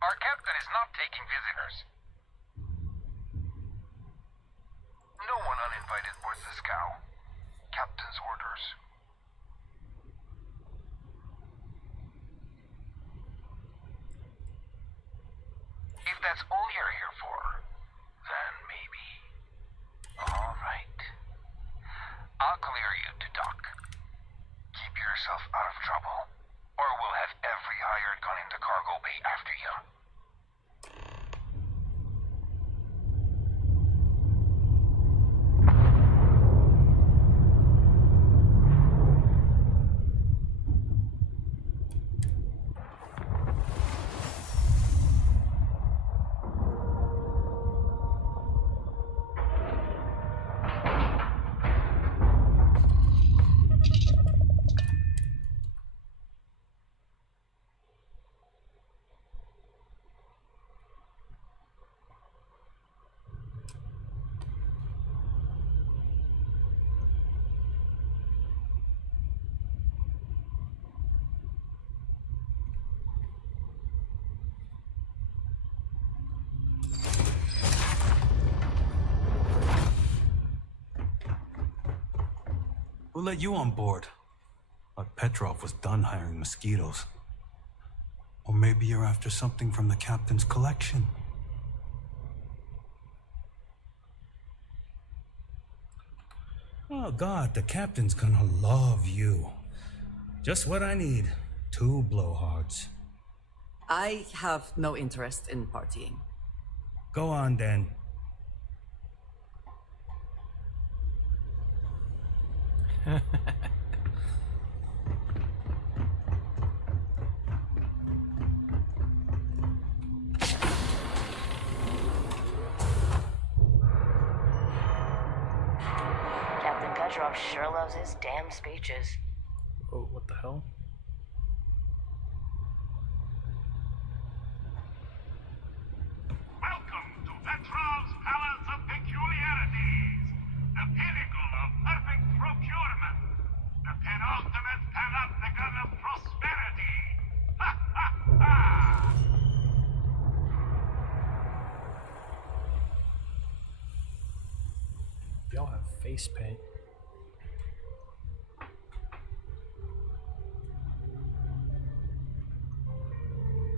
Our captain is not taking visitors. No one uninvited boards the scow. Captain's orders. If that's all you're here for, then maybe. All right. I'll clear you to dock. Keep yourself out of trouble, or we'll have every hired gun in the cargo bay after you. Who let you on board? But Petrov was done hiring mosquitoes. Or maybe you're after something from the captain's collection. Oh God, the captain's gonna love you. Just what I need. 2 blowhards. I have no interest in partying. Go on then. Captain Petrov sure loves his damn speeches. Oh, what the hell? Welcome to Petrov's Palace of Peculiarities, the pinnacle of perfect procurement, the penultimate panopticon of prosperity. Ha ha ha! Y'all have face paint.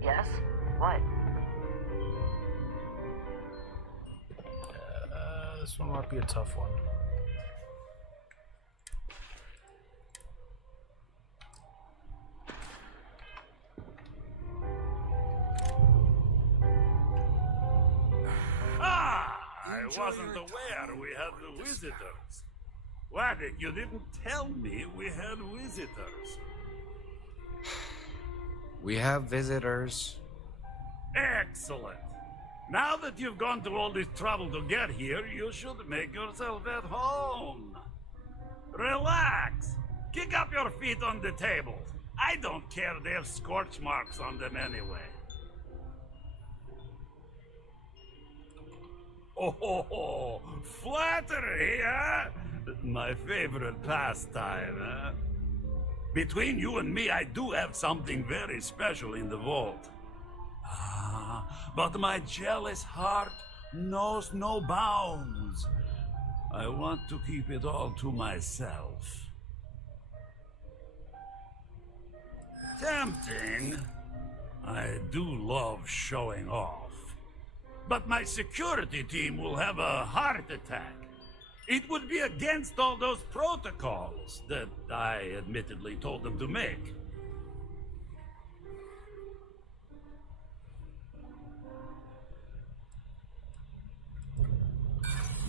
Yes? What? This one might be a tough one. I wasn't aware we had the visitors. Waddick, you didn't tell me we had visitors. We have visitors. Excellent. Now that you've gone to all this trouble to get here, you should make yourself at home. Relax. Kick up your feet on the table. I don't care, they have scorch marks on them anyway. Oh, flattery, huh? My favorite pastime, huh? Between you and me, I do have something very special in the vault. But my jealous heart knows no bounds. I want to keep it all to myself. Tempting. I do love showing off. But my security team will have a heart attack. It would be against all those protocols that I admittedly told them to make.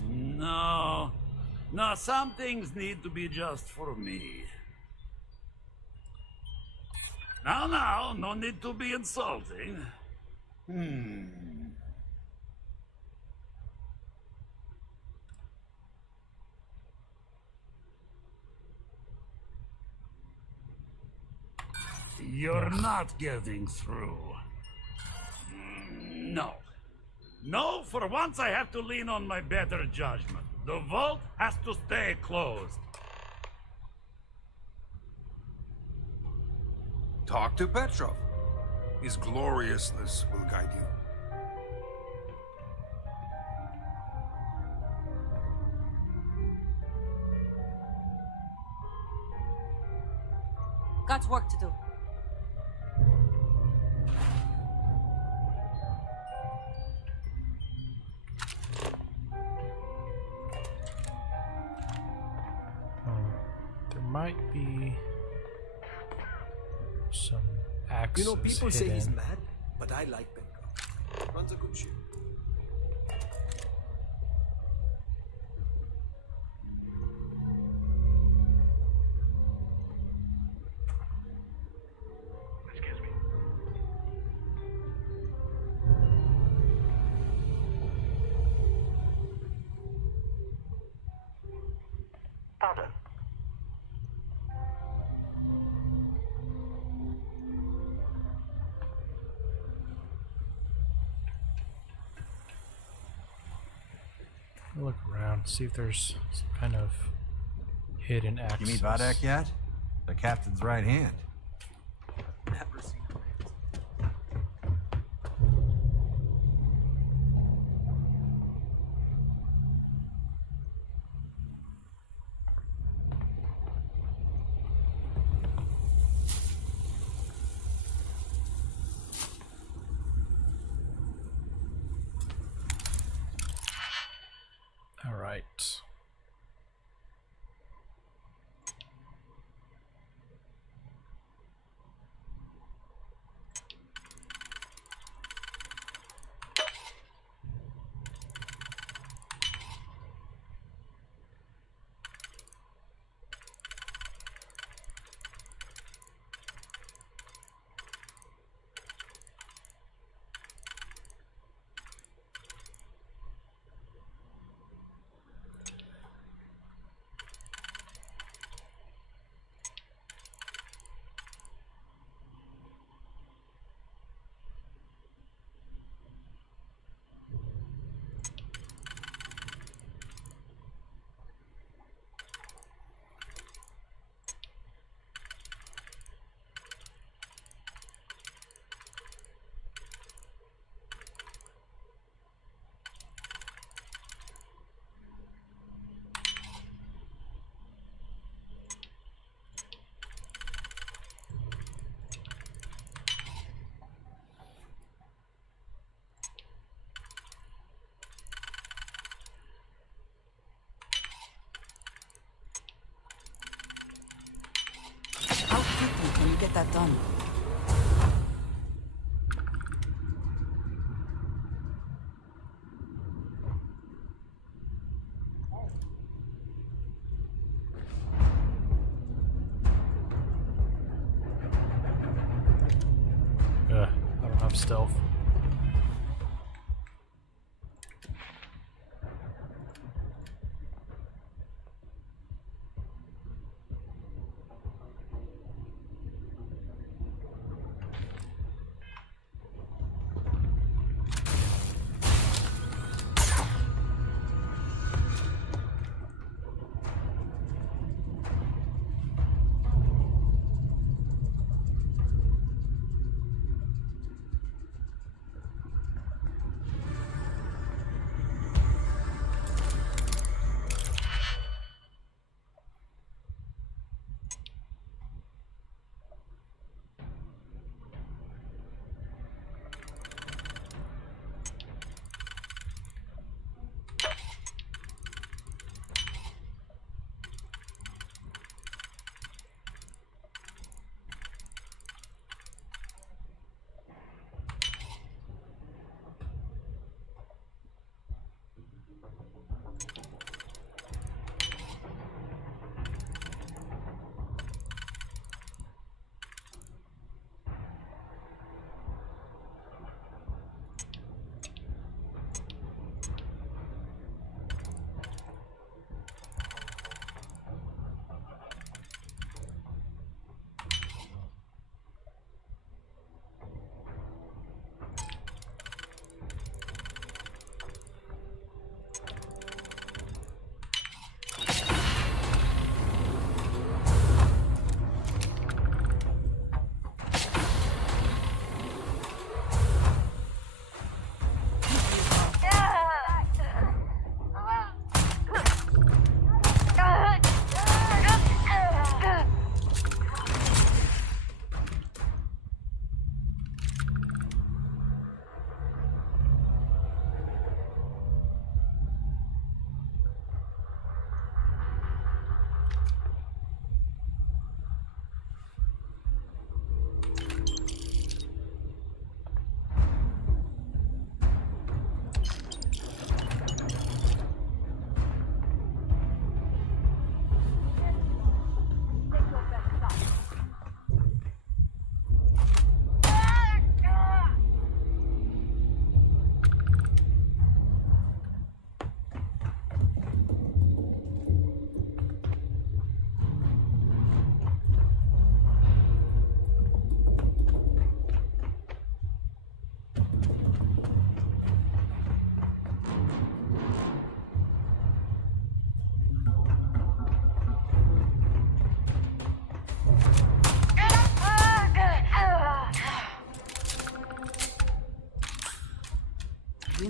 No, some things need to be just for me. Now, no need to be insulting. You're not getting through. No. No, for once I have to lean on my better judgment. The vault has to stay closed. Talk to Petrov. His gloriousness will guide you. Got work to do. There might be some axes. You know, people say he's hidden. mad, but I like Petrov. Runs a good ship. Pardon. Look around, see if there's some kind of hidden axis. You meet Vadak yet? The captain's right hand. Never seen him. All right. How quickly can you get that done? I don't have stealth.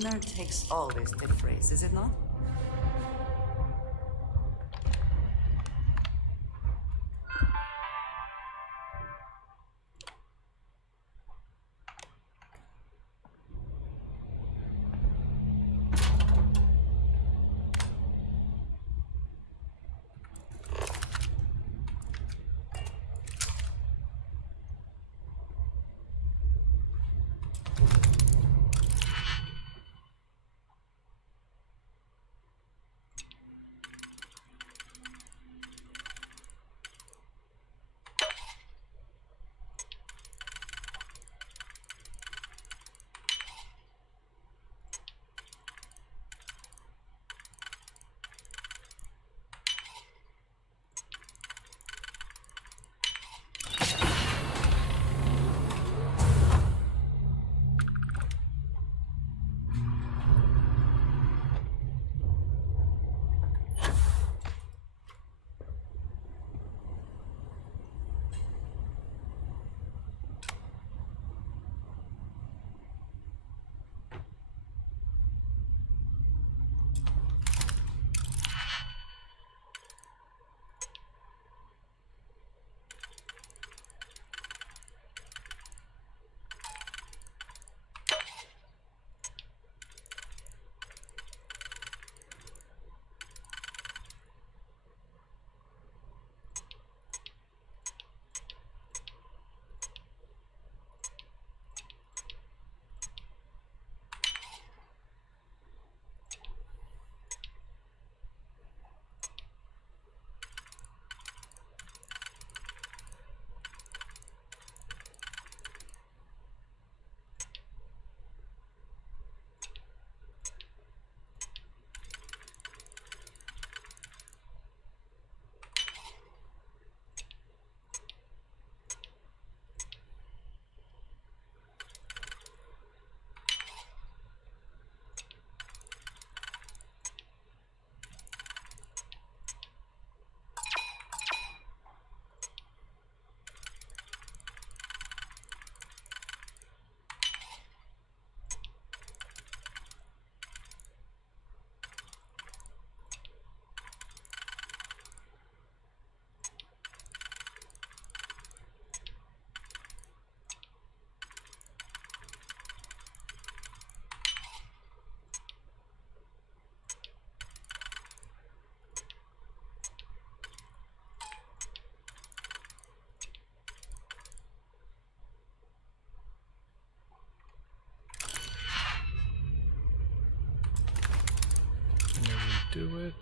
Winner takes all this pit race, is it not? Do it.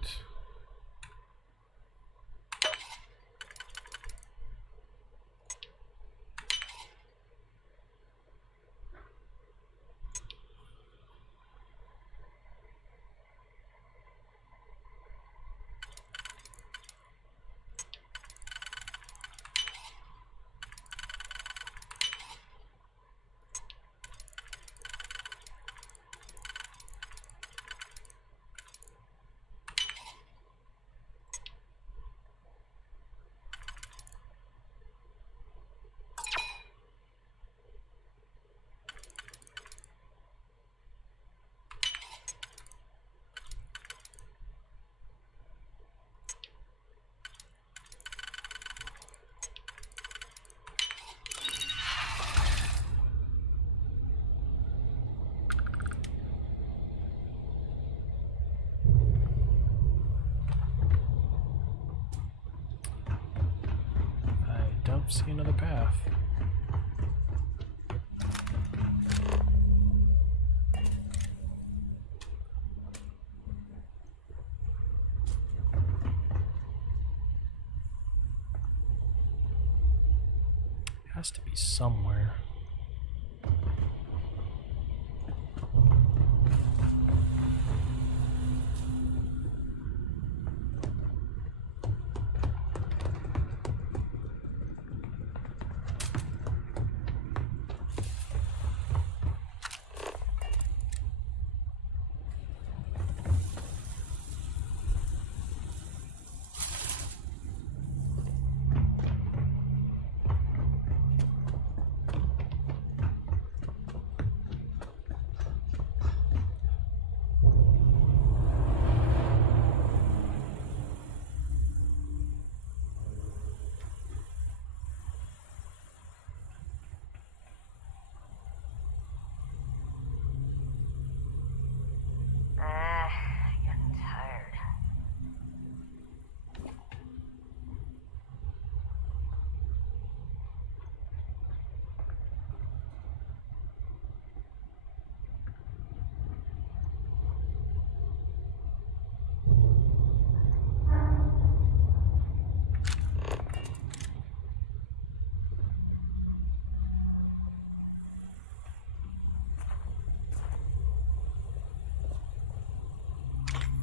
See another path. Has to be somewhere.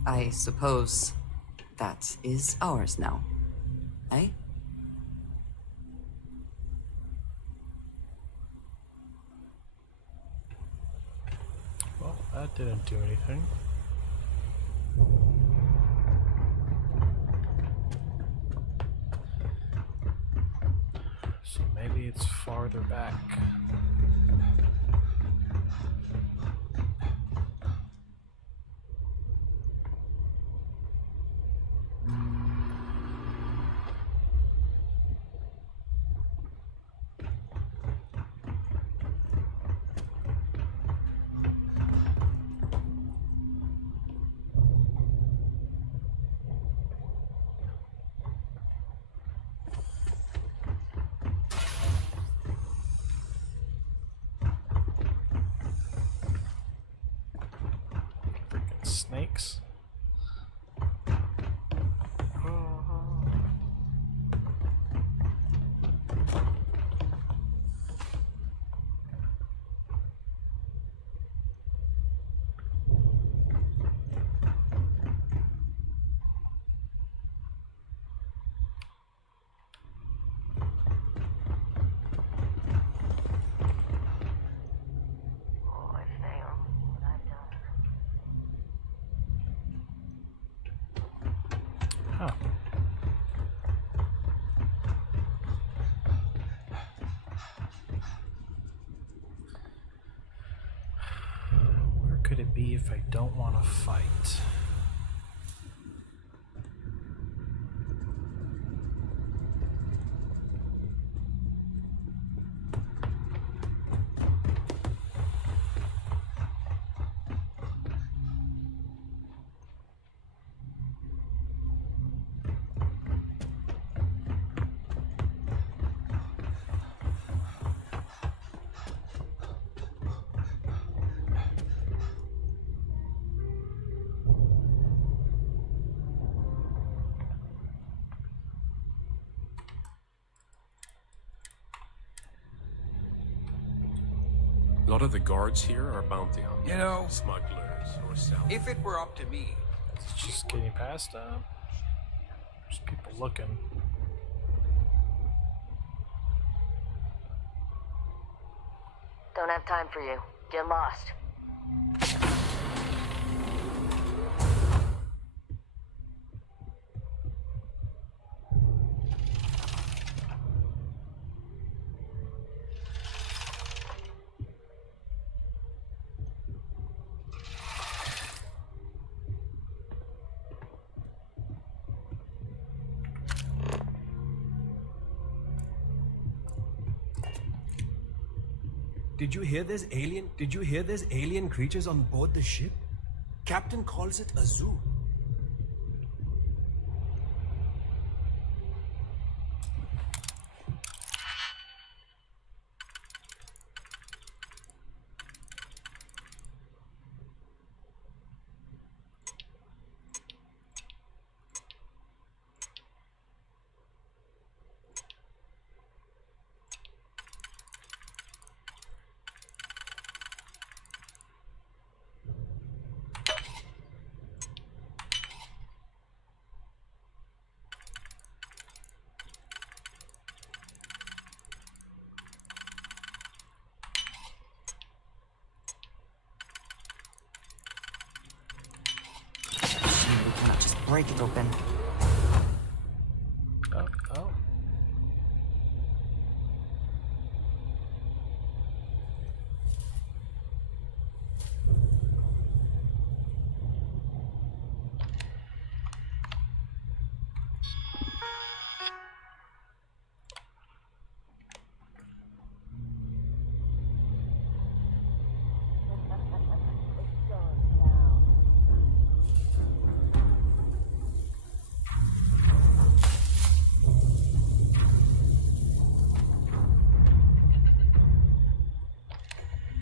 I suppose that is ours now, eh? Well, that didn't do anything. So maybe it's farther back. Snakes. Huh. Where could it be if I don't want to fight? A lot of the guards here are bounty hunters, You know, smugglers, or sellers. if it were up to me, It's just getting past them. There's people looking. Don't have time for you. Get lost. Did you hear there's alien creatures on board the ship? Captain calls it a zoo. Break it open. Oh.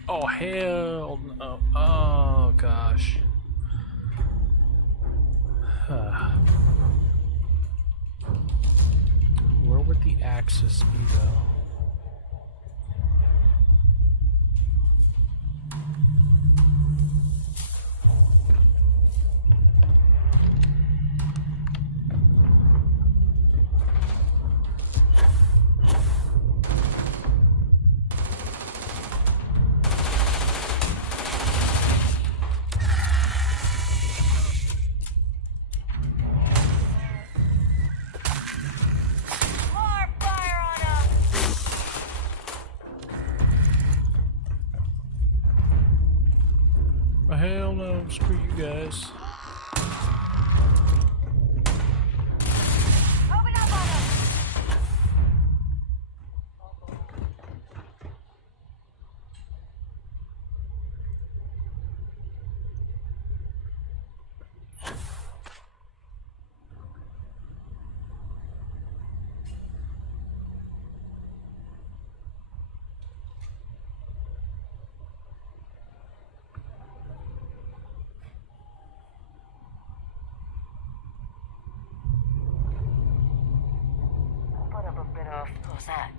Oh, hell no. Oh, gosh. Where would the axis be, though? hell no. Screw you guys. What's that?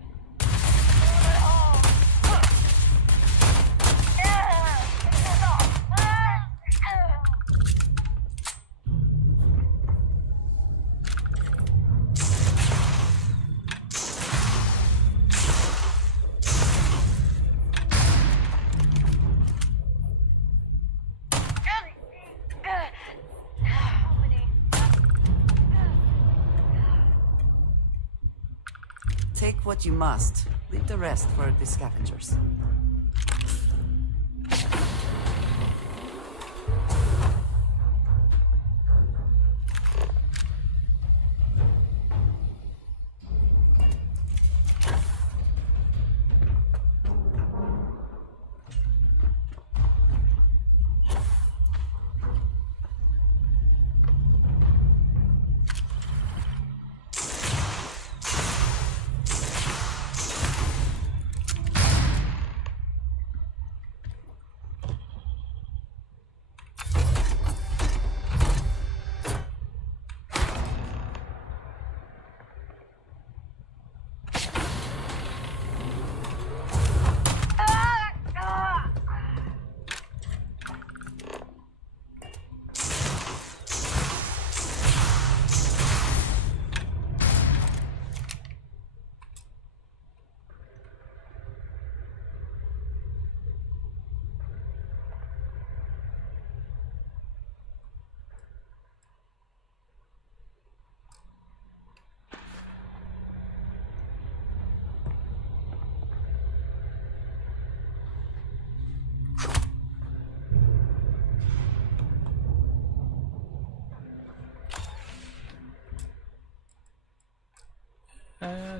Take what you must. Leave the rest for the scavengers.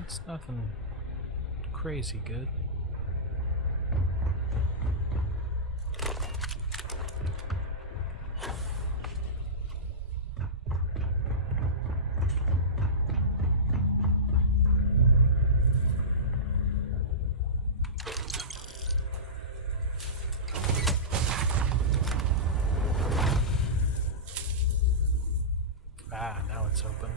It's nothing crazy good. Ah, now it's open.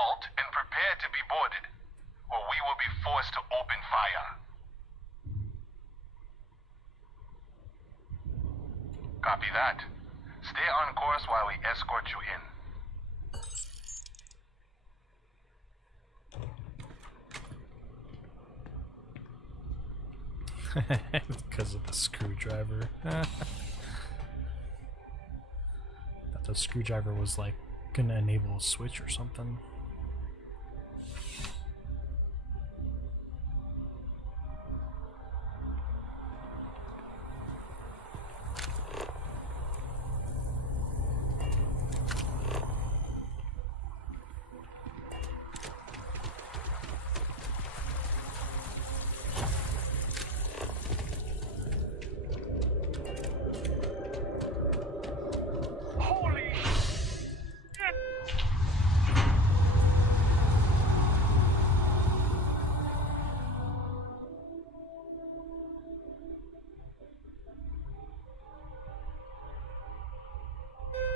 halt and prepare to be boarded, or we will be forced to open fire. Copy that. Stay on course while we escort you in. Because of the screwdriver. Thought the screwdriver was like gonna enable a switch or something.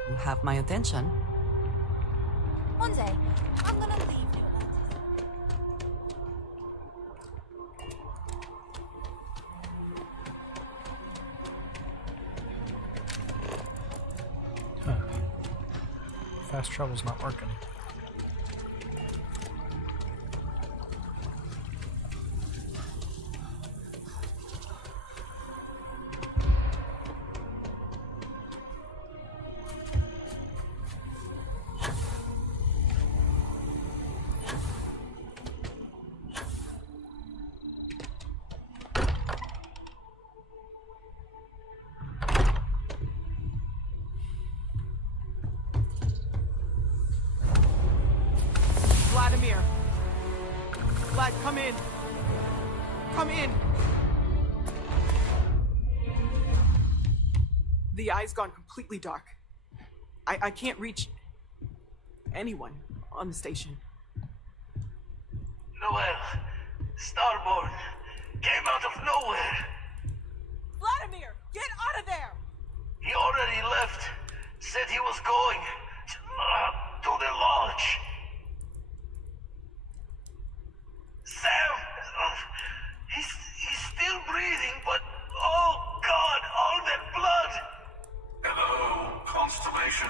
You have my attention. One day, I'm gonna leave New Atlantis. Huh. Fast travel's not working. Vladimir! Vlad, come in! Come in! The eye's gone completely dark. I can't reach anyone on the station. Noel, Starborn came out of nowhere. Vladimir, get out of there! He already left. Said he was going to the lodge. Sam, he's still breathing, but oh God, all that blood. Hello, Constellation.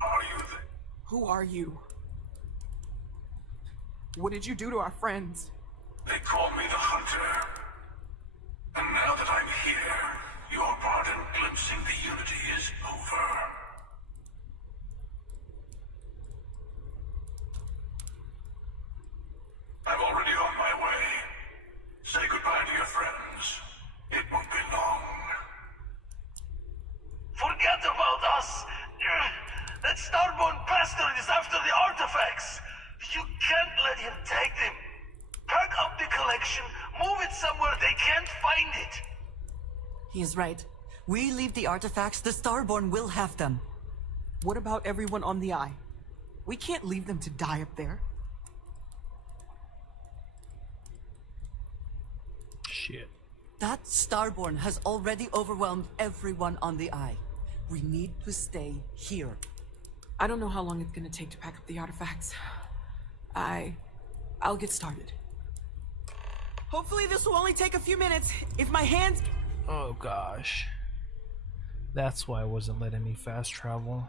Are you the... Who are you? What did you do to our friends? They call me the Hunter. And now that I'm here, your part in glimpsing the Unity is over. I'm already on my way. Say goodbye to your friends. It won't be long. Forget about us! That Starborn bastard is after the artifacts! You can't let him take them! Pack up the collection, move it somewhere they can't find it! He is right. We leave the artifacts, the Starborn will have them. What about everyone on the Eye? We can't leave them to die up there. Shit. That Starborn has already overwhelmed everyone on the Eye. We need to stay here. I don't know how long it's gonna take to pack up the artifacts. I'll get started. Hopefully this will only take a few minutes. If my hands... Oh gosh. That's why it wasn't letting me fast travel.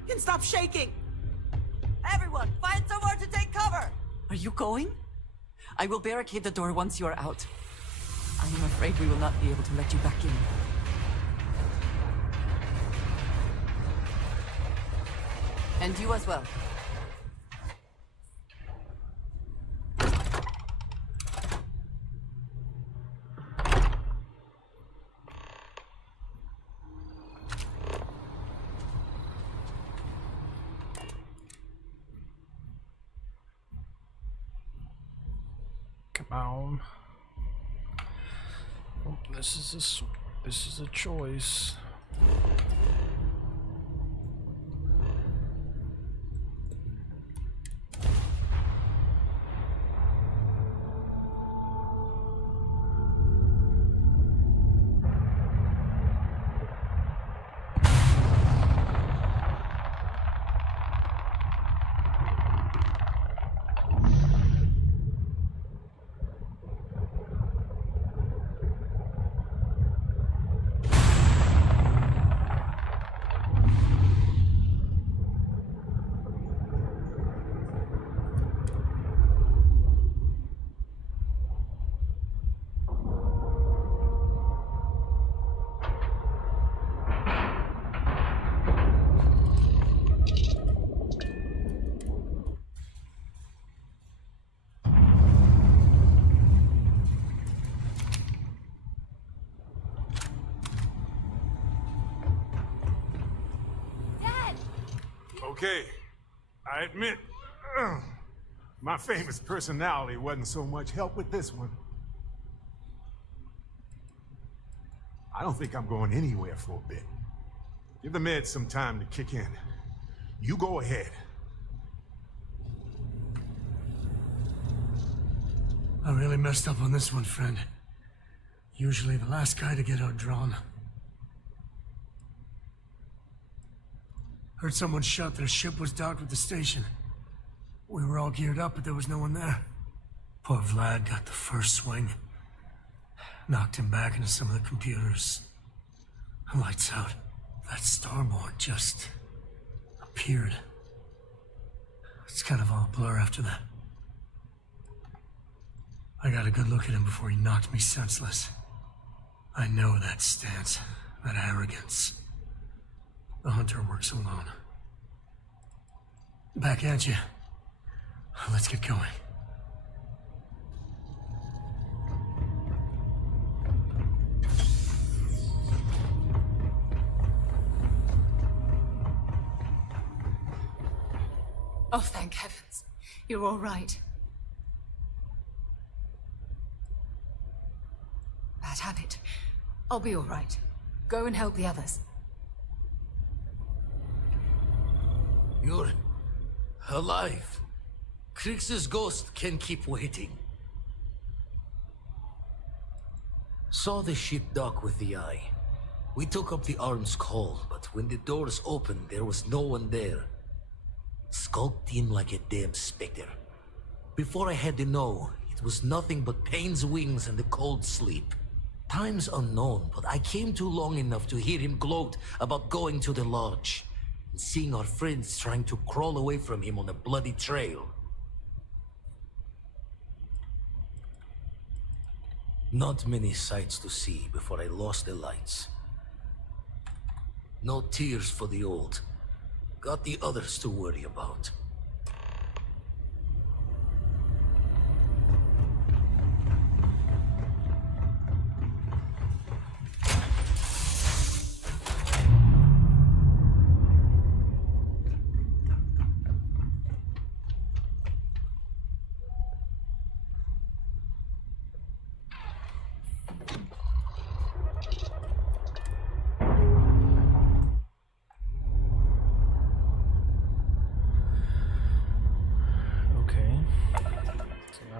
You can stop shaking! Everyone, find somewhere to take cover! Are you going? I will barricade the door once you are out. I am afraid we will not be able to let you back in. And you as well. Come on. Oh, this is a choice. Okay, I admit, my famous personality wasn't so much help with this one. I don't think I'm going anywhere for a bit. Give the meds some time to kick in. You go ahead. I really messed up on this one, friend. Usually the last guy to get outdrawn. Heard someone shout that a ship was docked with the station. We were all geared up, but there was no one there. Poor Vlad got the first swing. Knocked him back into some of the computers. Lights out. That starboard just appeared. It's kind of all a blur after that. I got a good look at him before he knocked me senseless. I know that stance, that arrogance. The hunter works alone. Back at you. Let's get going. Oh, thank heavens. You're all right. Bad habit. I'll be all right. Go and help the others. You're alive. Krix's ghost can keep waiting. Saw the ship dock with the eye. We took up the arms call, but when the doors opened, there was no one there. Skulked in like a damn specter. Before I had to know, it was nothing but pain's wings and the cold sleep. Time's unknown, but I came too long enough to hear him gloat about going to the lodge. And seeing our friends trying to crawl away from him on a bloody trail. Not many sights to see before I lost the lights. No tears for the old. Got the others to worry about.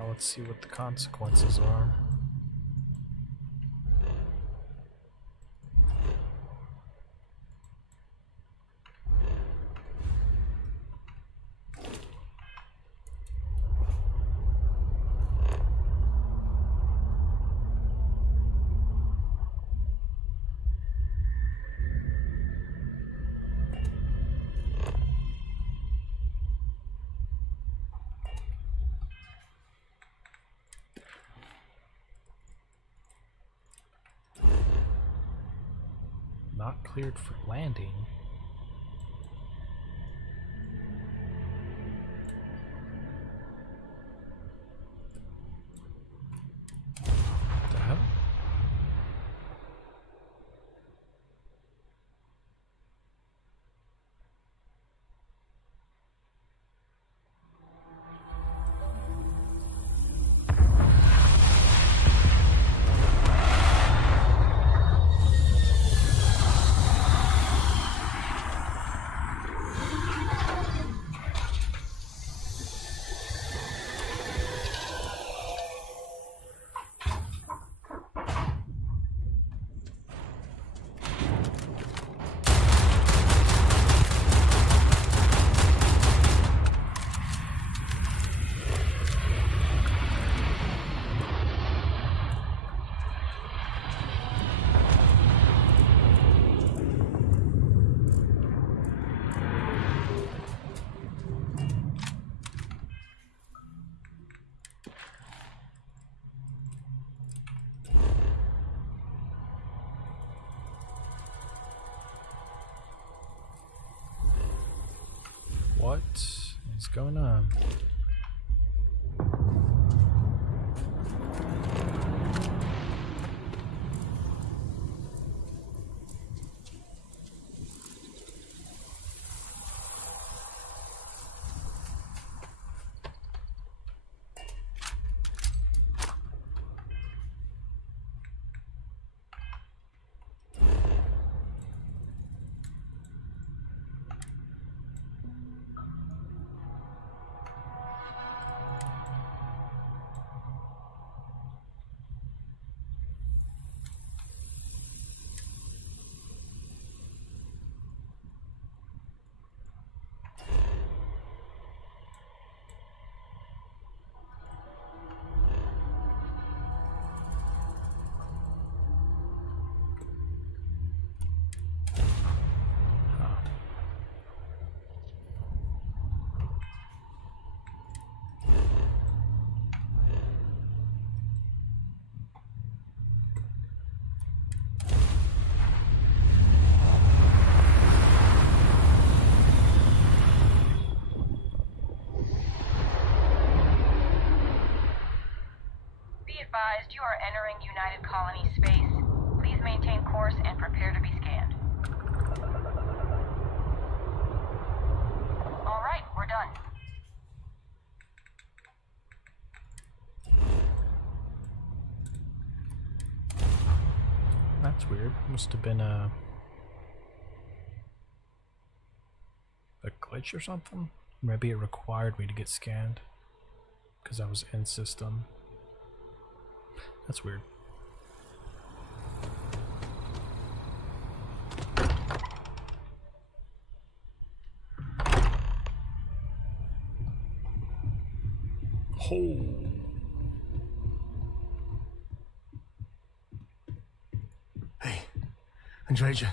Let's see what the consequences are. Not cleared for landing. What the hell? What is going on? advised, you are entering United Colony space. Please maintain course and prepare to be scanned. All right, we're done. That's weird. Must have been a glitch or something. Maybe it required me to get scanned because I was in system. That's weird. Oh. Hey, Andreja.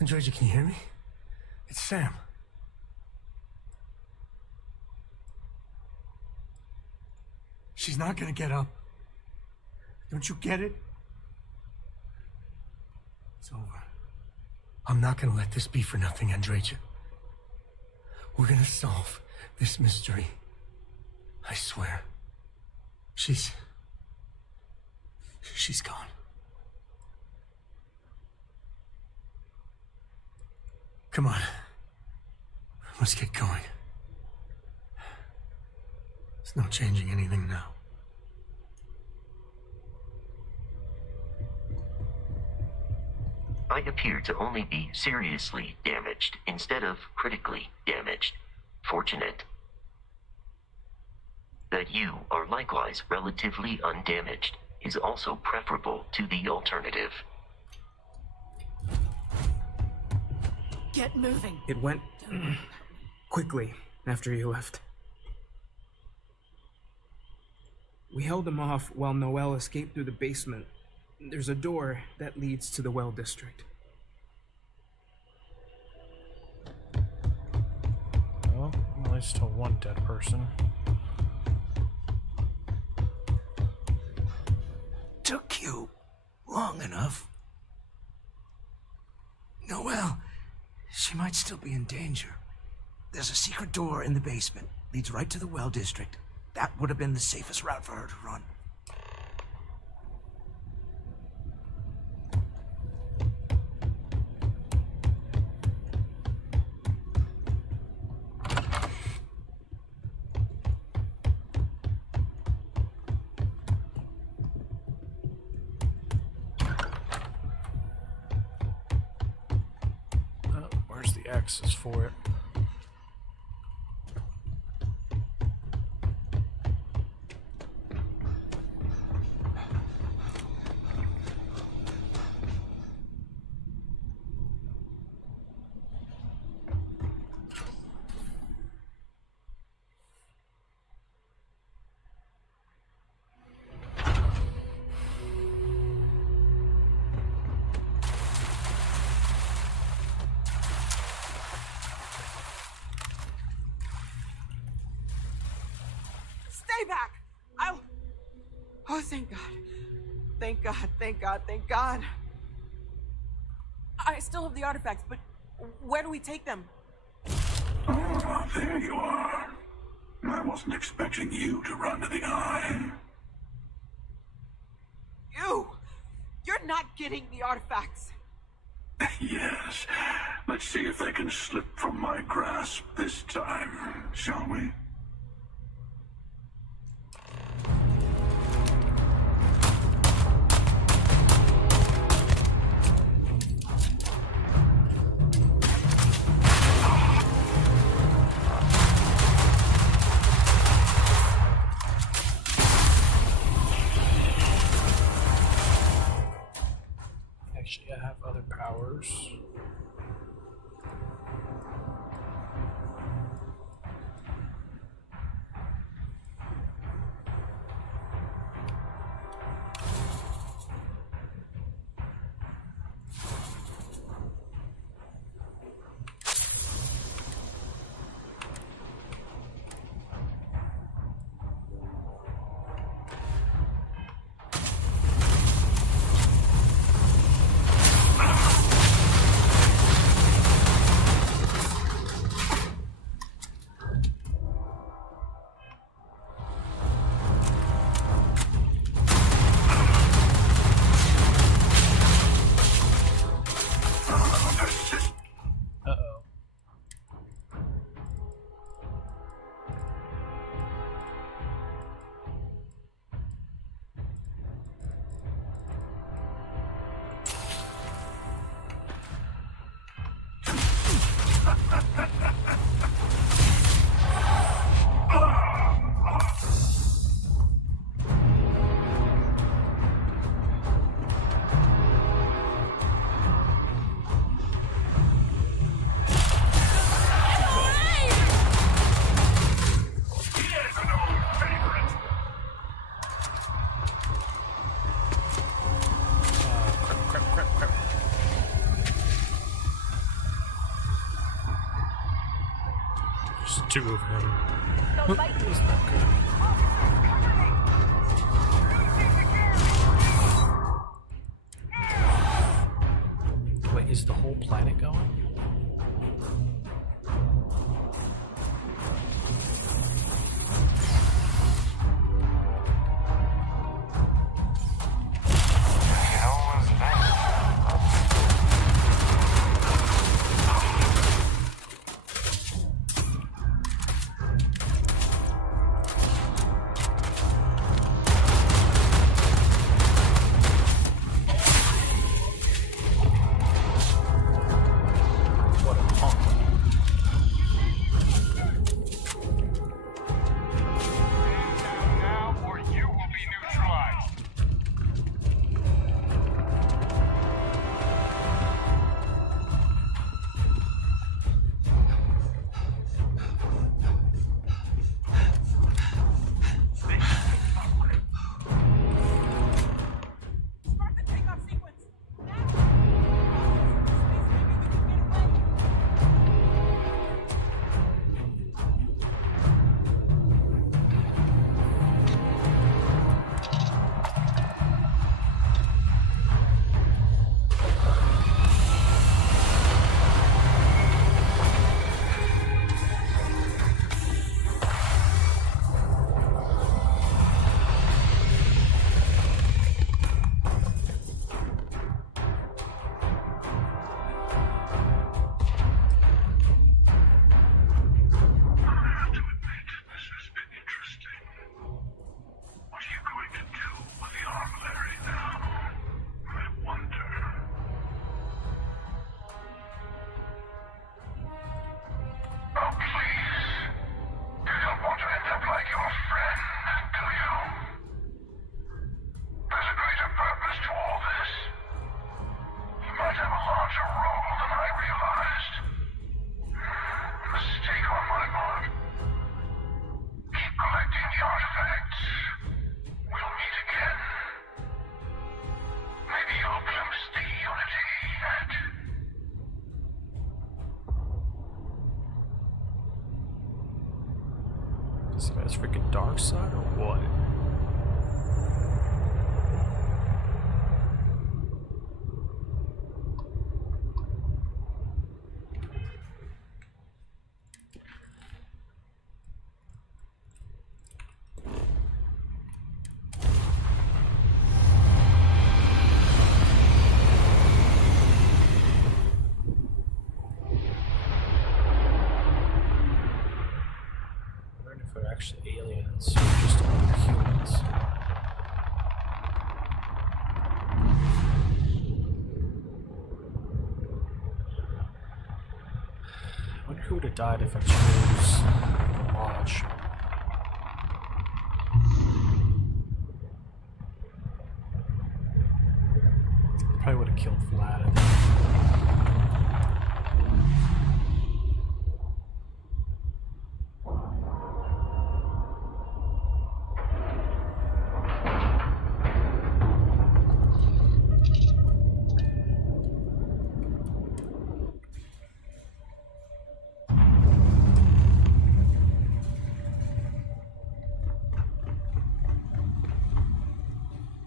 Andreja, can you hear me? It's Sam. She's not gonna get up. Don't you get it? It's over. I'm not gonna let this be for nothing, Andreja. We're gonna solve this mystery. I swear. She's gone. Come on. Let's get going. There's no changing anything now. I appear to only be seriously damaged instead of critically damaged. Fortunate that you are likewise relatively undamaged is also preferable to the alternative. Get moving. It went quickly after you left. We held him off while Noel escaped through the basement. There's a door that leads to the well district. Well, at least to one dead person. Took you long enough. Noel, she might still be in danger. There's a secret door in the basement. Leads right to the well district. That would have been the safest route for her to run. Where's the X's for it? Stay back! Oh, thank God. Thank God, thank God, thank God. I still have the artifacts, but where do we take them? Ah, there you are. I wasn't expecting you to run to the eye. You're not getting the artifacts. Yes. Let's see if they can slip from my grasp this time, shall we? Actually, I have other powers. There's two of them. Wait, is the whole planet going? This guy's freaking dark side or what? Actually aliens or just humans. I wonder who would have died if I chose the Lodge. Probably would have killed Vlad.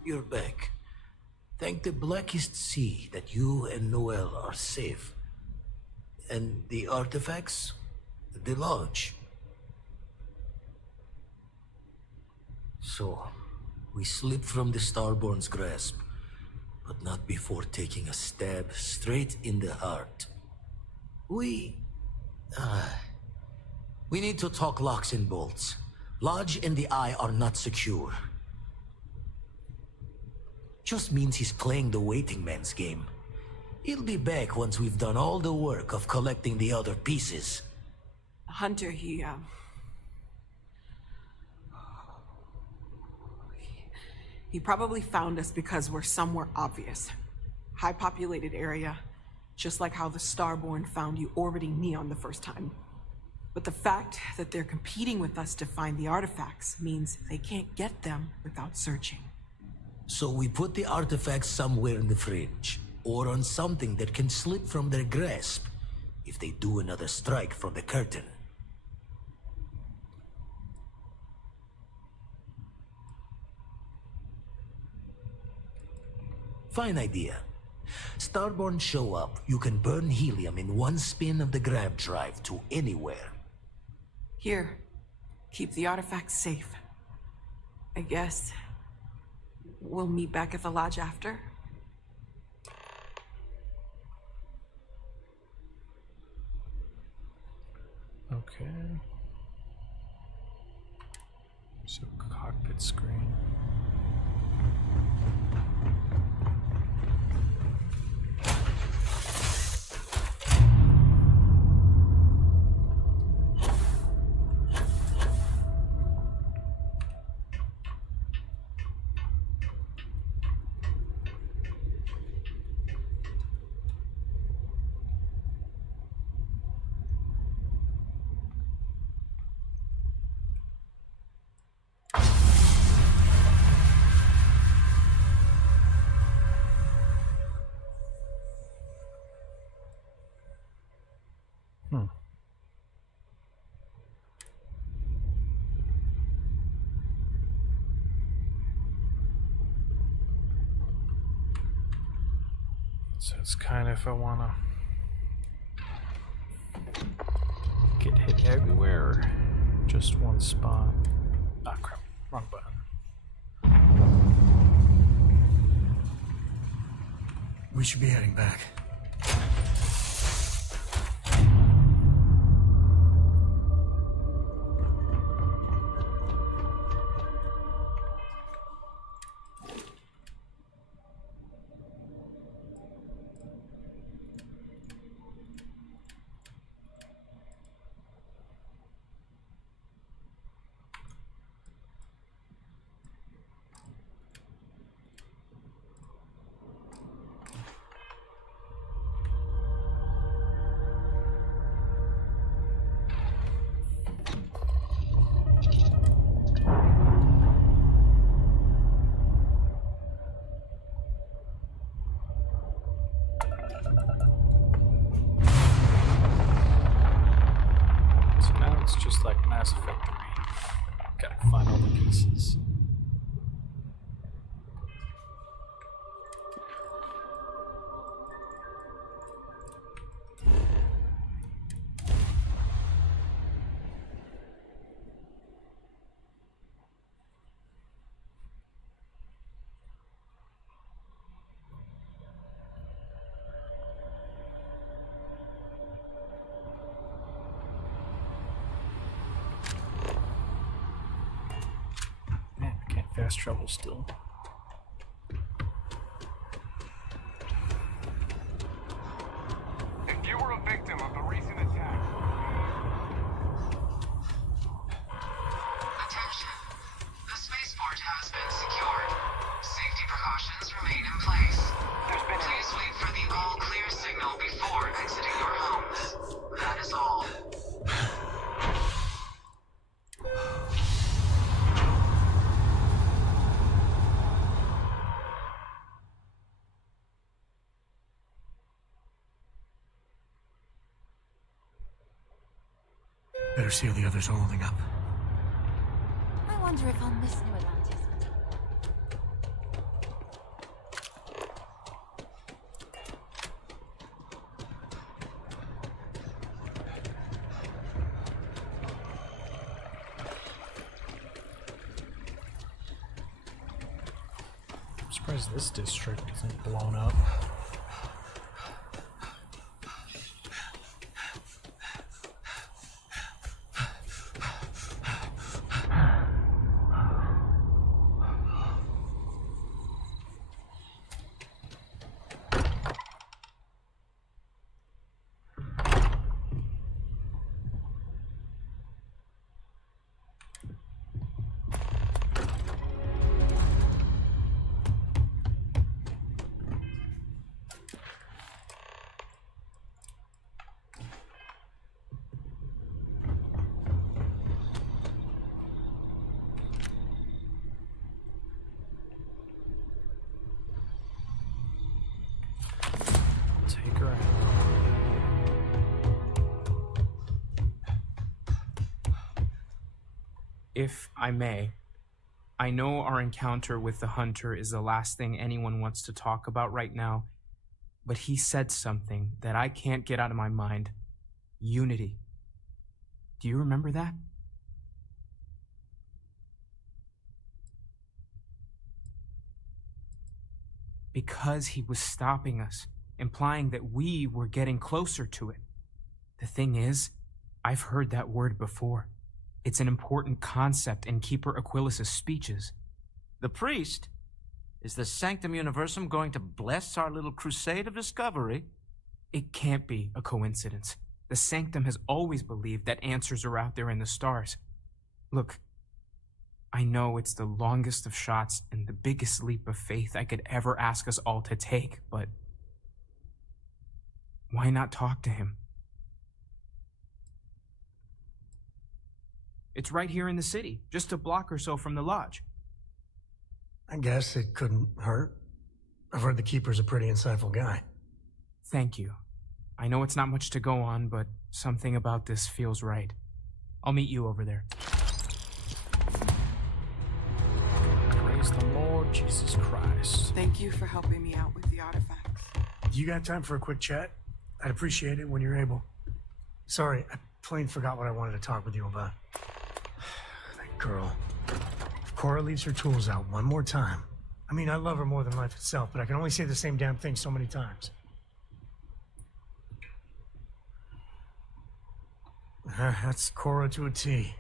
You're back. Thank the blackest sea that you and Noel are safe. And the artifacts? The Lodge. So, we slipped from the Starborn's grasp, but not before taking a stab straight in the heart. We need to talk locks and bolts. Lodge and the Eye are not secure. Just means he's playing the waiting man's game. He'll be back once we've done all the work of collecting the other pieces. Hunter, he probably found us because we're somewhere obvious. High-populated area, just like how the Starborn found you orbiting Neon the first time. But the fact that they're competing with us to find the artifacts means they can't get them without searching. So we put the artifacts somewhere in the fridge, or on something that can slip from their grasp if they do another strike from the curtain. Fine idea. Starborn show up, you can burn helium in one spin of the grav drive to anywhere. Here, keep the artifacts safe. I guess we'll meet back at the lodge after. Okay. So cockpit screen. So it's kind of if I want to get hit everywhere or just one spot. Ah, crap. Wrong button. We should be heading back. Just like Mass Effect 3. Gotta find all the pieces. Fast travel still. If you were a victim of the recent attack... Attention. The spaceport has been secured. Safety precautions remain in place. Please wait for the all-clear signal before exiting your homes. That is all. Better see how the others are holding up. I wonder if I'll miss New Atlantis. I'm surprised this district isn't blown up. Take her out. If I may, I know our encounter with the Hunter is the last thing anyone wants to talk about right now, but he said something that I can't get out of my mind. Unity. Do you remember that? Because he was stopping us, implying that we were getting closer to it. The thing is, I've heard that word before. It's an important concept in Keeper Aquilas's speeches. The priest? Is the Sanctum Universum going to bless our little crusade of discovery? It can't be a coincidence. The Sanctum has always believed that answers are out there in the stars. Look, I know it's the longest of shots and the biggest leap of faith I could ever ask us all to take, but why not talk to him? It's right here in the city, just a block or so from the lodge. I guess it couldn't hurt. I've heard the Keeper's a pretty insightful guy. Thank you. I know it's not much to go on, but something about this feels right. I'll meet you over there. Praise the Lord Jesus Christ. Thank you for helping me out with the artifacts. You got time for a quick chat? I'd appreciate it when you're able. Sorry, I plain forgot what I wanted to talk with you about. That girl. If Cora leaves her tools out one more time... I mean, I love her more than life itself, but I can only say the same damn thing so many times. That's Cora to a T.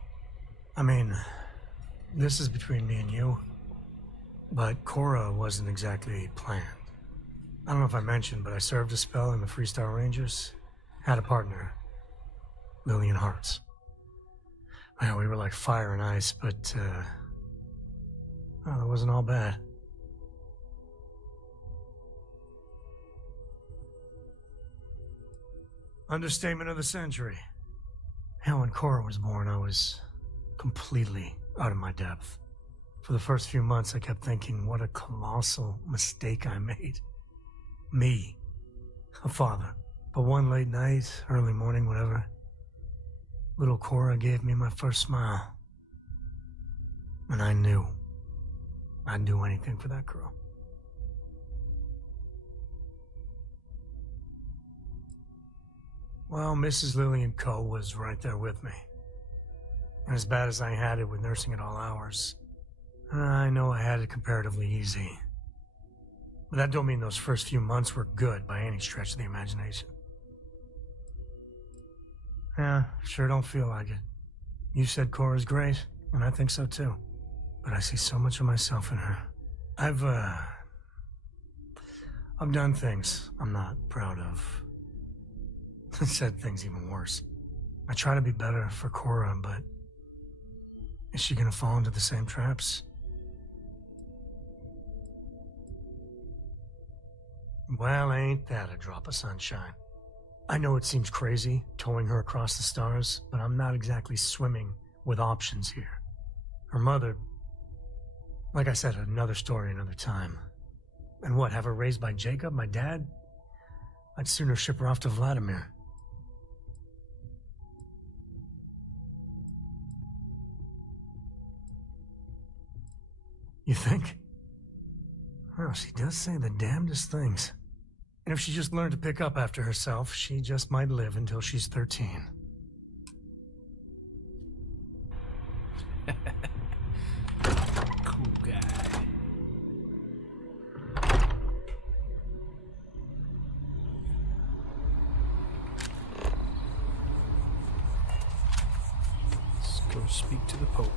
I mean, this is between me and you, but Cora wasn't exactly planned. I don't know if I mentioned, but I served a spell in the Freestar Rangers. Had a partner, Lillian Hartz. Well, we were like fire and ice, but, well, it wasn't all bad. Understatement of the century. Hell, when Cora was born, I was completely out of my depth. For the first few months, I kept thinking, what a colossal mistake I made. Me, a father. But one late night, early morning, whatever, little Cora gave me my first smile. And I knew I'd do anything for that girl. Well, Mrs. Lillian Coe was right there with me. And as bad as I had it with nursing at all hours, I know I had it comparatively easy. But that don't mean those first few months were good by any stretch of the imagination. Yeah, sure don't feel like it. You said Cora's great, and I think so too. But I see so much of myself in her. I've done things I'm not proud of. Said things even worse. I try to be better for Cora, but is she gonna fall into the same traps? Well, ain't that a drop of sunshine? I know it seems crazy, towing her across the stars, but I'm not exactly swimming with options here. Her mother, like I said, another story, another time. And what, have her raised by Jacob, my dad? I'd sooner ship her off to Vladimir. You think? Well, she does say the damnedest things. And if she just learned to pick up after herself, she just might live until she's 13. Cool guy. Let's go speak to the Pope.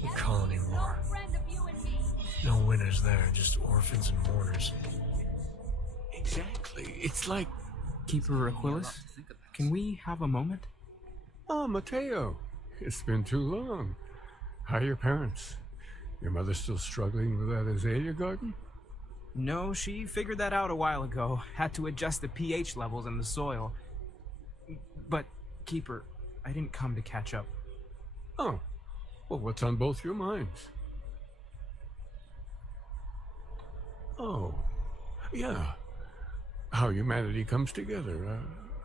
The colony war. No winners there, just orphans and mourners. Exactly. It's like... Keeper Aquilas? Can we have a moment? Oh, Mateo. It's been too long. How are your parents? Your mother still struggling with that azalea garden? No, she figured that out a while ago. Had to adjust the pH levels in the soil. But, Keeper, I didn't come to catch up. Oh. Well, what's on both your minds? Oh. Yeah. How humanity comes together.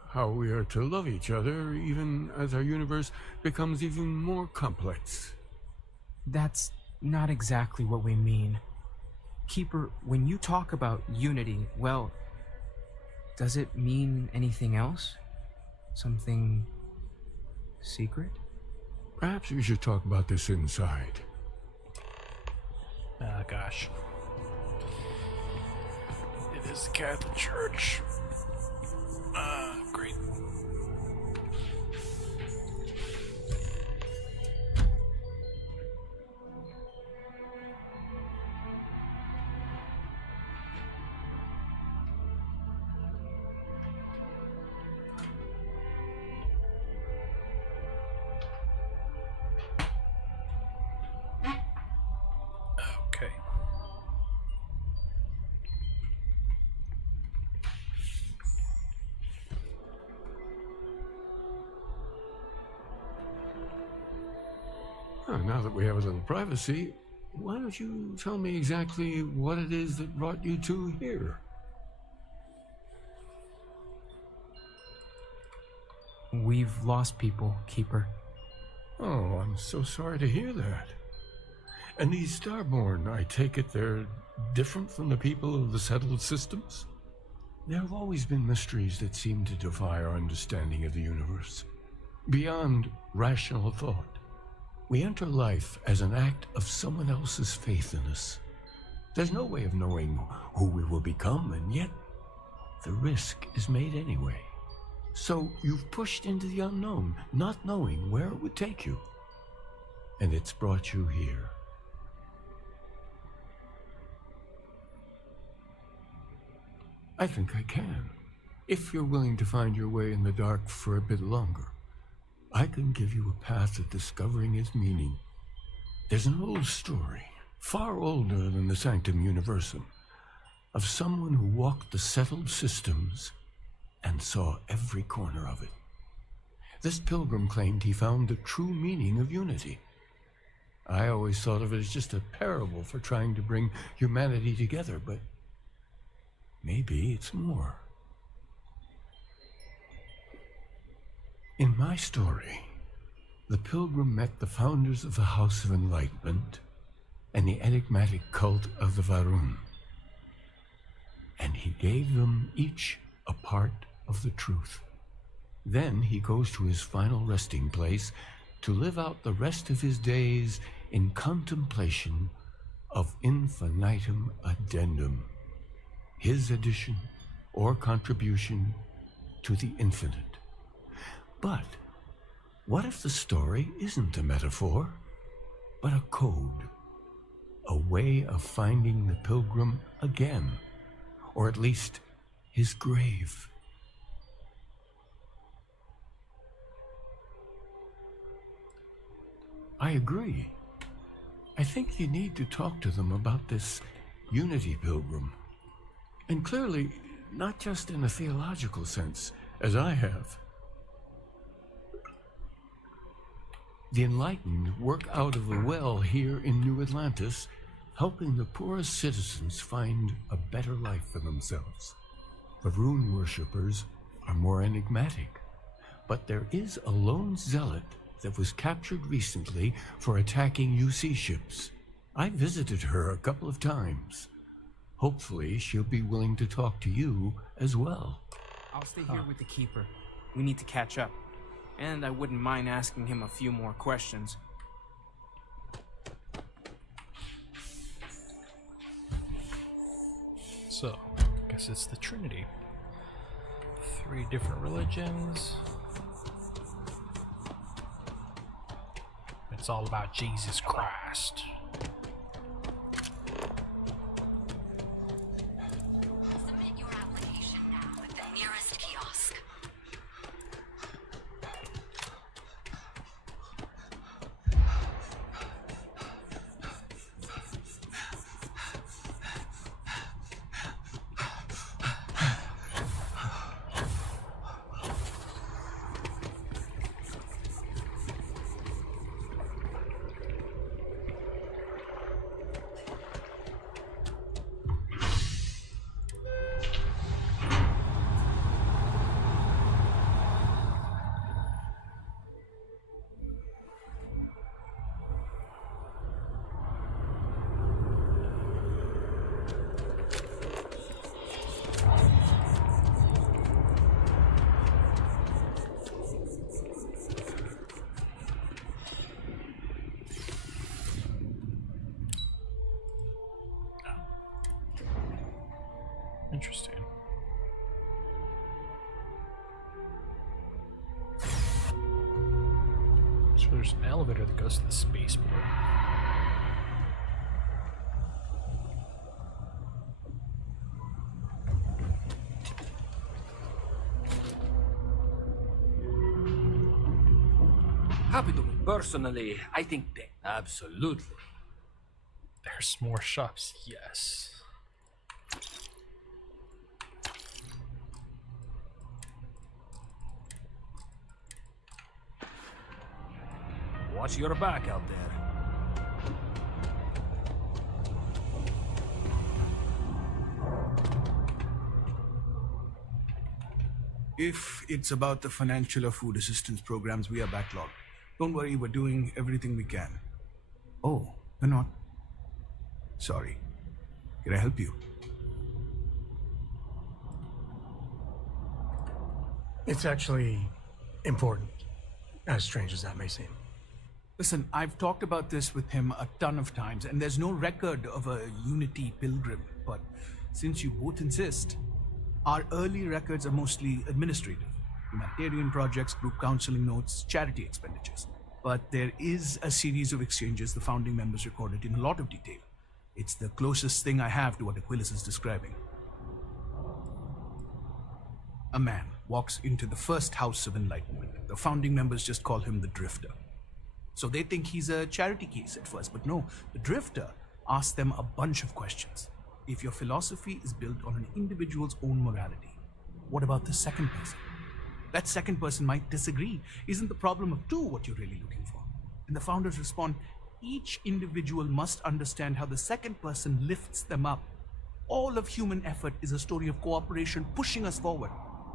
How we are to love each other even as our universe becomes even more complex. That's not exactly what we mean. Keeper, when you talk about unity, well, does it mean anything else? Something secret? Perhaps we should talk about this inside. Ah, gosh. It is the Catholic Church. Great. Okay. Now that we have a little privacy, why don't you tell me exactly what it is that brought you two here? We've lost people, Keeper. Oh, I'm so sorry to hear that. And these Starborn, I take it they're different from the people of the settled systems? There have always been mysteries that seem to defy our understanding of the universe. Beyond rational thought. We enter life as an act of someone else's faith in us. There's no way of knowing who we will become, and yet the risk is made anyway. So you've pushed into the unknown, not knowing where it would take you. And it's brought you here. I think I can. If you're willing to find your way in the dark for a bit longer, I can give you a path to discovering its meaning. There's an old story, far older than the Sanctum Universum, of someone who walked the settled systems and saw every corner of it. This pilgrim claimed he found the true meaning of unity. I always thought of it as just a parable for trying to bring humanity together, but maybe it's more. In my story, the pilgrim met the founders of the House of Enlightenment and the enigmatic cult of the Varun, and he gave them each a part of the truth. Then he goes to his final resting place to live out the rest of his days in contemplation of infinitum addendum, his addition or contribution to the infinite. But what if the story isn't a metaphor, but a code, a way of finding the pilgrim again, or at least his grave? I agree. I think you need to talk to them about this unity pilgrim. And clearly, not just in a theological sense, as I have. The enlightened work out of a well here in New Atlantis, helping the poorest citizens find a better life for themselves. The rune worshippers are more enigmatic, but there is a lone zealot that was captured recently for attacking UC ships. I visited her a couple of times. Hopefully, she'll be willing to talk to you as well. I'll stay here with the Keeper. We need to catch up. And I wouldn't mind asking him a few more questions. So, I guess it's the Trinity. 3 different religions. It's all about Jesus Christ. Submit your application now at the nearest kiosk. Interesting. So there's an elevator that goes to the spaceport. Capital, personally, I think that. Absolutely. There's more shops, yes. Watch your back out there. If it's about the financial or food assistance programs, we are backlogged. Don't worry, we're doing everything we can. Oh, we're not. Sorry. Can I help you? It's actually important, as strange as that may seem. Listen, I've talked about this with him a ton of times, and there's no record of a Unity pilgrim. But since you both insist, our early records are mostly administrative. Humanitarian projects, group counseling notes, charity expenditures. But there is a series of exchanges the founding members recorded in a lot of detail. It's the closest thing I have to what Aquilas is describing. A man walks into the first House of Enlightenment. The founding members just call him the Drifter. So they think he's a charity case at first, but no, the Drifter asks them a bunch of questions. If your philosophy is built on an individual's own morality, what about the second person? That second person might disagree. Isn't the problem of two what you're really looking for? And the founders respond, each individual must understand how the second person lifts them up. All of human effort is a story of cooperation pushing us forward.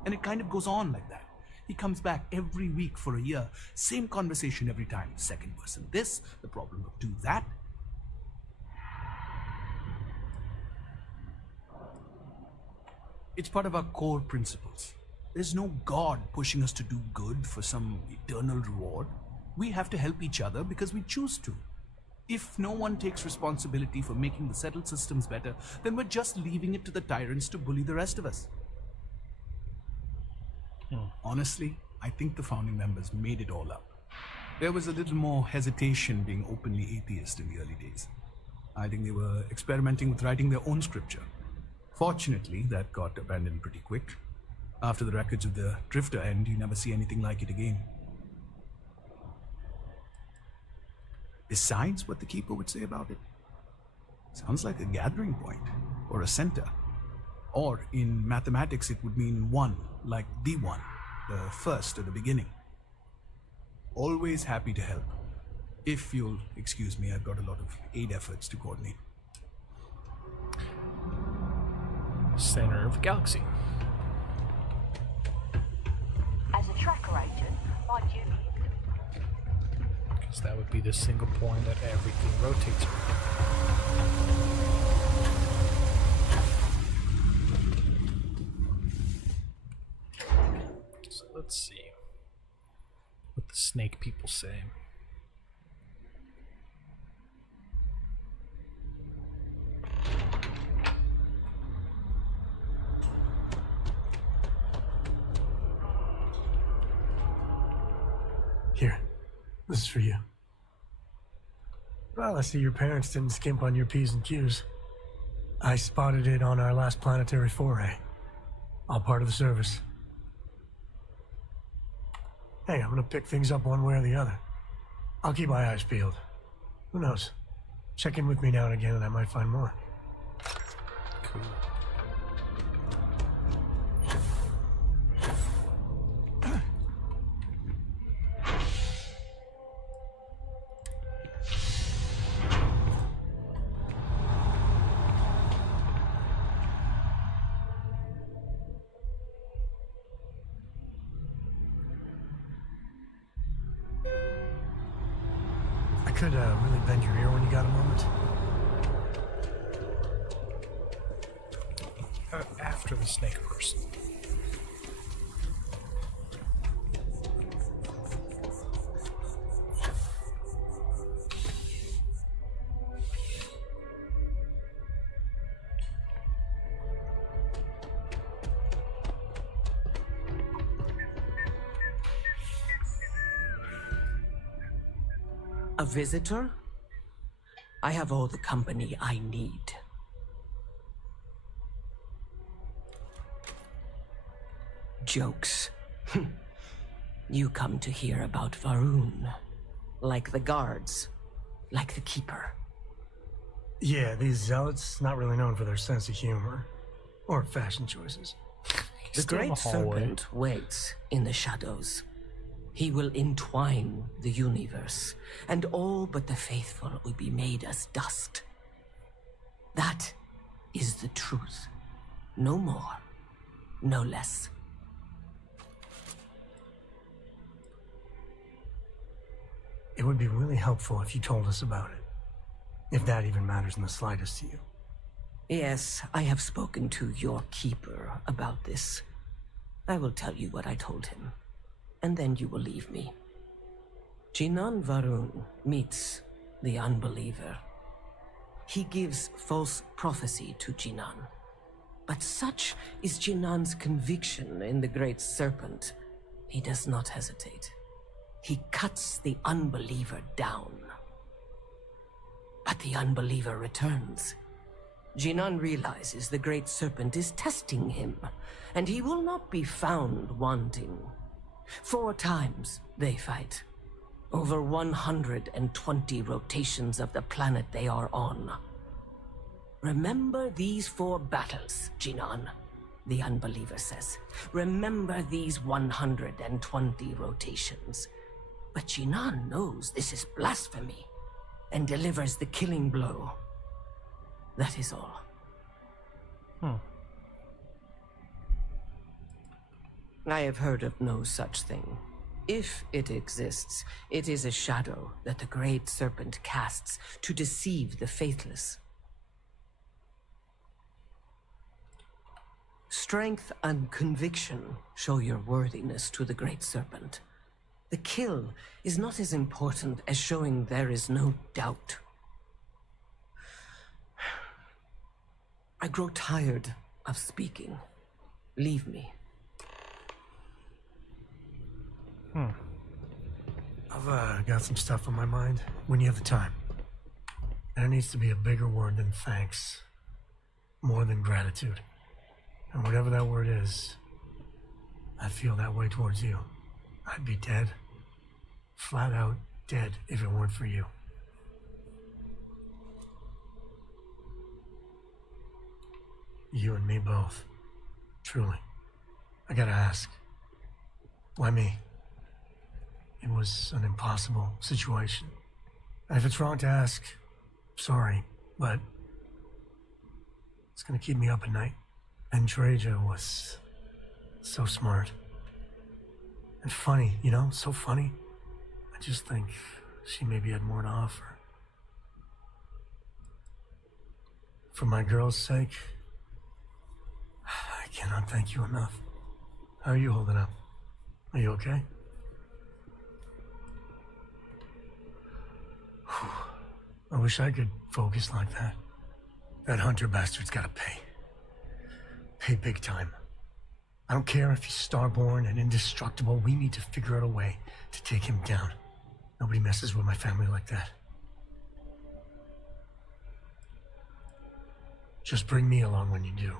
And it kind of goes on like that. He comes back every week for a year. Same conversation every time. Second person this, the problem of do that. It's part of our core principles. There's no God pushing us to do good for some eternal reward. We have to help each other because we choose to. If no one takes responsibility for making the settled systems better, then we're just leaving it to the tyrants to bully the rest of us. Honestly, I think the founding members made it all up. There was a little more hesitation being openly atheist in the early days. I think they were experimenting with writing their own scripture. Fortunately, that got abandoned pretty quick. After the records of the Drifter end, you never see anything like it again. Besides what the Keeper would say about it, sounds like a gathering point, or a center. Or in mathematics, it would mean one, like the one, the first or the beginning. Always happy to help. If you'll excuse me, I've got a lot of aid efforts to coordinate. Center of the galaxy. As a tracker agent, my duty is Because that would be the single point that everything rotates around. So let's see what the snake people say. Here, this is for you. Well, I see your parents didn't skimp on your P's and Q's. I spotted it on our last planetary foray. All part of the service. Hey, I'm gonna pick things up one way or the other. I'll keep my eyes peeled. Who knows? Check in with me now and again and I might find more. Cool. I could really bend your ear when you got a moment. After the snake person. A visitor? I have all the company I need. Jokes. You come to hear about Varun. Like the guards. Like the Keeper. Yeah, these zealots, not really known for their sense of humor. Or fashion choices. The Great Serpent waits in the shadows. He will entwine the universe, and all but the faithful will be made as dust. That is the truth. No more, no less. It would be really helpful if you told us about it. If that even matters in the slightest to you. Yes, I have spoken to your Keeper about this. I will tell you what I told him, and then you will leave me. Jinan Varun meets the unbeliever. He gives false prophecy to Jinan. But such is Jinan's conviction in the Great Serpent, he does not hesitate. He cuts the unbeliever down. But the unbeliever returns. Jinan realizes the Great Serpent is testing him, and he will not be found wanting. 4 times they fight. Over 120 rotations of the planet they are on. Remember these 4 battles, Jinan, the unbeliever says. Remember these 120 rotations. But Jinan knows this is blasphemy, and delivers the killing blow. That is all. I have heard of no such thing. If it exists, it is a shadow that the Great Serpent casts to deceive the faithless. Strength and conviction show your worthiness to the Great Serpent. The kill is not as important as showing there is no doubt. I grow tired of speaking. Leave me. I've got some stuff on my mind. When you have the time. There needs to be a bigger word than thanks. More than gratitude. And whatever that word is, I feel that way towards you. I'd be dead. Flat out dead if it weren't for you. You and me both. Truly. I gotta ask. Why me? It was an impossible situation. And if it's wrong to ask, sorry, but it's gonna keep me up at night. And Treja was so smart. And funny, you know, so funny. I just think she maybe had more to offer. For my girl's sake, I cannot thank you enough. How are you holding up? Are you okay? I wish I could focus like that. That Hunter bastard's gotta pay. Pay big time. I don't care if he's starborn and indestructible. We need to figure out a way to take him down. Nobody messes with my family like that. Just bring me along when you do.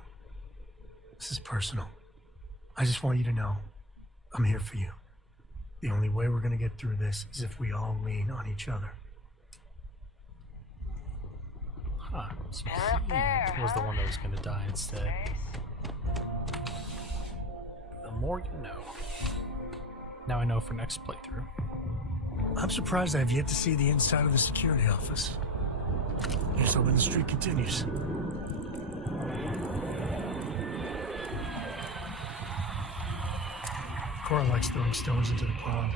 This is personal. I just want you to know I'm here for you. The only way we're gonna get through this is if we all lean on each other. So he was the one that was going to die instead. The more you know. Now I know for next playthrough. I'm surprised I've yet to see the inside of the security office. Here's hoping the streak continues. Cora likes throwing stones into the pond.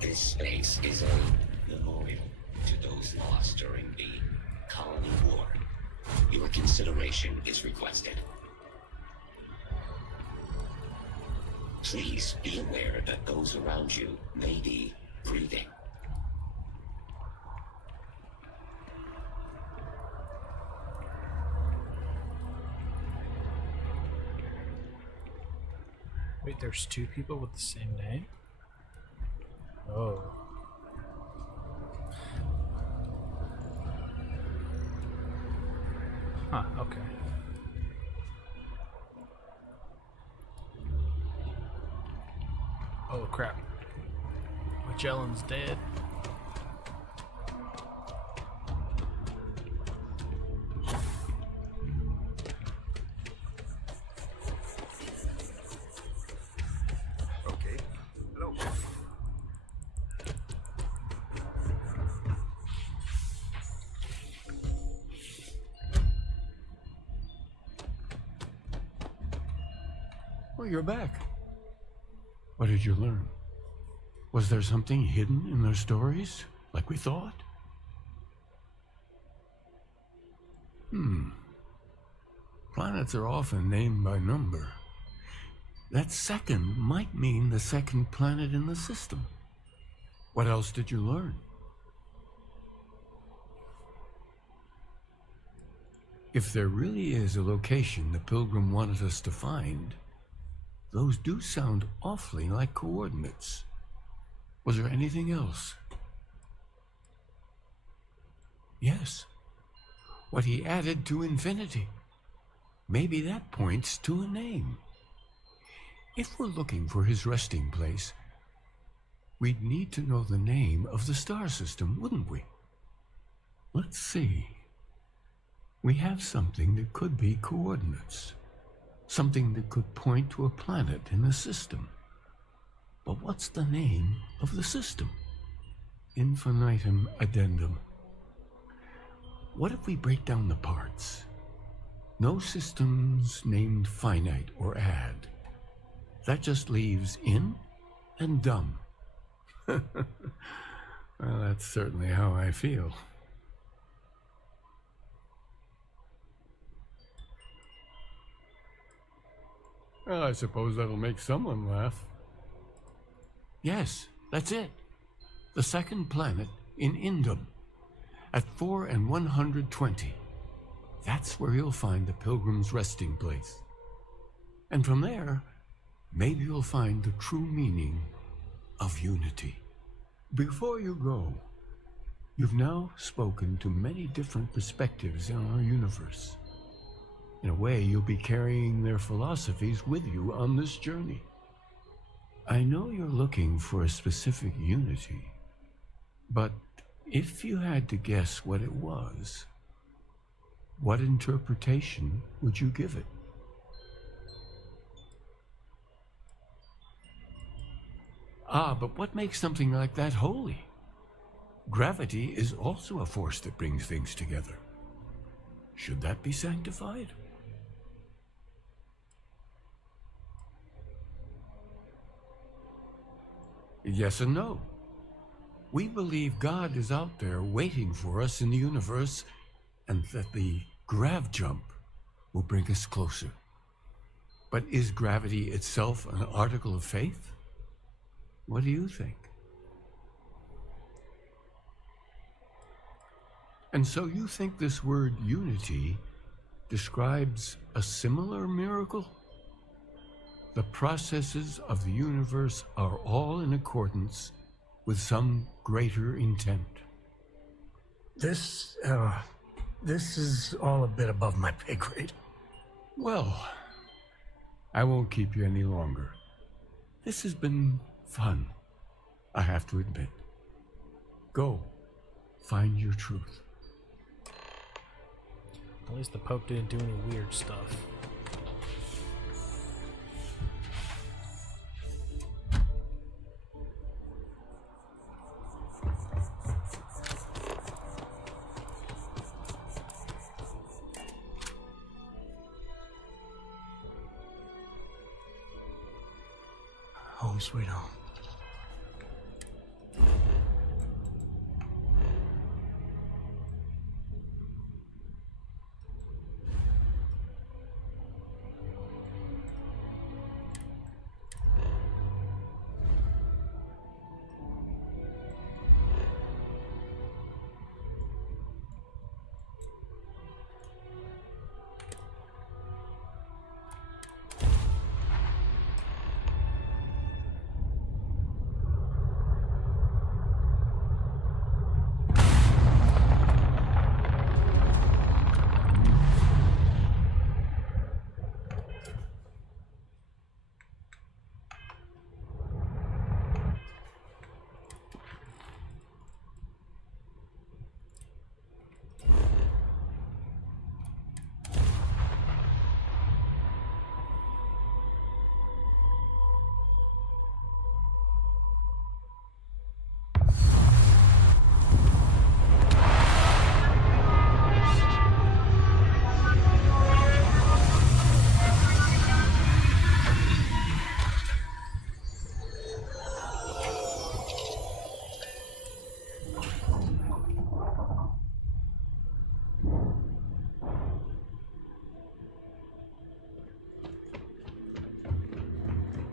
This space is a memorial to those lost during the colony war. Your consideration is requested. Please be aware that those around you may be breathing. Wait, there's two people with the same name? Oh. Huh, okay. Oh crap. Magellan's dead. Okay. Hello. Well, you're back. What did you learn? Was there something hidden in their stories, like we thought? Planets are often named by number. That second might mean the second planet in the system. What else did you learn? If there really is a location the Pilgrim wanted us to find, those do sound awfully like coordinates. Was there anything else? Yes. What he added to infinity. Maybe that points to a name. If we're looking for his resting place, we'd need to know the name of the star system, wouldn't we? Let's see. We have something that could be coordinates. Something that could point to a planet in the system. But what's the name of the system? Infinitum addendum. What if we break down the parts? No systems named finite or add. That just leaves in and dumb. Well, that's certainly how I feel. Well, I suppose that'll make someone laugh. Yes, that's it. The second planet in Indum, at 4 and 120. That's where you'll find the Pilgrim's resting place. And from there, maybe you'll find the true meaning of unity. Before you go, you've now spoken to many different perspectives in our universe. In a way, you'll be carrying their philosophies with you on this journey. I know you're looking for a specific unity, but if you had to guess what it was, what interpretation would you give it? But what makes something like that holy? Gravity is also a force that brings things together. Should that be sanctified? Yes and no. We believe God is out there waiting for us in the universe, and that the grav jump will bring us closer. But is gravity itself an article of faith? What do you think? And so you think this word unity describes a similar miracle? The processes of the universe are all in accordance with some greater intent. This is all a bit above my pay grade. Well, I won't keep you any longer. This has been fun, I have to admit. Go, find your truth. At least the Pope didn't do any weird stuff. Home sweet home.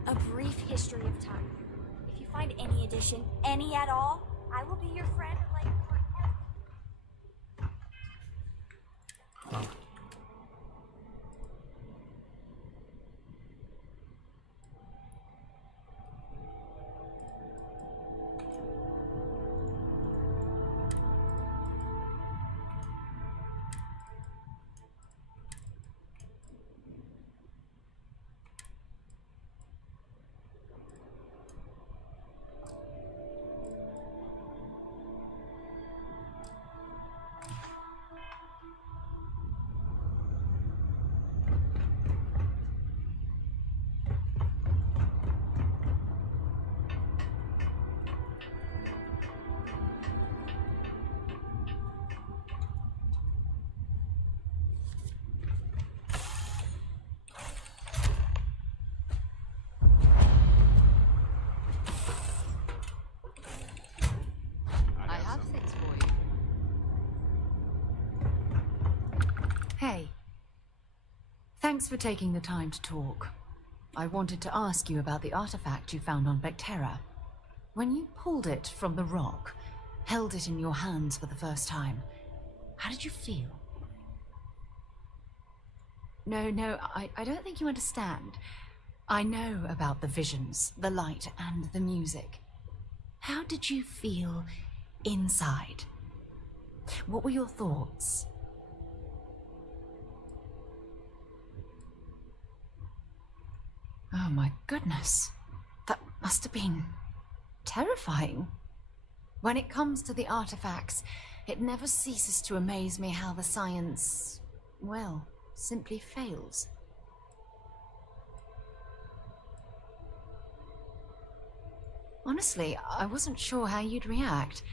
A brief history of time. If you find any edition, any at all, I will be your friend like forever. Hey. Thanks for taking the time to talk. I wanted to ask you about the artifact you found on Vectera. When you pulled it from the rock, held it in your hands for the first time, how did you feel? No, I don't think you understand. I know about the visions, the light, and the music. How did you feel inside? What were your thoughts? Oh my goodness. That must have been terrifying. When it comes to the artifacts, it never ceases to amaze me how the science, well, simply fails. Honestly, I wasn't sure how you'd react.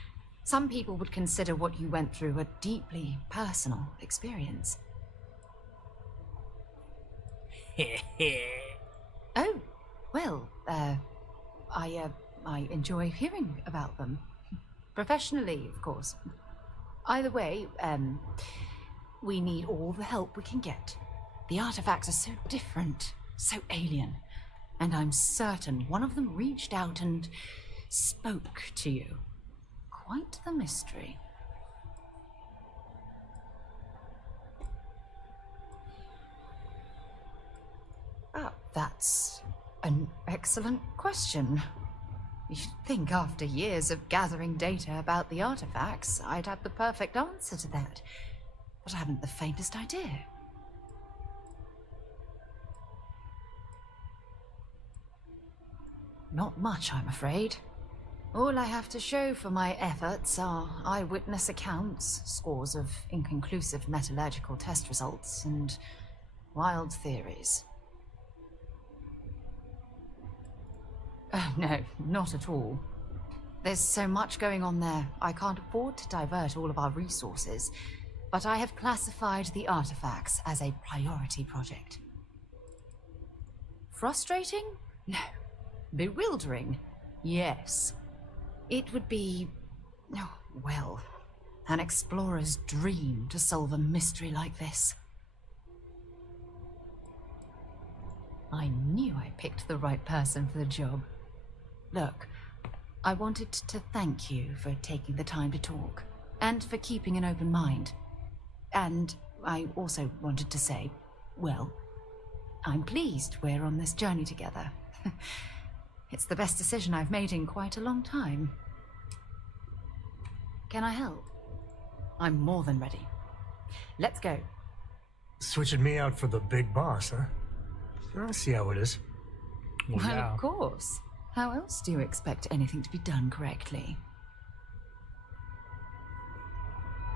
Some people would consider what you went through a deeply personal experience. Oh, well, I enjoy hearing about them. Professionally, of course. Either way, we need all the help we can get. The artifacts are so different, so alien, and I'm certain one of them reached out and spoke to you. Quite the mystery. That's an excellent question. You'd think after years of gathering data about the artifacts, I'd have the perfect answer to that. But I haven't the faintest idea. Not much, I'm afraid. All I have to show for my efforts are eyewitness accounts, scores of inconclusive metallurgical test results, and wild theories. Oh, no, not at all. There's so much going on there, I can't afford to divert all of our resources, but I have classified the artifacts as a priority project. Frustrating? No. Bewildering? Yes. It would be, oh, well, an explorer's dream to solve a mystery like this. I knew I picked the right person for the job. Look, I wanted to thank you for taking the time to talk, and for keeping an open mind. And I also wanted to say, well, I'm pleased we're on this journey together. It's the best decision I've made in quite a long time. Can I help? I'm more than ready. Let's go. Switching me out for the big boss, huh? I'll see how it is. Well, of course. How else do you expect anything to be done correctly?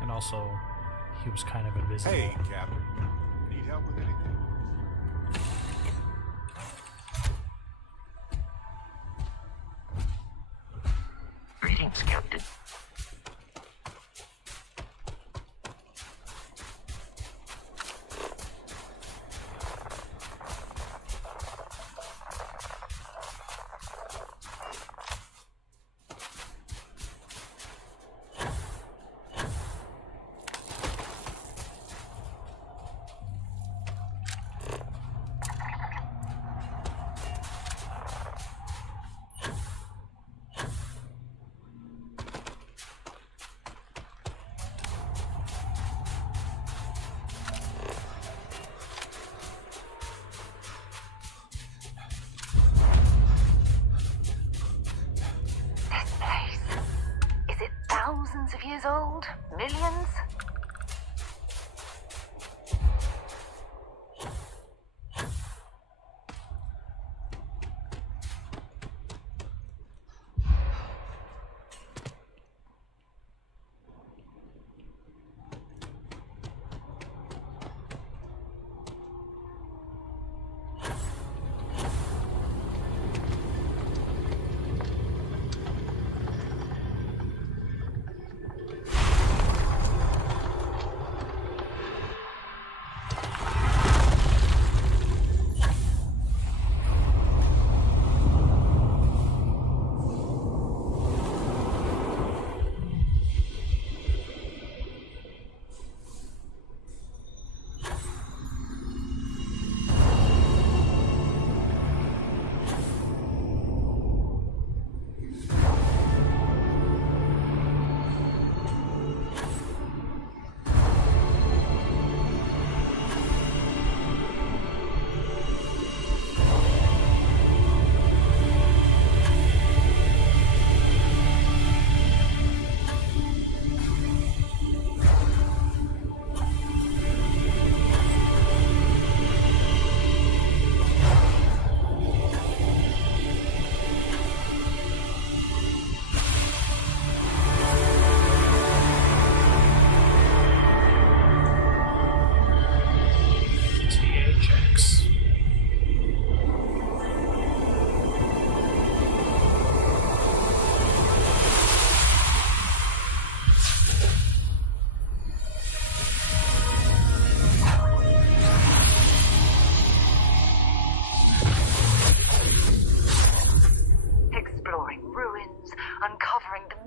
And also, he was kind of invisible. Hey, Captain. Need help with anything? Greetings, Captain. billions of years old? Millions?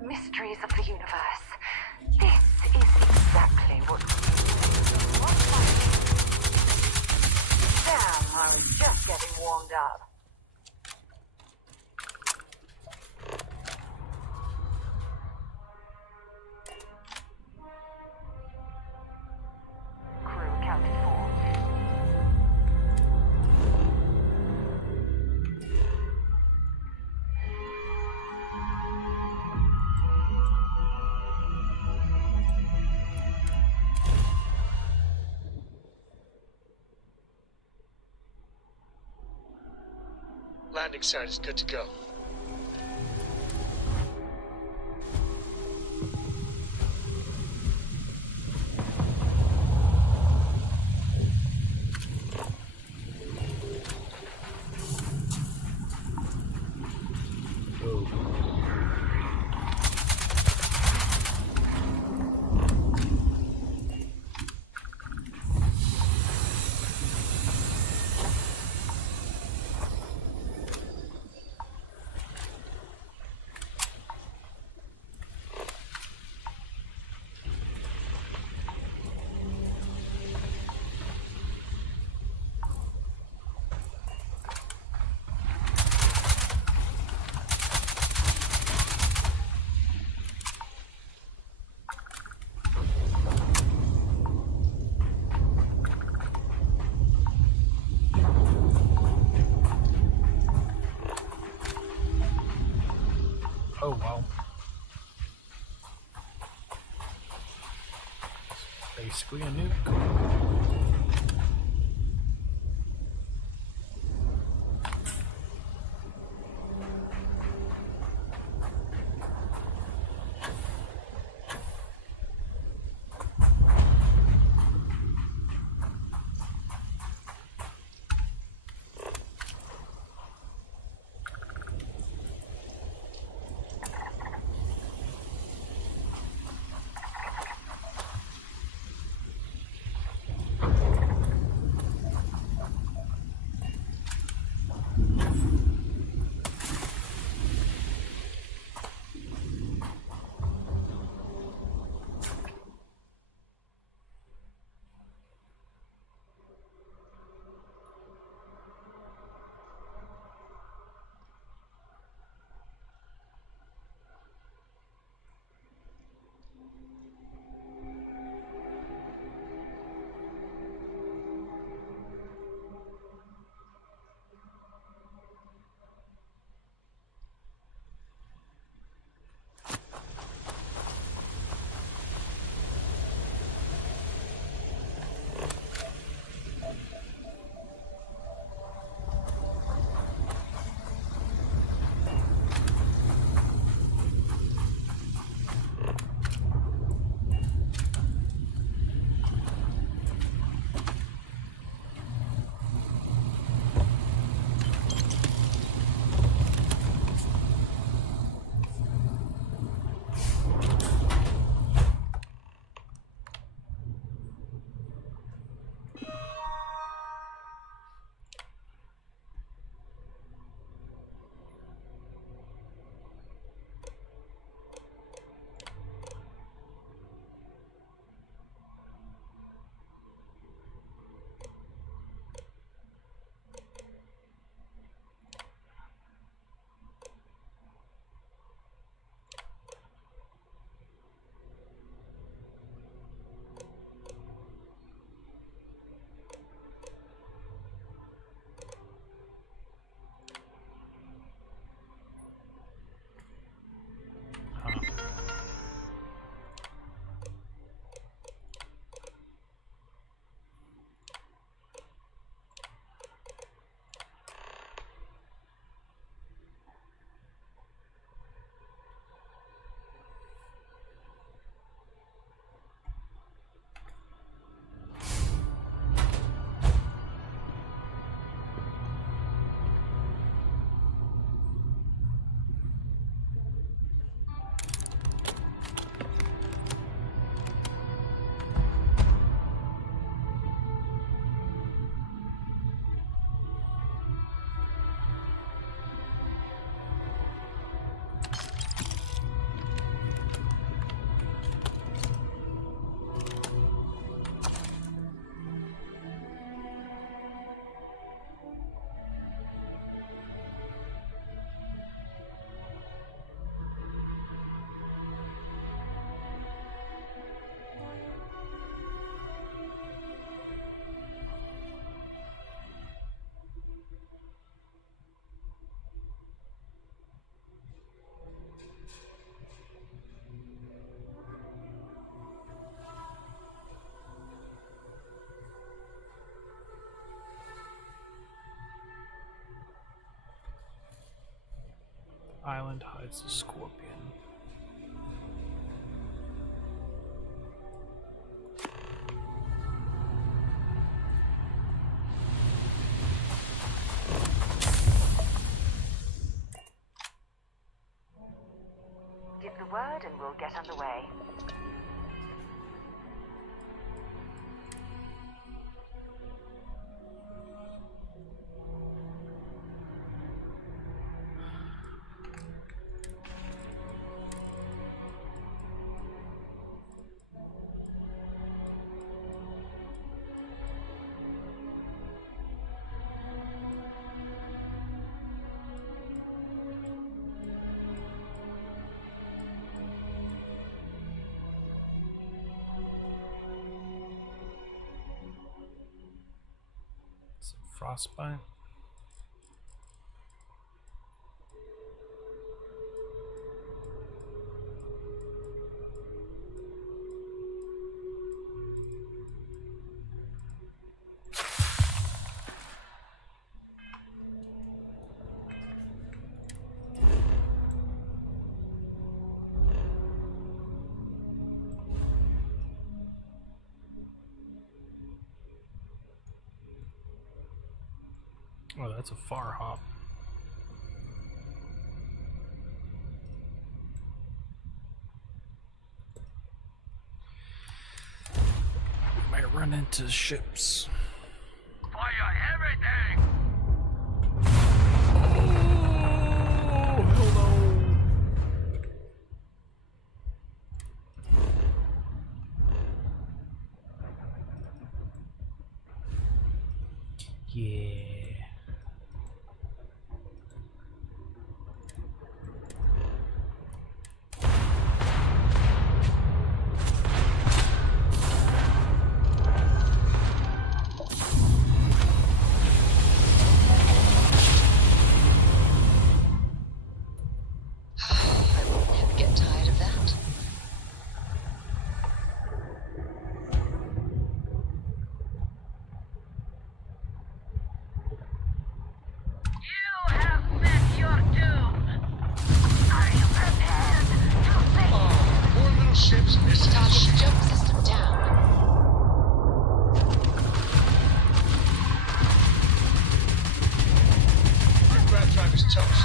Mysteries of the universe. This is exactly what Damn, I was just getting warmed up. Crew accounted for. Landing site is good to go. Oh, wow. It's basically a nuke. Island hides the scorpion. Give the word and we'll get underway. Frostbite. Oh, that's a far hop. Might run into ships. Fire everything! Oh, hello. Yeah. Get tired of that. You have met your doom! Are you prepared to face? Oh, more little ships missing Target shit. jump system down. Your grab drive is toast.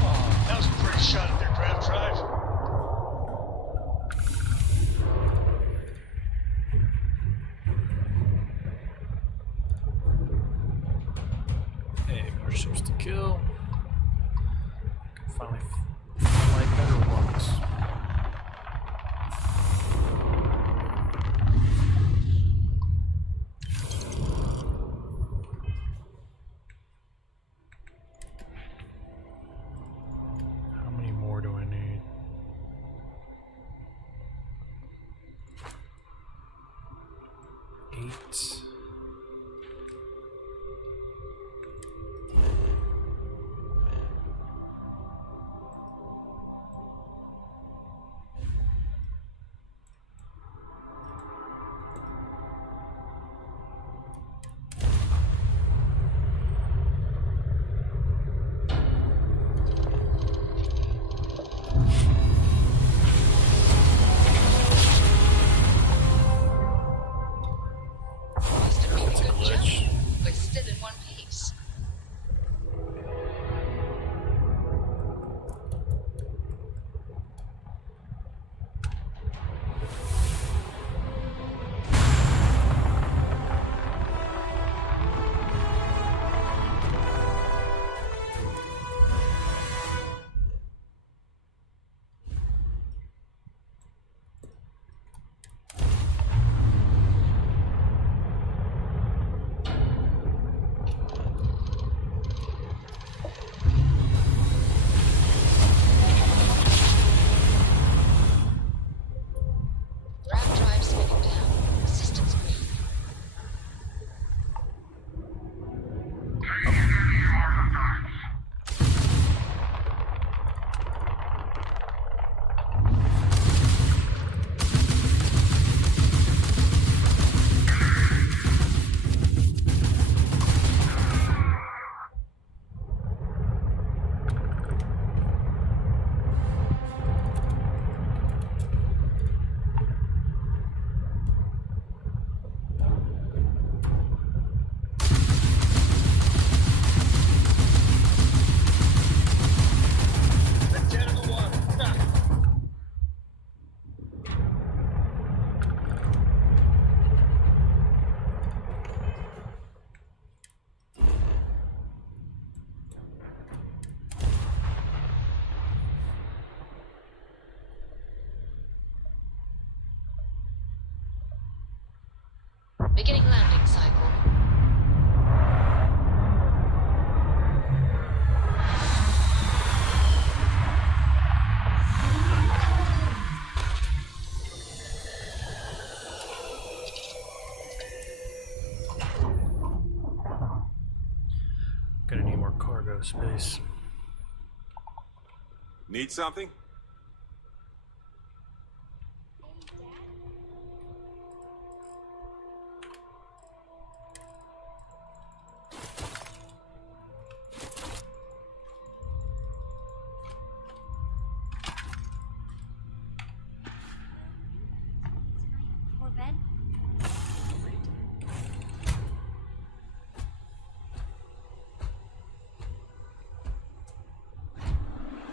Oh, that was a pretty shot at their grab drive. Hey, more ships to kill. Can finally fly better ones. How many more do I need? Eight. Beginning landing cycle. Gonna need more cargo space. Need something? Before bed?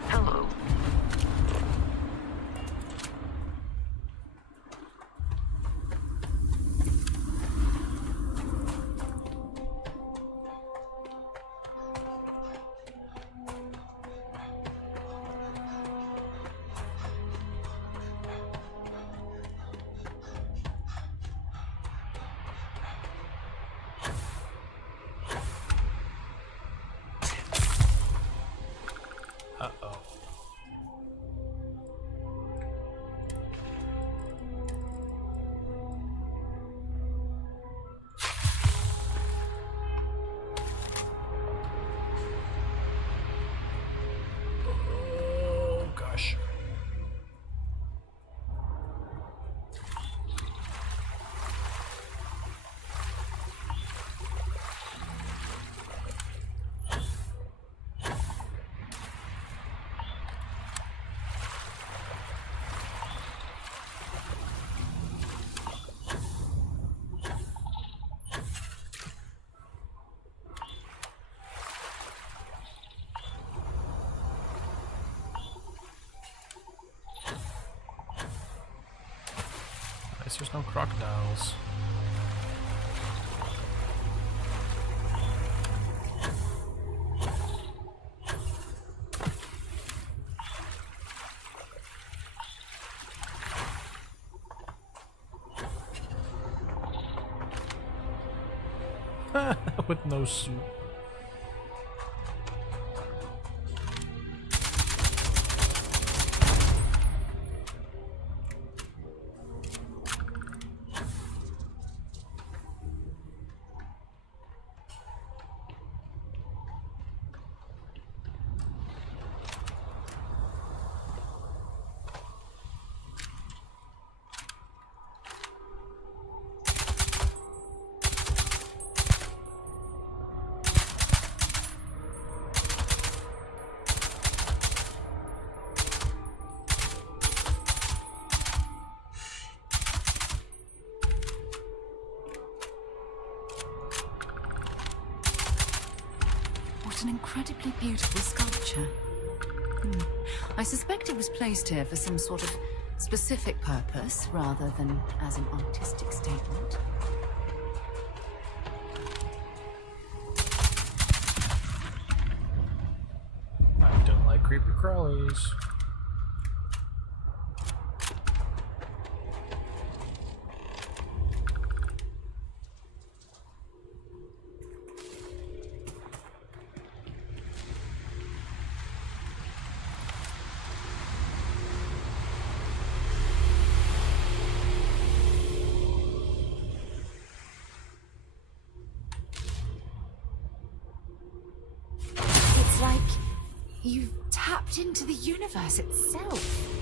Hello. Uh-oh. Oh, gosh. Guess there's no crocodiles. With no suit. What an incredibly beautiful sculpture. I suspect it was placed here for some sort of specific purpose rather than as an artistic statement. I don't like creepy crawlies. It's like you've tapped into the universe itself.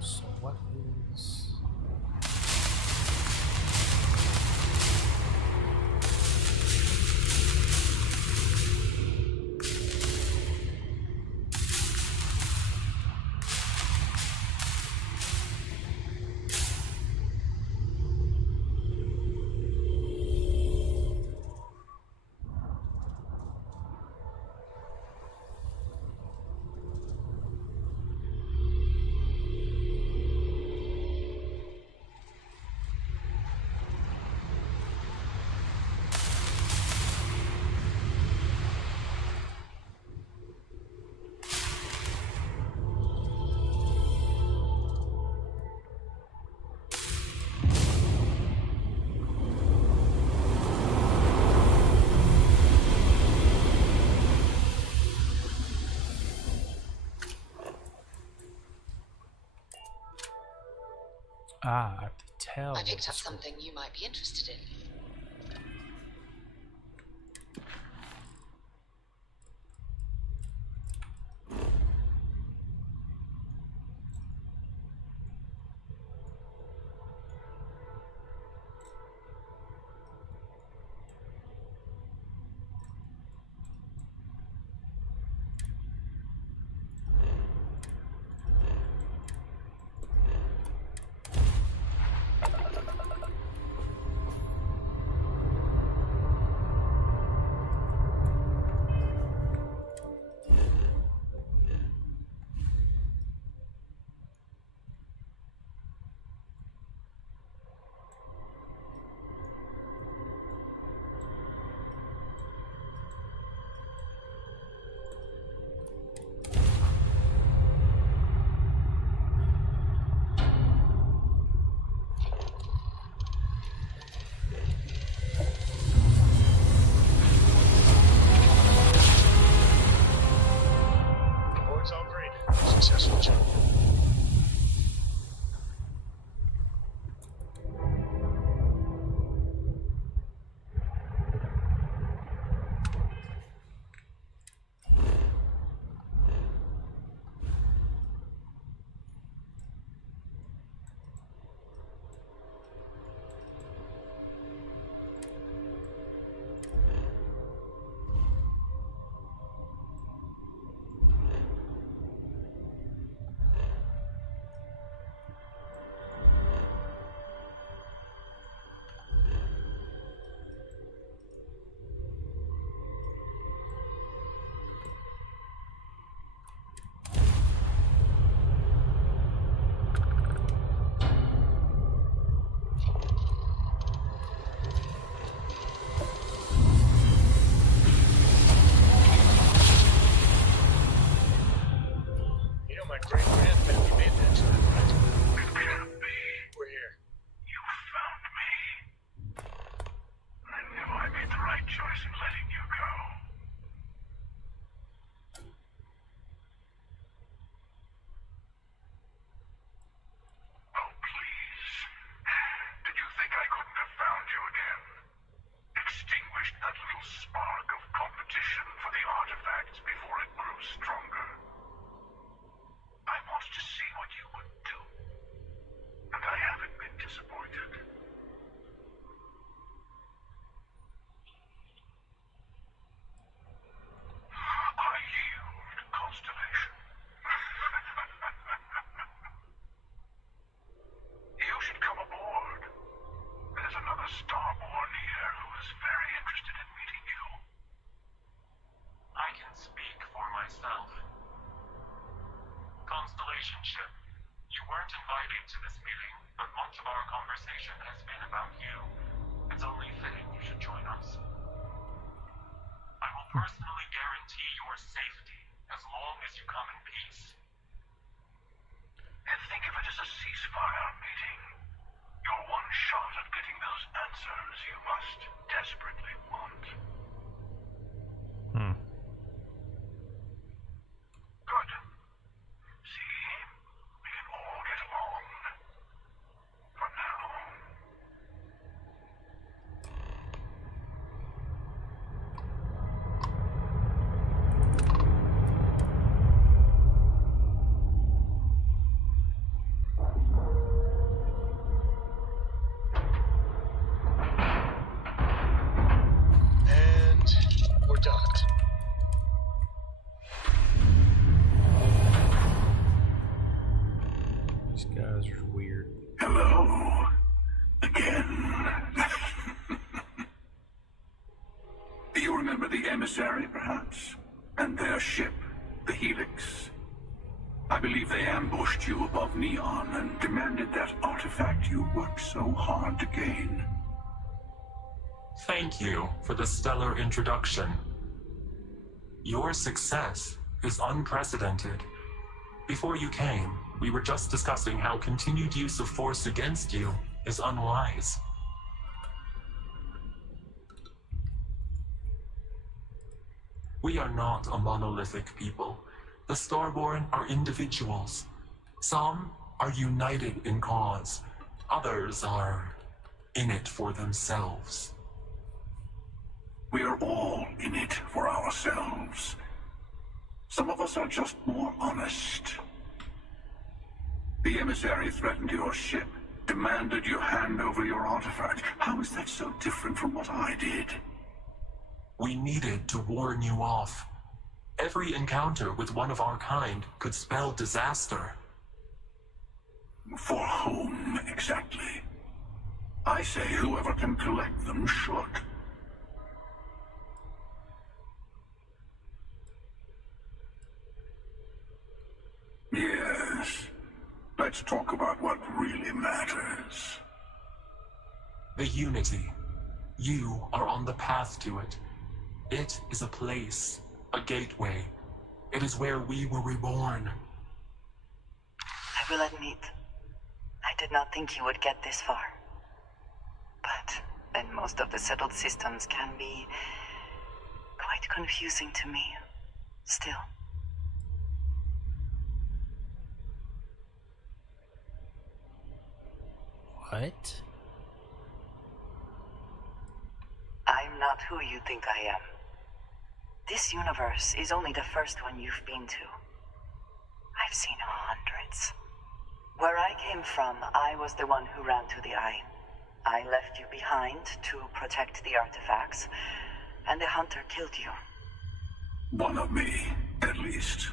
So what is... Ah, I have to tell. I picked up something you might be interested in. Successful job. Ship. You weren't invited to this meeting, but much of our conversation has been about you. It's only fitting you should join us. I will personally guarantee your safety as long as you come in peace. And think of it as a ceasefire meeting. Your one shot at getting those answers you must desperately want. Good. See? We can all get along. For now. Those are weird. Hello. Again. Do you remember the emissary, perhaps? And their ship, the Helix? I believe they ambushed you above Neon and demanded that artifact you worked so hard to gain. Thank you for the stellar introduction. Your success is unprecedented. Before you came, we were just discussing how continued use of force against you is unwise. We are not a monolithic people. The Starborn are individuals. Some are united in cause. Others are in it for themselves. We are all in it for ourselves. Some of us are just more honest. The emissary threatened your ship, demanded you hand over your artifact. How is that so different from what I did? We needed to warn you off. Every encounter with one of our kind could spell disaster. For whom, exactly? I say whoever can collect them should. Yes. Let's talk about what really matters. The Unity. You are on the path to it. It is a place, a gateway. It is where we were reborn. I will admit, I did not think you would get this far. But then most of the settled systems can be quite confusing to me, still. What? I'm not who you think I am. This universe is only the first one you've been to. I've seen hundreds. Where I came from, I was the one who ran to the Eye. I left you behind to protect the artifacts, and the Hunter killed you. One of me, at least.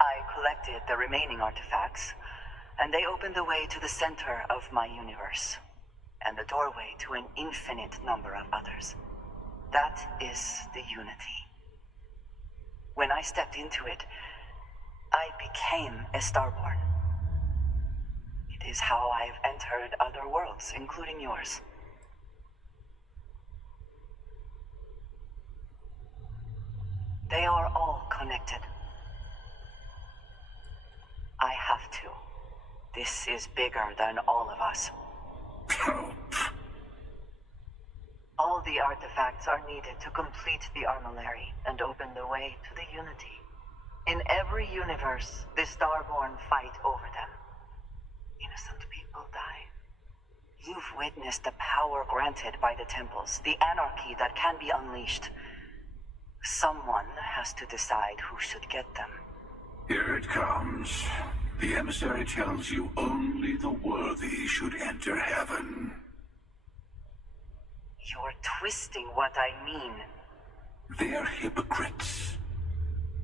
I collected the remaining artifacts, and they opened the way to the center of my universe, and the doorway to an infinite number of others. That is the Unity. When I stepped into it, I became a Starborn. It is how I've entered other worlds, including yours. They are all connected. I have to. This is bigger than all of us. All the artifacts are needed to complete the Armillary and open the way to the Unity. In every universe, the Starborn fight over them. Innocent people die. You've witnessed the power granted by the temples, the anarchy that can be unleashed. Someone has to decide who should get them. Here it comes. The emissary tells you only the worthy should enter heaven. You're twisting what I mean. They're hypocrites.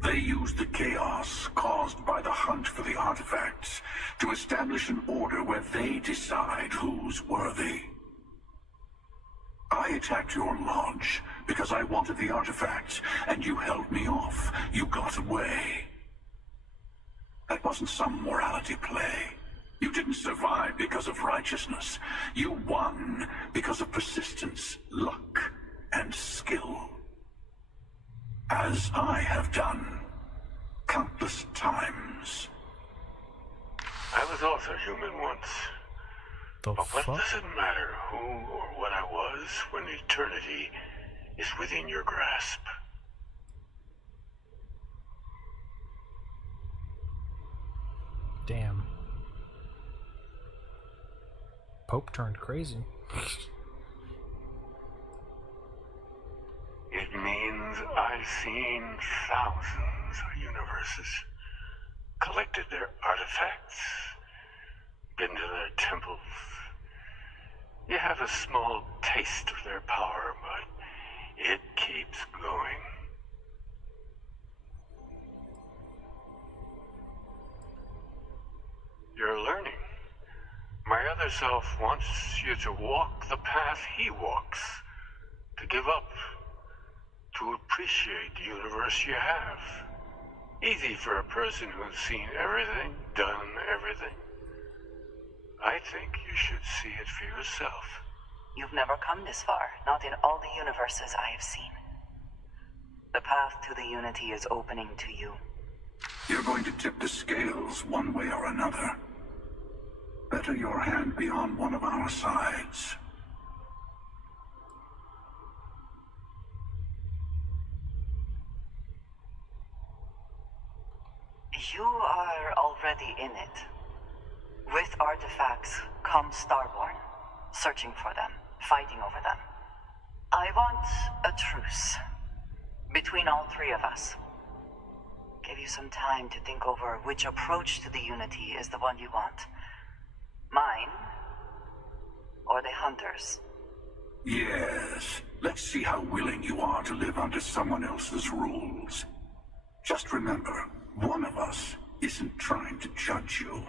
They use the chaos caused by the hunt for the artifacts to establish an order where they decide who's worthy. I attacked your launch because I wanted the artifacts, and you held me off. You got away. That wasn't some morality play. You didn't survive because of righteousness. You won because of persistence, luck, and skill. As I have done countless times. I was also human once. But what does it matter who or what I was when eternity is within your grasp? Damn. Pope turned crazy. It means I've seen thousands of universes, collected their artifacts, been to their temples. You have a small taste of their power, but it keeps going. herself wants you to walk the path he walks, to give up, to appreciate the universe you have. Easy for a person who's seen everything, done everything. I think you should see it for yourself. You've never come this far, not in all the universes I have seen. The path to the Unity is opening to you. You're going to tip the scales one way or another. Better your hand be on one of our sides. You are already in it. With artifacts come Starborn, searching for them, fighting over them. I want a truce between all three of us. Give you some time to think over which approach to the Unity is the one you want. Mine, or the Hunters? Yes. Let's see how willing you are to live under someone else's rules. Just remember, one of us isn't trying to judge you.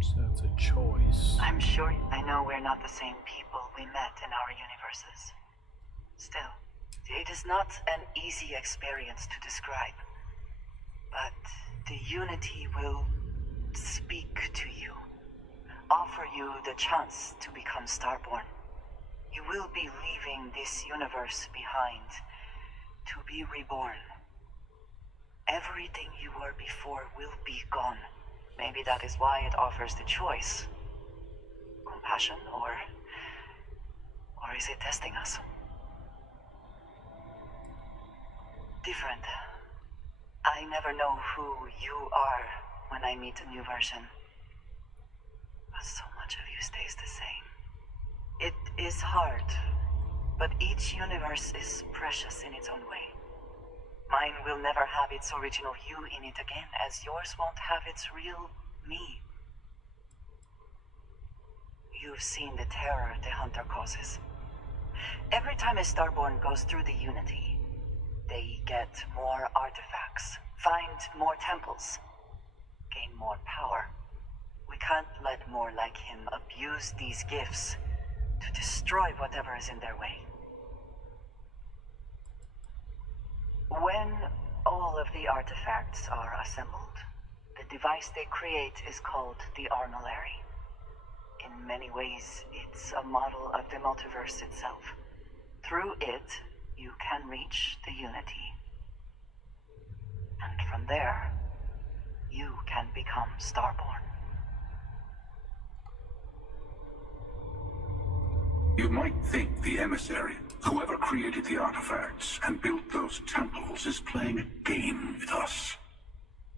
So it's a choice. I'm sure I know we're not the same people we met in our universes. Still, it is not an easy experience to describe. But the Unity will speak to you, offer you the chance to become Starborn. You will be leaving this universe behind to be reborn. Everything you were before will be gone. Maybe that is why it offers the choice. Compassion, or is it testing us? Different. I never know who you are when I meet a new version. But so much of you stays the same. It is hard, but each universe is precious in its own way. Mine will never have its original you in it again, as yours won't have its real me. You've seen the terror the Hunter causes. Every time a Starborn goes through the Unity, they get more artifacts, find more temples, gain more power. We can't let more like him abuse these gifts to destroy whatever is in their way. When all of the artifacts are assembled, the device they create is called the Arnolary. In many ways, it's a model of the multiverse itself. Through it, you can reach the Unity. And from there, you can become Starborn. You might think the emissary, whoever created the artifacts and built those temples, is playing a game with us.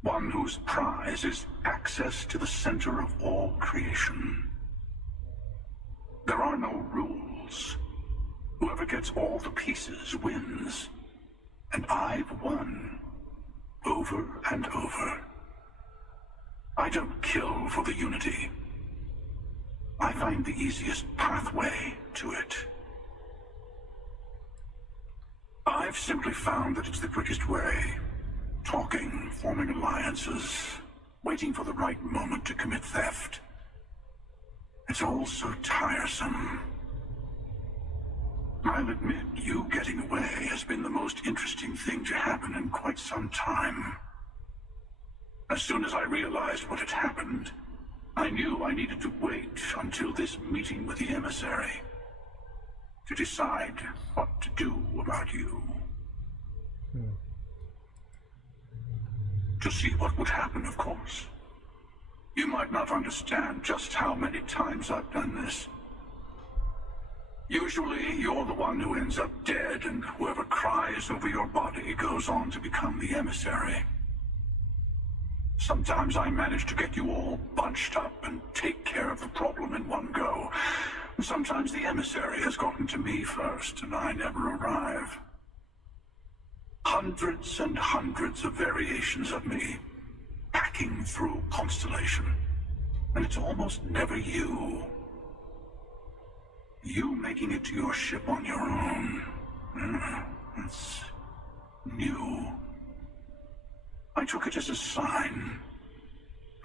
One whose prize is access to the center of all creation. There are no rules. Whoever gets all the pieces wins. And I've won. Over and over. I don't kill for the Unity. I find the easiest pathway to it. I've simply found that it's the quickest way. Talking, forming alliances, waiting for the right moment to commit theft. It's all so tiresome. I'll admit, you getting away has been the most interesting thing to happen in quite some time. As soon as I realized what had happened, I knew I needed to wait until this meeting with the emissary to decide what to do about you. To see what would happen, of course. You might not understand just how many times I've done this. Usually, you're the one who ends up dead, and whoever cries over your body goes on to become the emissary. Sometimes I manage to get you all bunched up and take care of the problem in one go. Sometimes the emissary has gotten to me first, and I never arrive. Hundreds and hundreds of variations of me, hacking through Constellation. And it's almost never you. You making it to your ship on your own. It's new. I took it as a sign.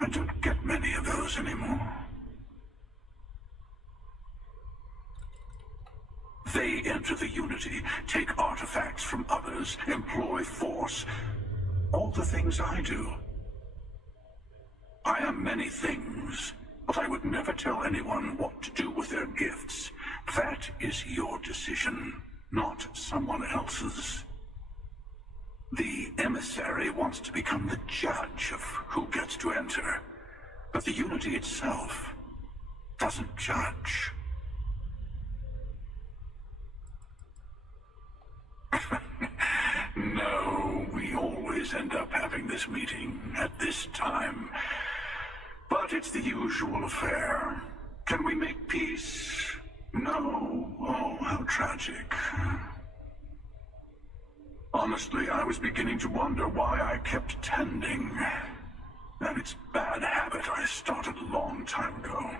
I don't get many of those anymore. They enter the Unity, take artifacts from others, employ force. All the things I do. I am many things, but I would never tell anyone what to do with their gifts. That is your decision, not someone else's. The emissary wants to become the judge of who gets to enter, but the Unity itself doesn't judge. No, we always end up having this meeting at this time. But it's the usual affair. Can we make peace? No. Oh, how tragic. Honestly, I was beginning to wonder why I kept tending. And it's a bad habit I started a long time ago.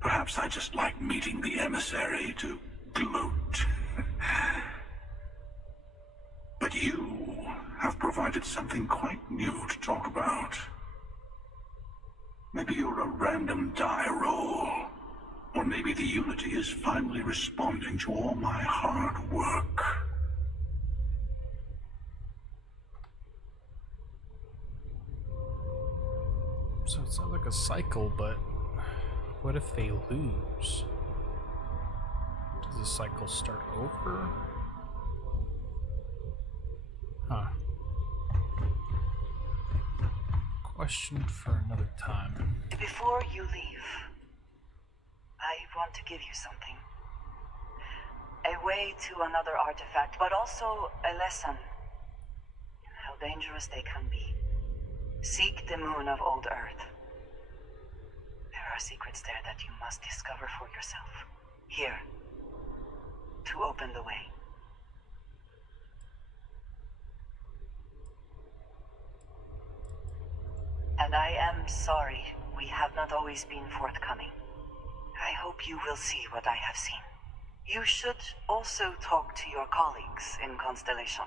Perhaps I just like meeting the emissary to gloat. But you have provided something quite new to talk about. Maybe you're a random die roll. Or maybe the Unity is finally responding to all my hard work. So it sounds like a cycle, but what if they lose? Does the cycle start over? Huh. Question for another time. Before you leave, I want to give you something. A way to another artifact, but also a lesson. How dangerous they can be. Seek the moon of Old Earth. There are secrets there that you must discover for yourself. Here. To open the way. And I am sorry we have not always been forthcoming. I hope you will see what I have seen. You should also talk to your colleagues in Constellation.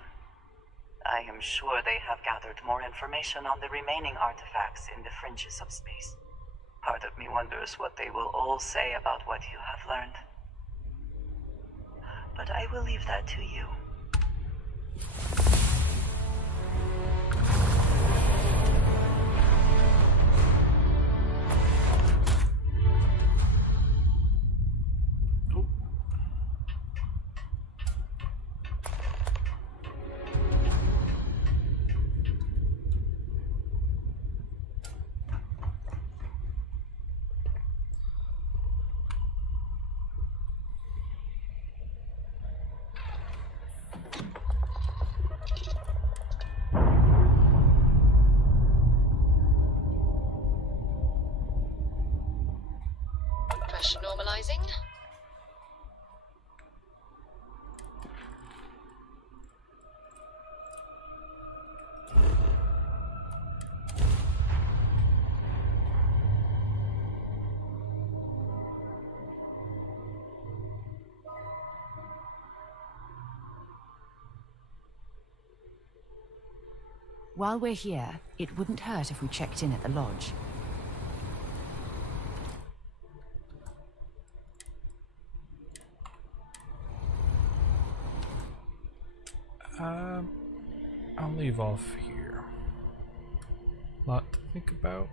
I am sure they have gathered more information on the remaining artifacts in the fringes of space. Part of me wonders what they will all say about what you have learned. But I will leave that to you. Pressure normalizing. While we're here, it wouldn't hurt if we checked in at the lodge. I'll leave off here. Lot to think about.